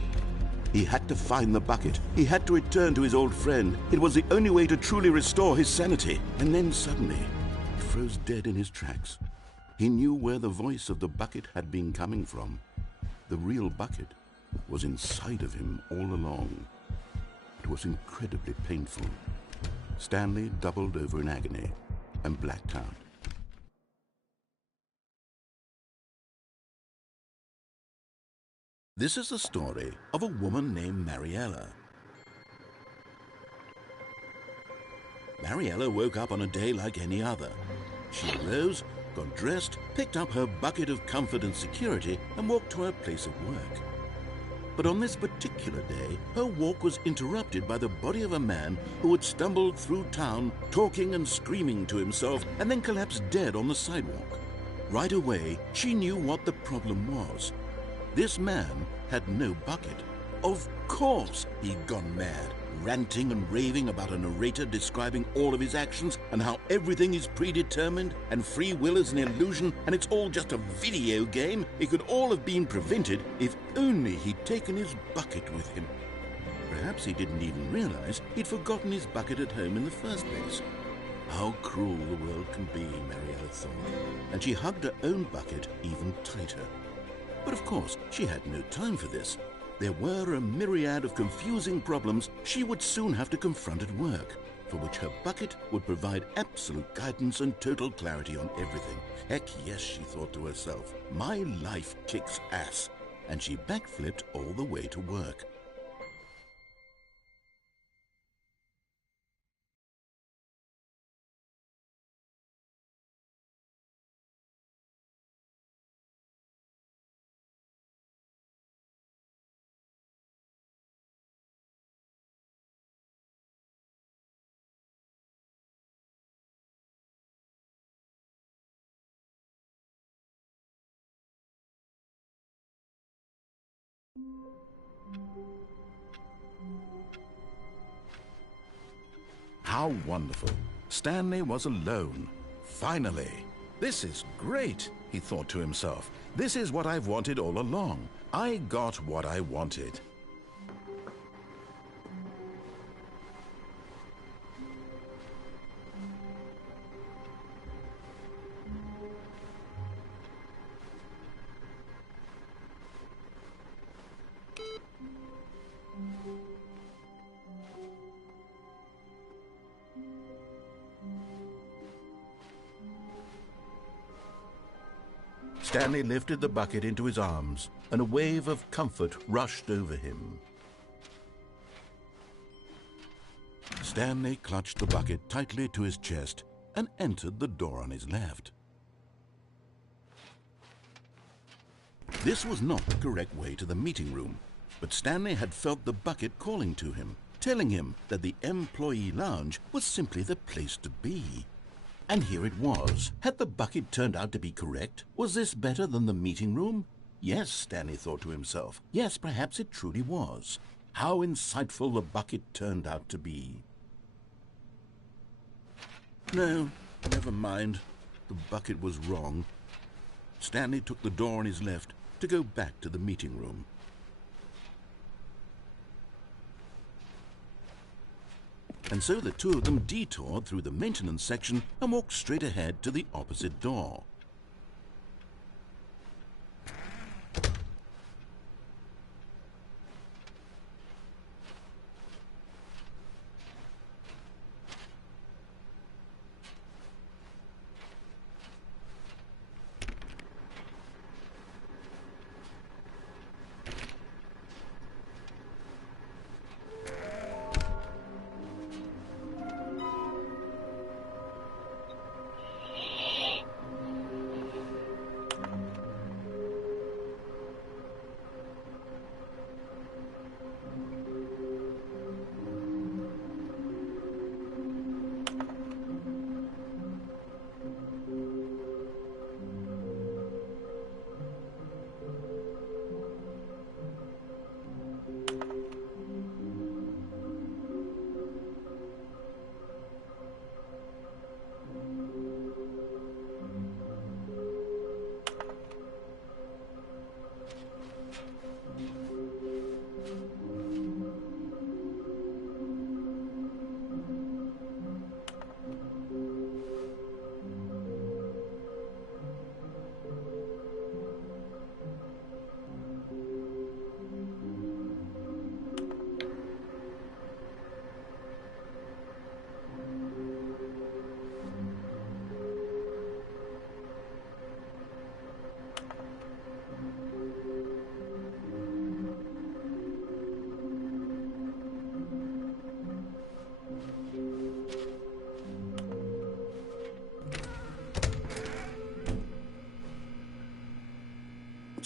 He had to find the bucket. He had to return to his old friend. It was the only way to truly restore his sanity. And then suddenly, he froze dead in his tracks. He knew where the voice of the bucket had been coming from. The real bucket was inside of him all along. It was incredibly painful. Stanley doubled over in agony and blacked out. This is the story of a woman named Mariella. Mariella woke up on a day like any other. She arose, got dressed, picked up her bucket of comfort and security, and walked to her place of work. But on this particular day, her walk was interrupted by the body of a man who had stumbled through town, talking and screaming to himself, and then collapsed dead on the sidewalk. Right away, she knew what the problem was. This man had no bucket. Of course he'd gone mad, ranting and raving about a narrator describing all of his actions and how everything is predetermined and free will is an illusion and it's all just a video game. It could all have been prevented if only he'd taken his bucket with him. Perhaps he didn't even realize he'd forgotten his bucket at home in the first place. How cruel the world can be, Mariella thought, and she hugged her own bucket even tighter. But of course, she had no time for this. There were a myriad of confusing problems she would soon have to confront at work, for which her bucket would provide absolute guidance and total clarity on everything. Heck yes, she thought to herself, my life kicks ass. And she backflipped all the way to work. How wonderful. Stanley was alone. Finally. This is great, he thought to himself. This is what I've wanted all along. I got what I wanted. Stanley lifted the bucket into his arms, and a wave of comfort rushed over him. Stanley clutched the bucket tightly to his chest and entered the door on his left. This was not the correct way to the meeting room, but Stanley had felt the bucket calling to him, telling him that the employee lounge was simply the place to be. And here it was. Had the bucket turned out to be correct? Was this better than the meeting room? Yes, Stanley thought to himself. Yes, perhaps it truly was. How insightful the bucket turned out to be. No, never mind. The bucket was wrong. Stanley took the door on his left to go back to the meeting room. And so the two of them detoured through the maintenance section and walked straight ahead to the opposite door.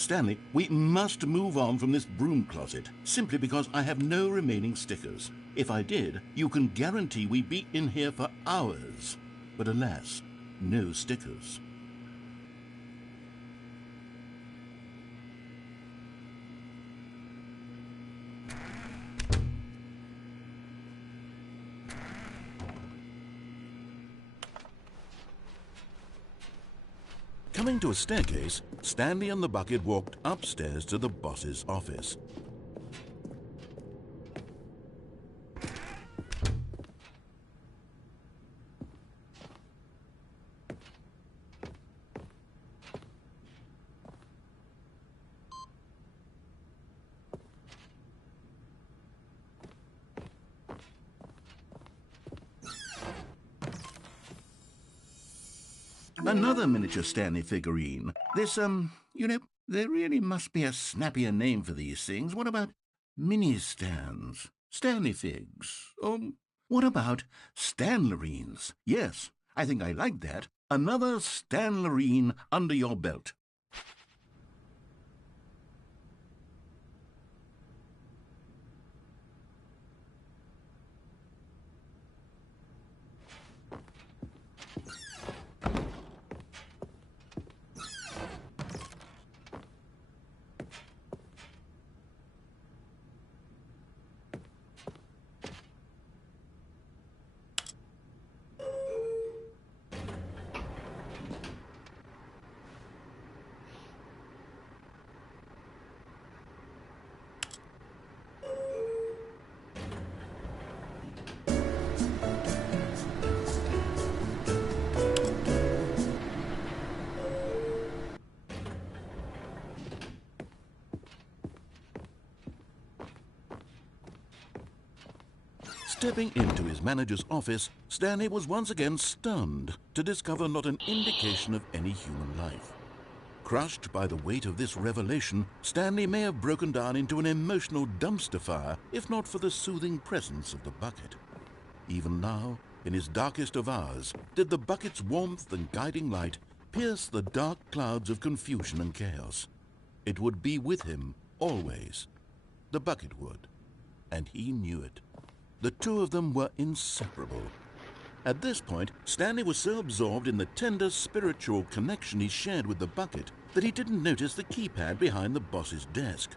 Stanley, we must move on from this broom closet, simply because I have no remaining stickers. If I did, you can guarantee we'd be in here for hours. But alas, no stickers. Coming to a staircase, Stanley and the bucket walked upstairs to the boss's office. Another miniature Stanley figurine. This, there really must be a snappier name for these things. What about mini-stands? Stanley figs? Or what about Stanlerines? Yes, I think I like that. Another Stanlerine under your belt. Stepping into his manager's office, Stanley was once again stunned to discover not an indication of any human life. Crushed by the weight of this revelation, Stanley may have broken down into an emotional dumpster fire if not for the soothing presence of the bucket. Even now, in his darkest of hours, did the bucket's warmth and guiding light pierce the dark clouds of confusion and chaos. It would be with him always. The bucket would, and he knew it. The two of them were inseparable. At this point, Stanley was so absorbed in the tender spiritual connection he shared with the bucket that he didn't notice the keypad behind the boss's desk.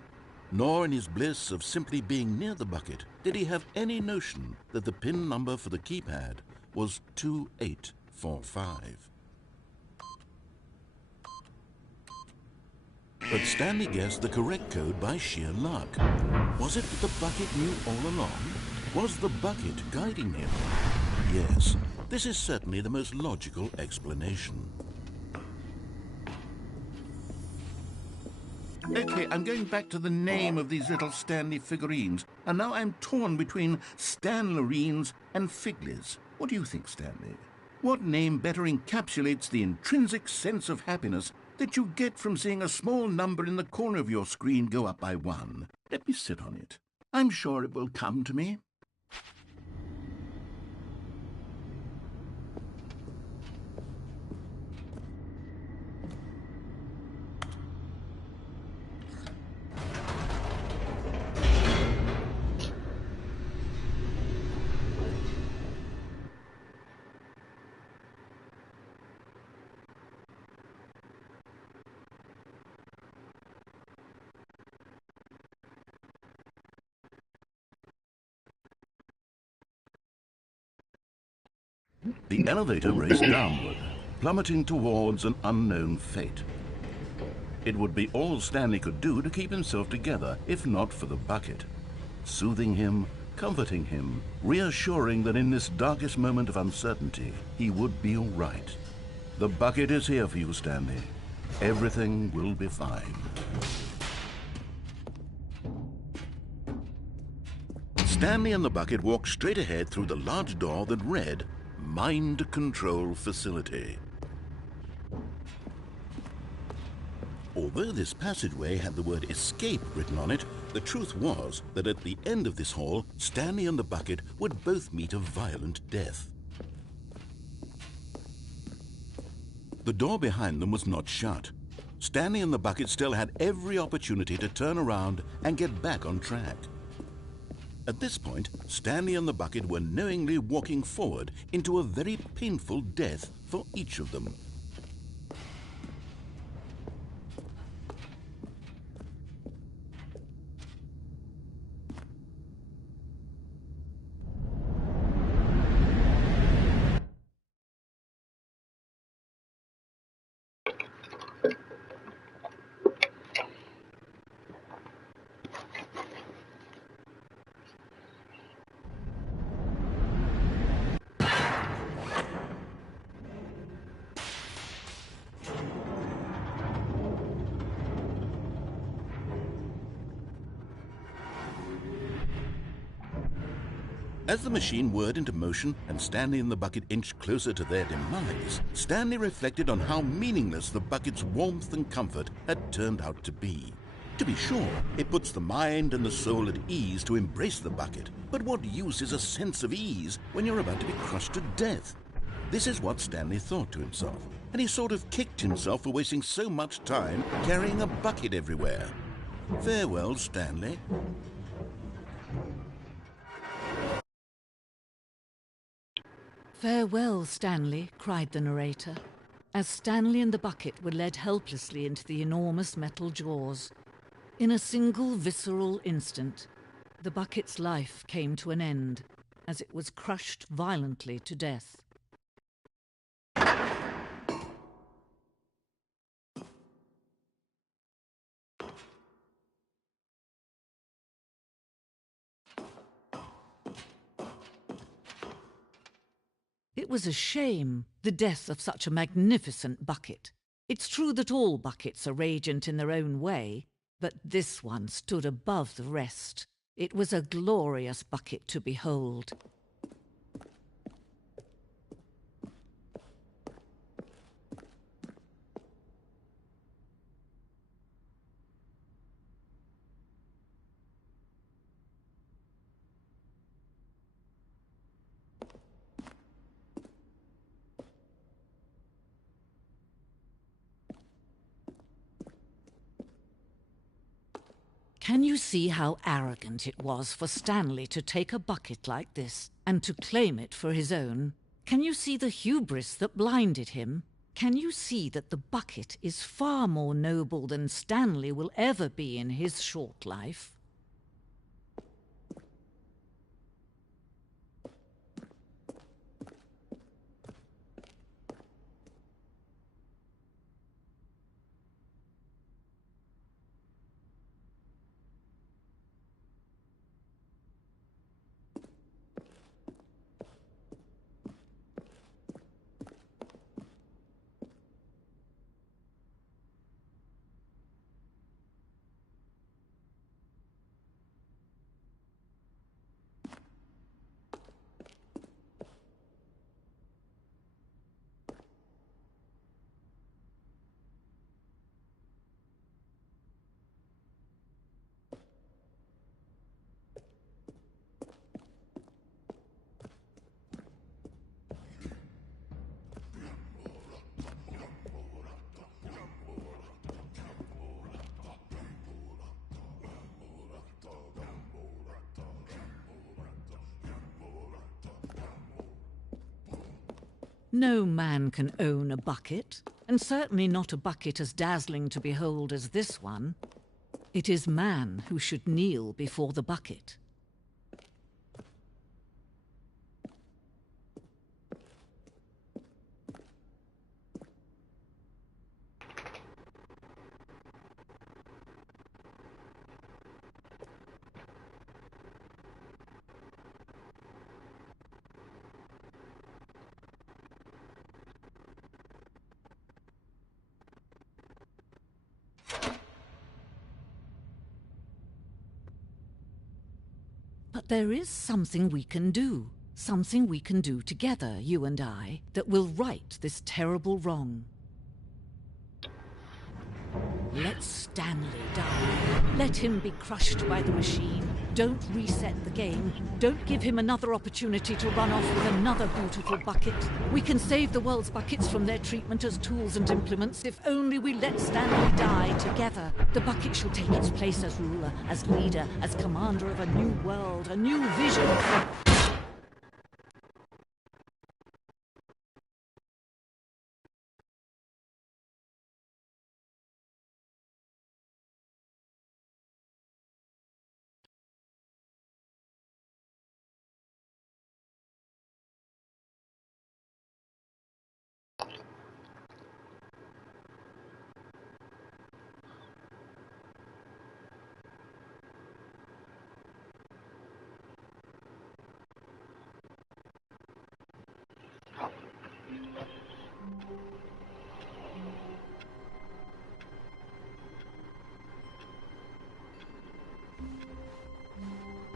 Nor in his bliss of simply being near the bucket did he have any notion that the PIN number for the keypad was 2845. But Stanley guessed the correct code by sheer luck. Was it that the bucket knew all along? Was the bucket guiding him? Yes, this is certainly the most logical explanation. Okay, I'm going back to the name of these little Stanley figurines, and now I'm torn between Stanlerines and Figlies. What do you think, Stanley? What name better encapsulates the intrinsic sense of happiness that you get from seeing a small number in the corner of your screen go up by 1? Let me sit on it. I'm sure it will come to me. The elevator raced downward, plummeting towards an unknown fate. It would be all Stanley could do to keep himself together, if not for the bucket. Soothing him, comforting him, reassuring that in this darkest moment of uncertainty, he would be all right. The bucket is here for you, Stanley. Everything will be fine. Stanley and the bucket walked straight ahead through the large door that read, Mind Control Facility. Although this passageway had the word escape written on it, the truth was that at the end of this hall, Stanley and the bucket would both meet a violent death. The door behind them was not shut. Stanley and the bucket still had every opportunity to turn around and get back on track. At this point, Stanley and the bucket were knowingly walking forward into a very painful death for each of them. As the machine whirred into motion and Stanley and the bucket inched closer to their demise, Stanley reflected on how meaningless the bucket's warmth and comfort had turned out to be. To be sure, it puts the mind and the soul at ease to embrace the bucket, but what use is a sense of ease when you're about to be crushed to death? This is what Stanley thought to himself, and he sort of kicked himself for wasting so much time carrying a bucket everywhere. Farewell, Stanley. "Farewell, Stanley," cried the narrator, as Stanley and the bucket were led helplessly into the enormous metal jaws. In a single visceral instant, the bucket's life came to an end as it was crushed violently to death. It was a shame, the death of such a magnificent bucket. It's true that all buckets are radiant in their own way, but this one stood above the rest. It was a glorious bucket to behold. Can you see how arrogant it was for Stanley to take a bucket like this and to claim it for his own? Can you see the hubris that blinded him? Can you see that the bucket is far more noble than Stanley will ever be in his short life? No man can own a bucket, and certainly not a bucket as dazzling to behold as this one. It is man who should kneel before the bucket. But there is something we can do together, you and I, that will right this terrible wrong. Let Stanley die. Let him be crushed by the machine. Don't reset the game. Don't give him another opportunity to run off with another beautiful bucket. We can save the world's buckets from their treatment as tools and implements if only we let Stanley die together. The bucket shall take its place as ruler, as leader, as commander of a new world, a new vision.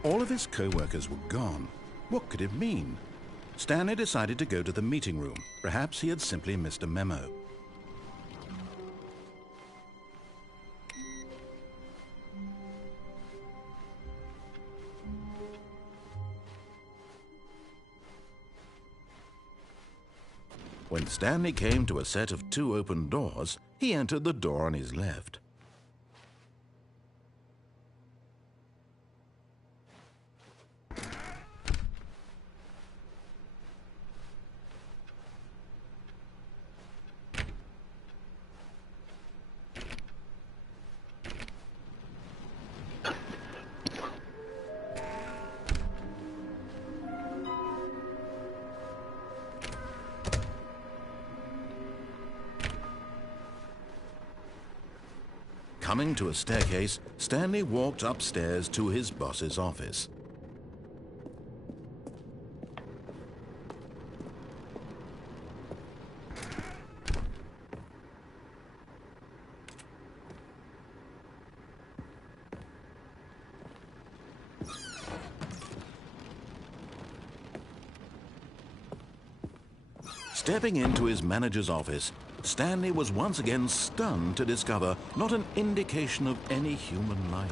All of his co-workers were gone. What could it mean? Stanley decided to go to the meeting room. Perhaps he had simply missed a memo. When Stanley came to a set of 2 open doors, he entered the door on his left. Coming to a staircase, Stanley walked upstairs to his boss's office. Stepping into his manager's office, Stanley was once again stunned to discover not an indication of any human life.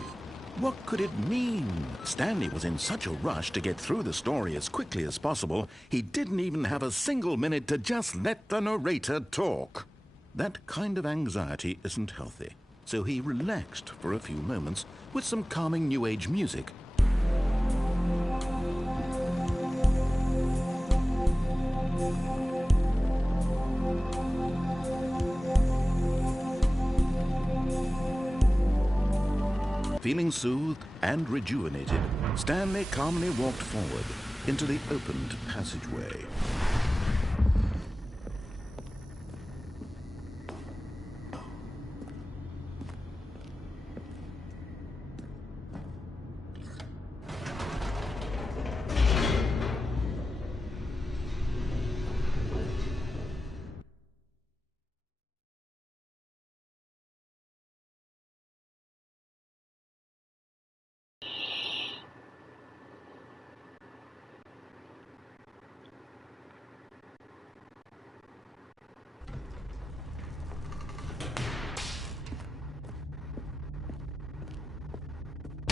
What could it mean? Stanley was in such a rush to get through the story as quickly as possible, he didn't even have a single minute to just let the narrator talk. That kind of anxiety isn't healthy, so he relaxed for a few moments with some calming New Age music. Feeling soothed and rejuvenated, Stanley calmly walked forward into the opened passageway.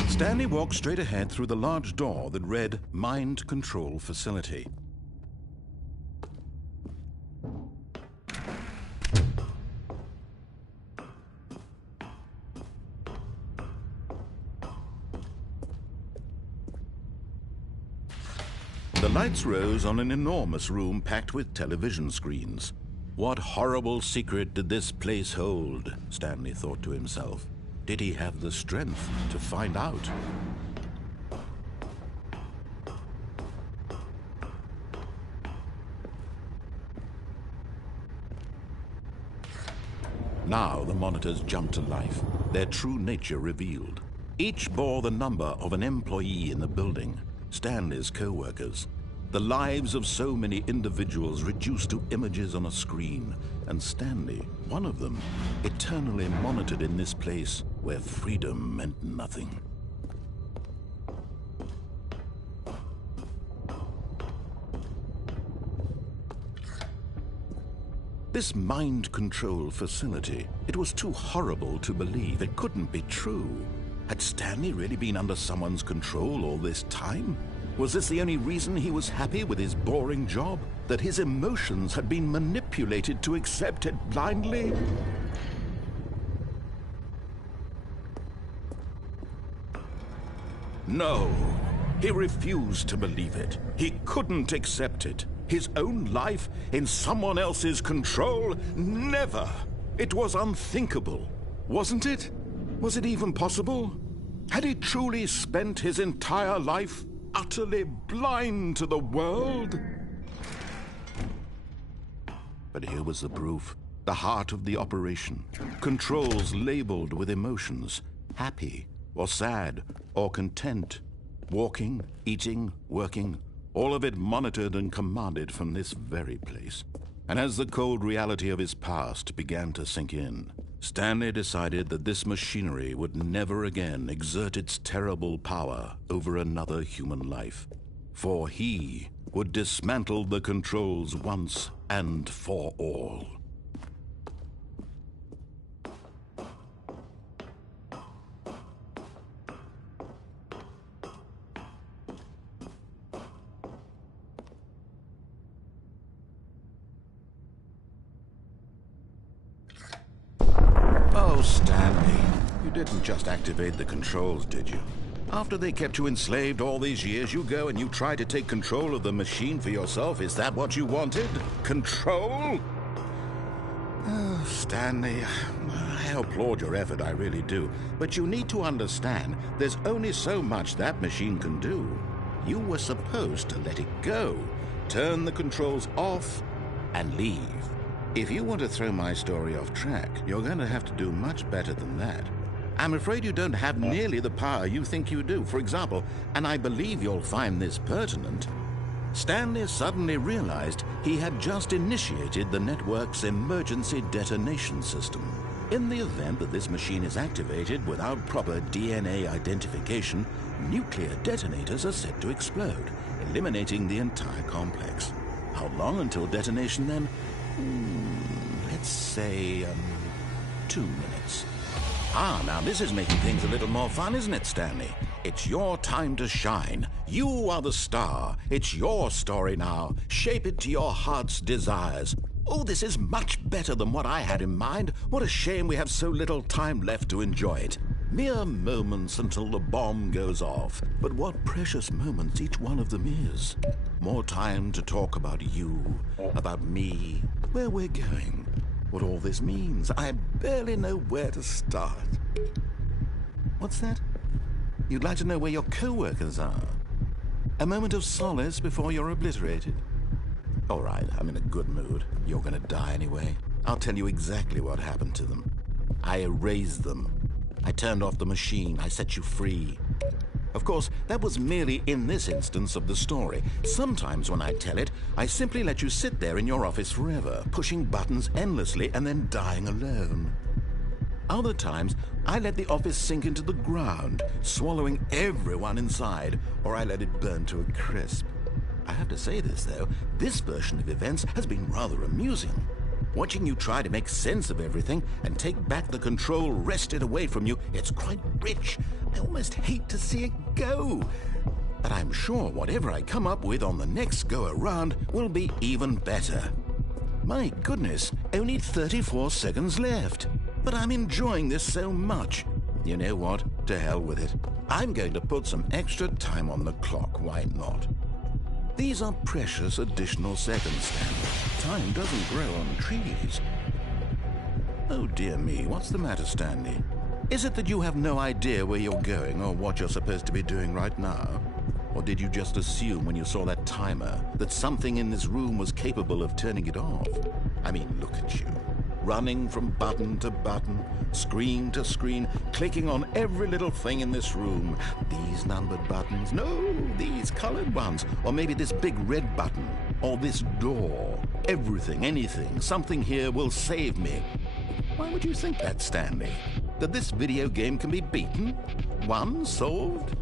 Stanley walked straight ahead through the large door that read Mind Control Facility. The lights rose on an enormous room packed with television screens. What horrible secret did this place hold? Stanley thought to himself. Did he have the strength to find out? Now the monitors jumped to life, their true nature revealed. Each bore the number of an employee in the building, Stanley's co-workers. The lives of so many individuals reduced to images on a screen, and Stanley, one of them, eternally monitored in this place where freedom meant nothing. This mind control facility, it was too horrible to believe. It couldn't be true. Had Stanley really been under someone's control all this time? Was this the only reason he was happy with his boring job? That his emotions had been manipulated to accept it blindly? No, he refused to believe it. He couldn't accept it. His own life in someone else's control? Never! It was unthinkable, wasn't it? Was it even possible? Had he truly spent his entire life utterly blind to the world? But here was the proof. The heart of the operation. Controls labeled with emotions. Happy, or sad, or content. Walking, eating, working. All of it monitored and commanded from this very place. And as the cold reality of his past began to sink in, Stanley decided that this machinery would never again exert its terrible power over another human life. For he would dismantle the controls once and for all. Oh, Stanley, you didn't just activate the controls, did you? After they kept you enslaved all these years, you go and you try to take control of the machine for yourself. Is that what you wanted? Control? Oh, Stanley, I applaud your effort, I really do. But you need to understand, there's only so much that machine can do. You were supposed to let it go, turn the controls off, and leave. If you want to throw my story off track, you're going to have to do much better than that. I'm afraid you don't have nearly the power you think you do. For example, and I believe you'll find this pertinent, Stanley suddenly realized he had just initiated the network's emergency detonation system. In the event that this machine is activated without proper DNA identification, nuclear detonators are set to explode, eliminating the entire complex. How long until detonation then? Let's say, 2 minutes. Ah, now this is making things a little more fun, isn't it, Stanley? It's your time to shine. You are the star. It's your story now. Shape it to your heart's desires. Oh, this is much better than what I had in mind. What a shame we have so little time left to enjoy it. Mere moments until the bomb goes off. But what precious moments each one of them is. More time to talk about you, about me, where we're going, what all this means. I barely know where to start. What's that? You'd like to know where your co-workers are? A moment of solace before you're obliterated? All right, I'm in a good mood. You're gonna die anyway. I'll tell you exactly what happened to them. I erased them. I turned off the machine. I set you free. Of course, that was merely in this instance of the story. Sometimes when I tell it, I simply let you sit there in your office forever, pushing buttons endlessly and then dying alone. Other times, I let the office sink into the ground, swallowing everyone inside, or I let it burn to a crisp. I have to say this, though, this version of events has been rather amusing. Watching you try to make sense of everything and take back the control wrested away from you, it's quite rich. I almost hate to see it go. But I'm sure whatever I come up with on the next go-around will be even better. My goodness, only 34 seconds left. But I'm enjoying this so much. You know what? To hell with it. I'm going to put some extra time on the clock, why not? These are precious additional seconds, Stanley. Time doesn't grow on trees. Oh dear me, what's the matter, Stanley? Is it that you have no idea where you're going or what you're supposed to be doing right now? Or did you just assume when you saw that timer that something in this room was capable of turning it off? I mean, look at you. Running from button to button, screen to screen, clicking on every little thing in this room. These numbered buttons, no, these colored ones. Or maybe this big red button, or this door. Everything, anything, something here will save me. Why would you think that, Stanley? That this video game can be beaten? Won? Solved?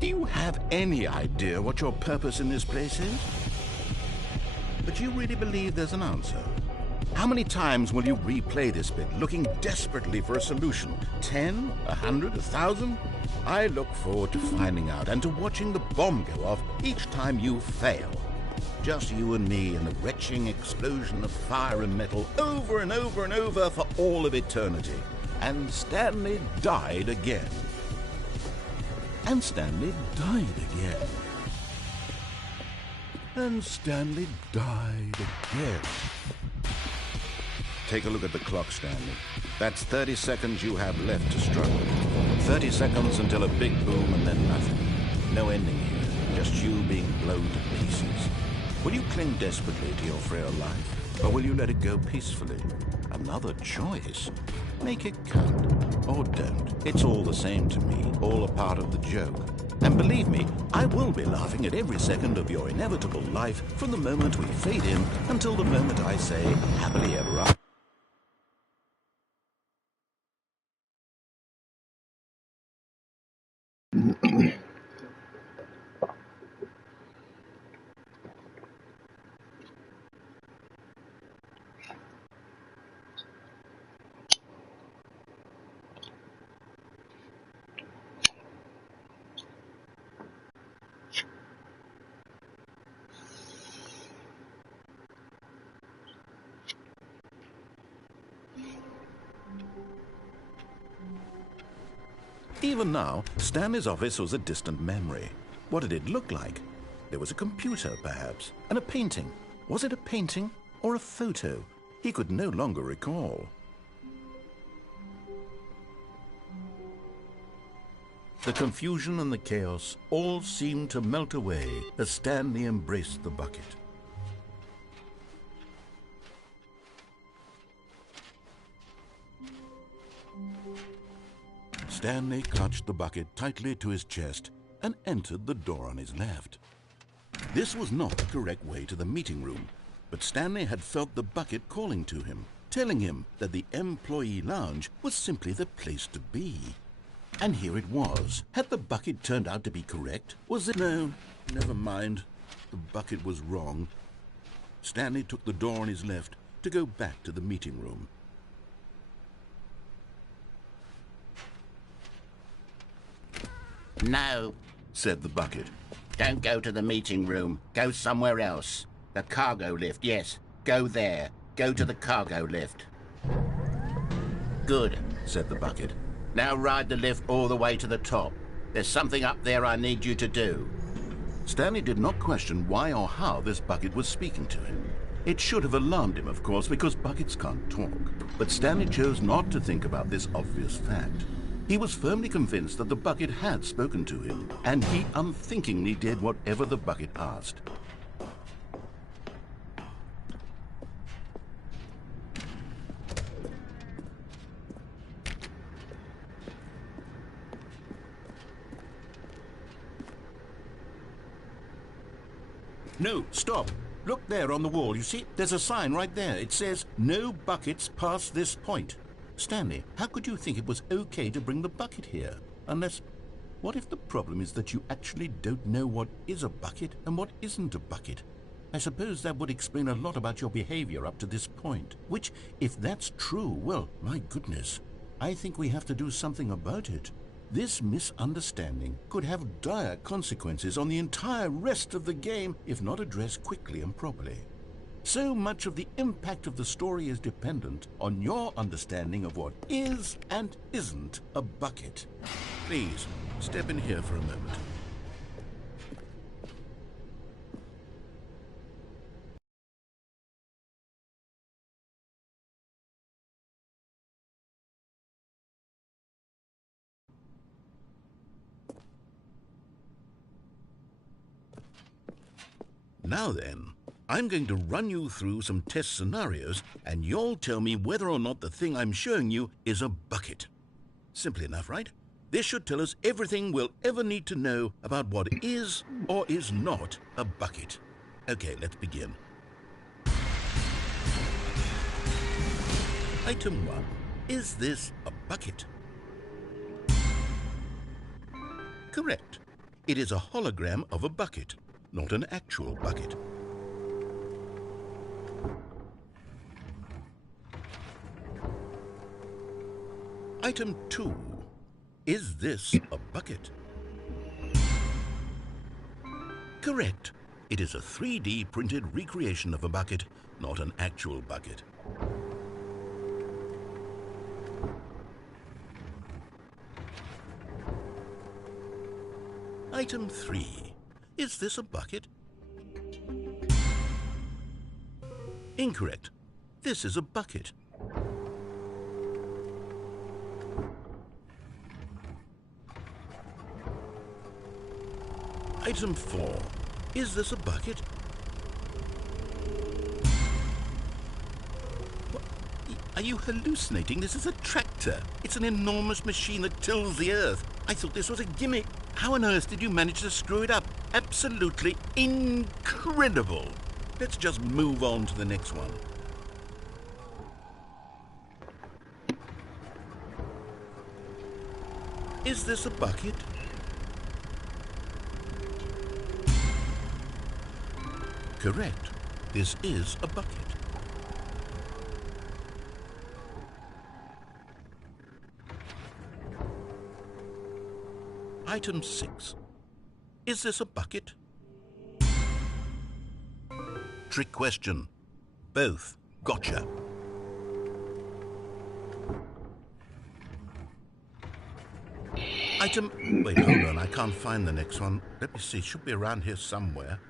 Do you have any idea what your purpose in this place is? But you really believe there's an answer? How many times will you replay this bit, looking desperately for a solution? 10? 100? 1,000? I look forward to finding out and to watching the bomb go off each time you fail. Just you and me and the retching explosion of fire and metal over and over and over for all of eternity. And Stanley died again. And Stanley died again. And Stanley died again. Take a look at the clock, Stanley. That's 30 seconds you have left to struggle. 30 seconds until a big boom and then nothing. No ending here, just you being blown to pieces. Will you cling desperately to your frail life, or will you let it go peacefully? Another choice. Make it count, or don't. It's all the same to me, all a part of the joke. And believe me, I will be laughing at every second of your inevitable life from the moment we fade in until the moment I say, happily ever after. Even now, Stanley's office was a distant memory. What did it look like? There was a computer, perhaps, and a painting. Was it a painting or a photo? He could no longer recall. The confusion and the chaos all seemed to melt away as Stanley embraced the bucket. Stanley clutched the bucket tightly to his chest and entered the door on his left. This was not the correct way to the meeting room, but Stanley had felt the bucket calling to him, telling him that the employee lounge was simply the place to be. And here it was. Had the bucket turned out to be correct? Was it? No, never mind. The bucket was wrong. Stanley took the door on his left to go back to the meeting room. No, Said the bucket. don't go to the meeting room. Go somewhere else. The cargo lift, yes. Go there. Go to the cargo lift. Good, Said the bucket. now ride the lift all the way to the top. There's something up there I need you to do. Stanley did not question why or how this bucket was speaking to him. It should have alarmed him, of course, because buckets can't talk. But Stanley chose not to think about this obvious fact. He was firmly convinced that the bucket had spoken to him, and he unthinkingly did whatever the bucket asked. No, stop. Look there on the wall. You see, there's a sign right there. It says, "No buckets past this point." Stanley, how could you think it was okay to bring the bucket here? Unless, what if the problem is that you actually don't know what is a bucket and what isn't a bucket? I suppose that would explain a lot about your behavior up to this point. Which, if that's true, well, my goodness, I think we have to do something about it. This misunderstanding could have dire consequences on the entire rest of the game if not addressed quickly and properly. So much of the impact of the story is dependent on your understanding of what is and isn't a bucket. Please, step in here for a moment. Now then, I'm going to run you through some test scenarios, and you'll tell me whether or not the thing I'm showing you is a bucket. Simple enough, right? This should tell us everything we'll ever need to know about what is or is not a bucket. Okay, let's begin. Item 1. Is this a bucket? Correct. It is a hologram of a bucket, not an actual bucket. Item 2. Is this a bucket? Correct. It is a 3D printed recreation of a bucket, not an actual bucket. Item 3. Is this a bucket? Incorrect. This is a bucket. Item 4. Is this a bucket? What? Are you hallucinating? This is a tractor. It's an enormous machine that tills the earth. I thought this was a gimmick. How on earth did you manage to screw it up? Absolutely incredible. Let's just move on to the next one. Is this a bucket? Correct. This is a bucket. Item 6. Is this a bucket? Trick question. Both. Gotcha. Wait, hold on. I can't find the next one. Let me see. It should be around here somewhere.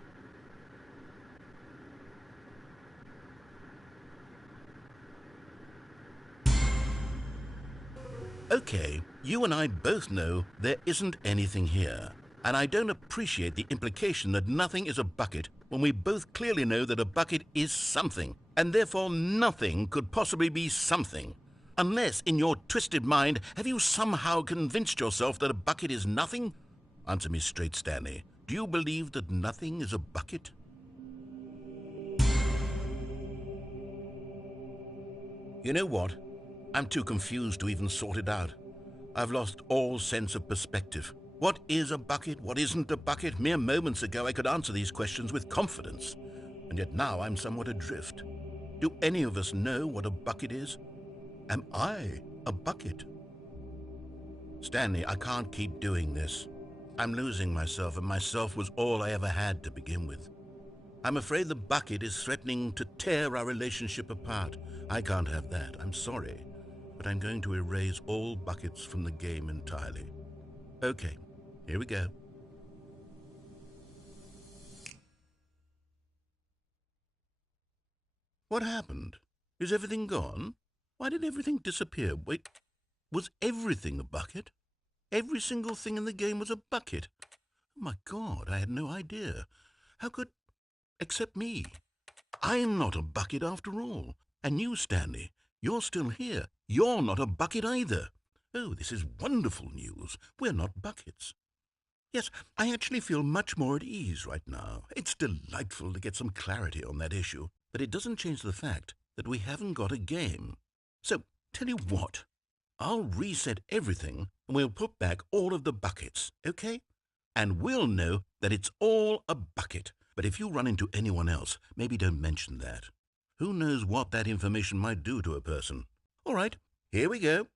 Okay, you and I both know there isn't anything here. And I don't appreciate the implication that nothing is a bucket when we both clearly know that a bucket is something, and therefore nothing could possibly be something. Unless, in your twisted mind, have you somehow convinced yourself that a bucket is nothing? Answer me straight, Stanley. Do you believe that nothing is a bucket? You know what? I'm too confused to even sort it out. I've lost all sense of perspective. What is a bucket? What isn't a bucket? Mere moments ago I could answer these questions with confidence, and yet now I'm somewhat adrift. Do any of us know what a bucket is? Am I a bucket? Stanley, I can't keep doing this. I'm losing myself, and myself was all I ever had to begin with. I'm afraid the bucket is threatening to tear our relationship apart. I can't have that. I'm sorry, but I'm going to erase all buckets from the game entirely. Okay, here we go. What happened? Is everything gone? Why did everything disappear? Wait, was everything a bucket? Every single thing in the game was a bucket. Oh my God, I had no idea. How could... Except me. I'm not a bucket after all. And you, Stanley, you're still here. You're not a bucket either. Oh, this is wonderful news. We're not buckets. Yes, I actually feel much more at ease right now. It's delightful to get some clarity on that issue, but it doesn't change the fact that we haven't got a game. So, tell you what, I'll reset everything and we'll put back all of the buckets, okay? And we'll know that it's all a bucket. But if you run into anyone else, maybe don't mention that. Who knows what that information might do to a person? All right, here we go.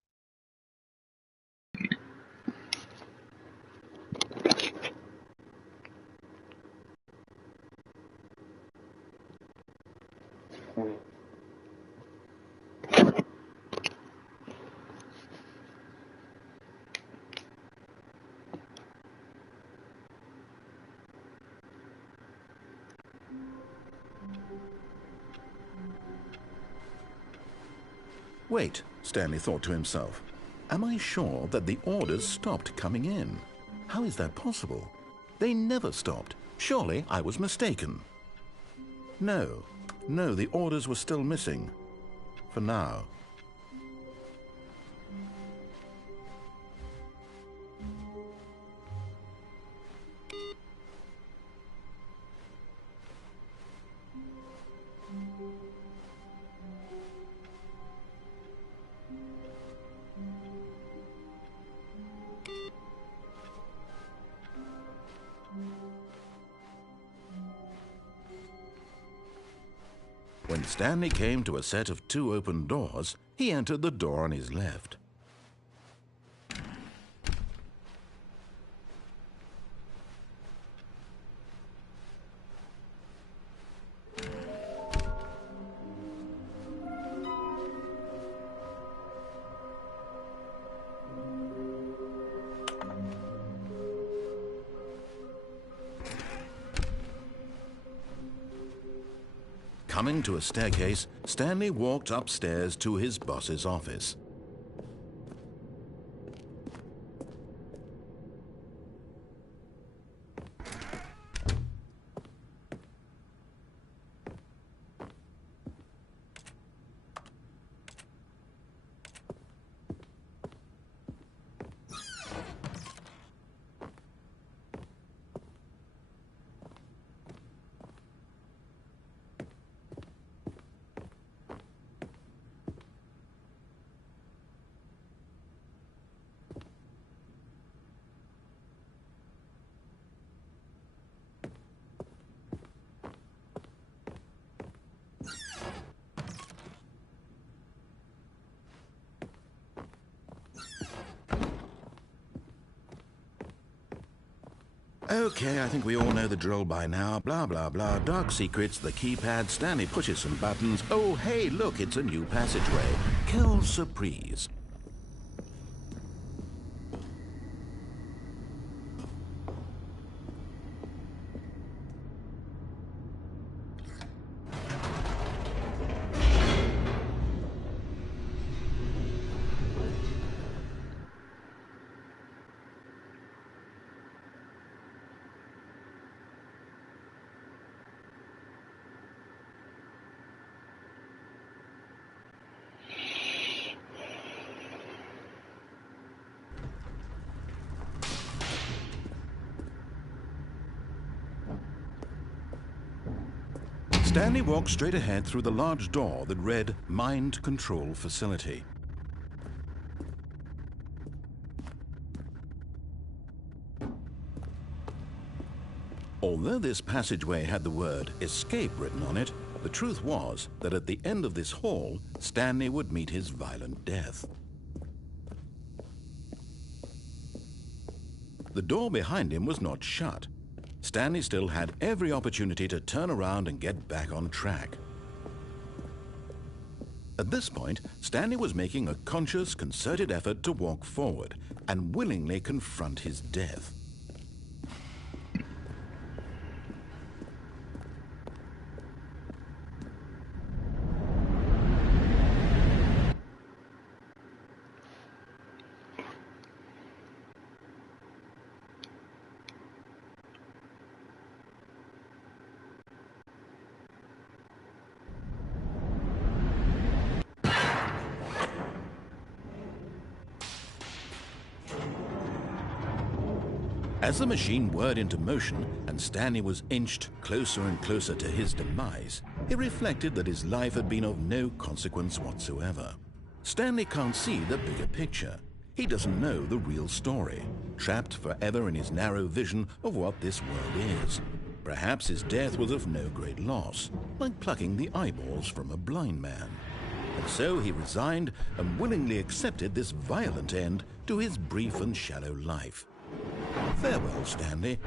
Wait, Stanley thought to himself. Am I sure that the orders stopped coming in? How is that possible? They never stopped. Surely I was mistaken. No, the orders were still missing. For now. When Stanley came to a set of 2 open doors, he entered the door on his left. Coming to a staircase, Stanley walked upstairs to his boss's office. Okay, I think we all know the drill by now. Blah, blah, blah. Dark secrets, the keypad, Stanley pushes some buttons. Oh, hey, look, it's a new passageway. Quelle surprise. Stanley walked straight ahead through the large door that read Mind Control Facility. Although this passageway had the word Escape written on it, the truth was that at the end of this hall, Stanley would meet his violent death. The door behind him was not shut. Stanley still had every opportunity to turn around and get back on track. At this point, Stanley was making a conscious, concerted effort to walk forward and willingly confront his death. As the machine whirred into motion and Stanley was inched closer and closer to his demise, he reflected that his life had been of no consequence whatsoever. Stanley can't see the bigger picture. He doesn't know the real story, trapped forever in his narrow vision of what this world is. Perhaps his death was of no great loss, like plucking the eyeballs from a blind man. And so he resigned and willingly accepted this violent end to his brief and shallow life. Farewell, Stanley.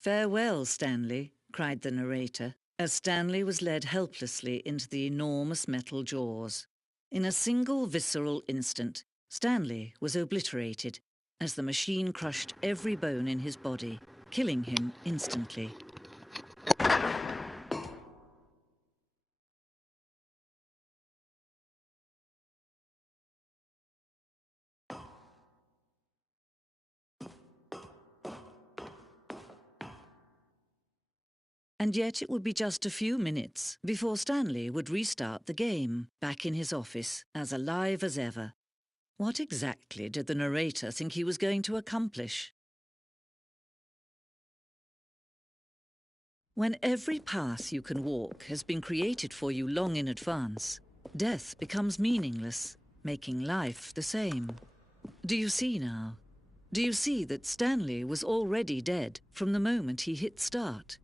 Farewell, Stanley, cried the narrator, as Stanley was led helplessly into the enormous metal jaws. In a single visceral instant, Stanley was obliterated as the machine crushed every bone in his body, killing him instantly. And yet it would be just a few minutes before Stanley would restart the game, back in his office, as alive as ever. What exactly did the narrator think he was going to accomplish? When every path you can walk has been created for you long in advance, death becomes meaningless, making life the same. Do you see now? Do you see that Stanley was already dead from the moment he hit start?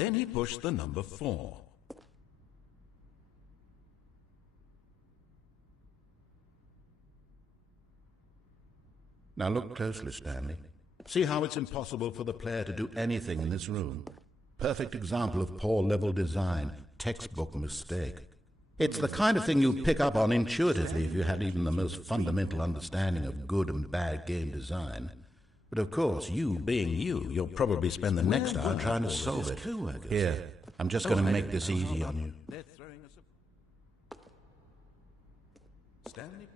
Then he pushed the number 4. Now look closely, Stanley. See how it's impossible for the player to do anything in this room? Perfect example of poor level design, textbook mistake. It's the kind of thing you'd pick up on intuitively if you had even the most fundamental understanding of good and bad game design. But of course, you being you, you'll probably spend the next hour trying to solve it. Here, I'm just going to make this easy on you. Stanley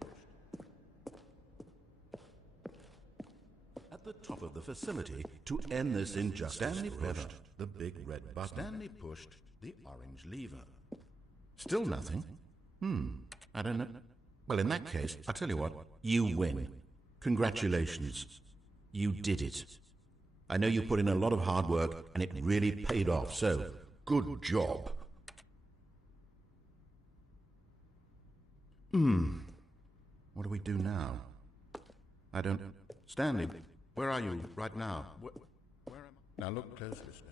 at the top of the facility to end this injustice. Stanley pushed the big red button. Stanley pushed the orange lever. Still nothing? I don't know. Well, in that case, I'll tell you what, you win. Congratulations. You did it. I know you put in a lot of hard work, and it really paid off, so good job. What do we do now? I don't... Stanley, where are you right now? Where am I? Now look closely, Stanley.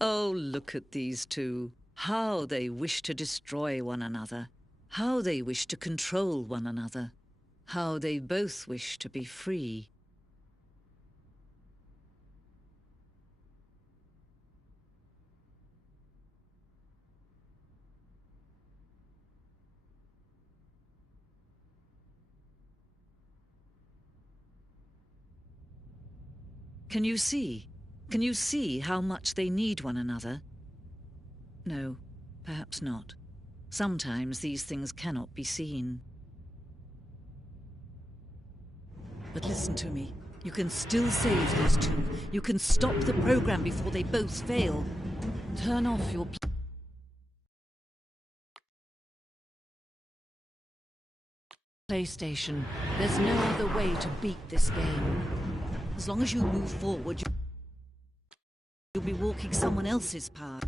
Oh, look at these two. How they wish to destroy one another. How they wish to control one another. How they both wish to be free. Can you see? Can you see how much they need one another? No, perhaps not. Sometimes these things cannot be seen. But listen to me. You can still save these two. You can stop the program before they both fail. Turn off your PlayStation. There's no other way to beat this game. As long as you move forward, you'll be walking someone else's path.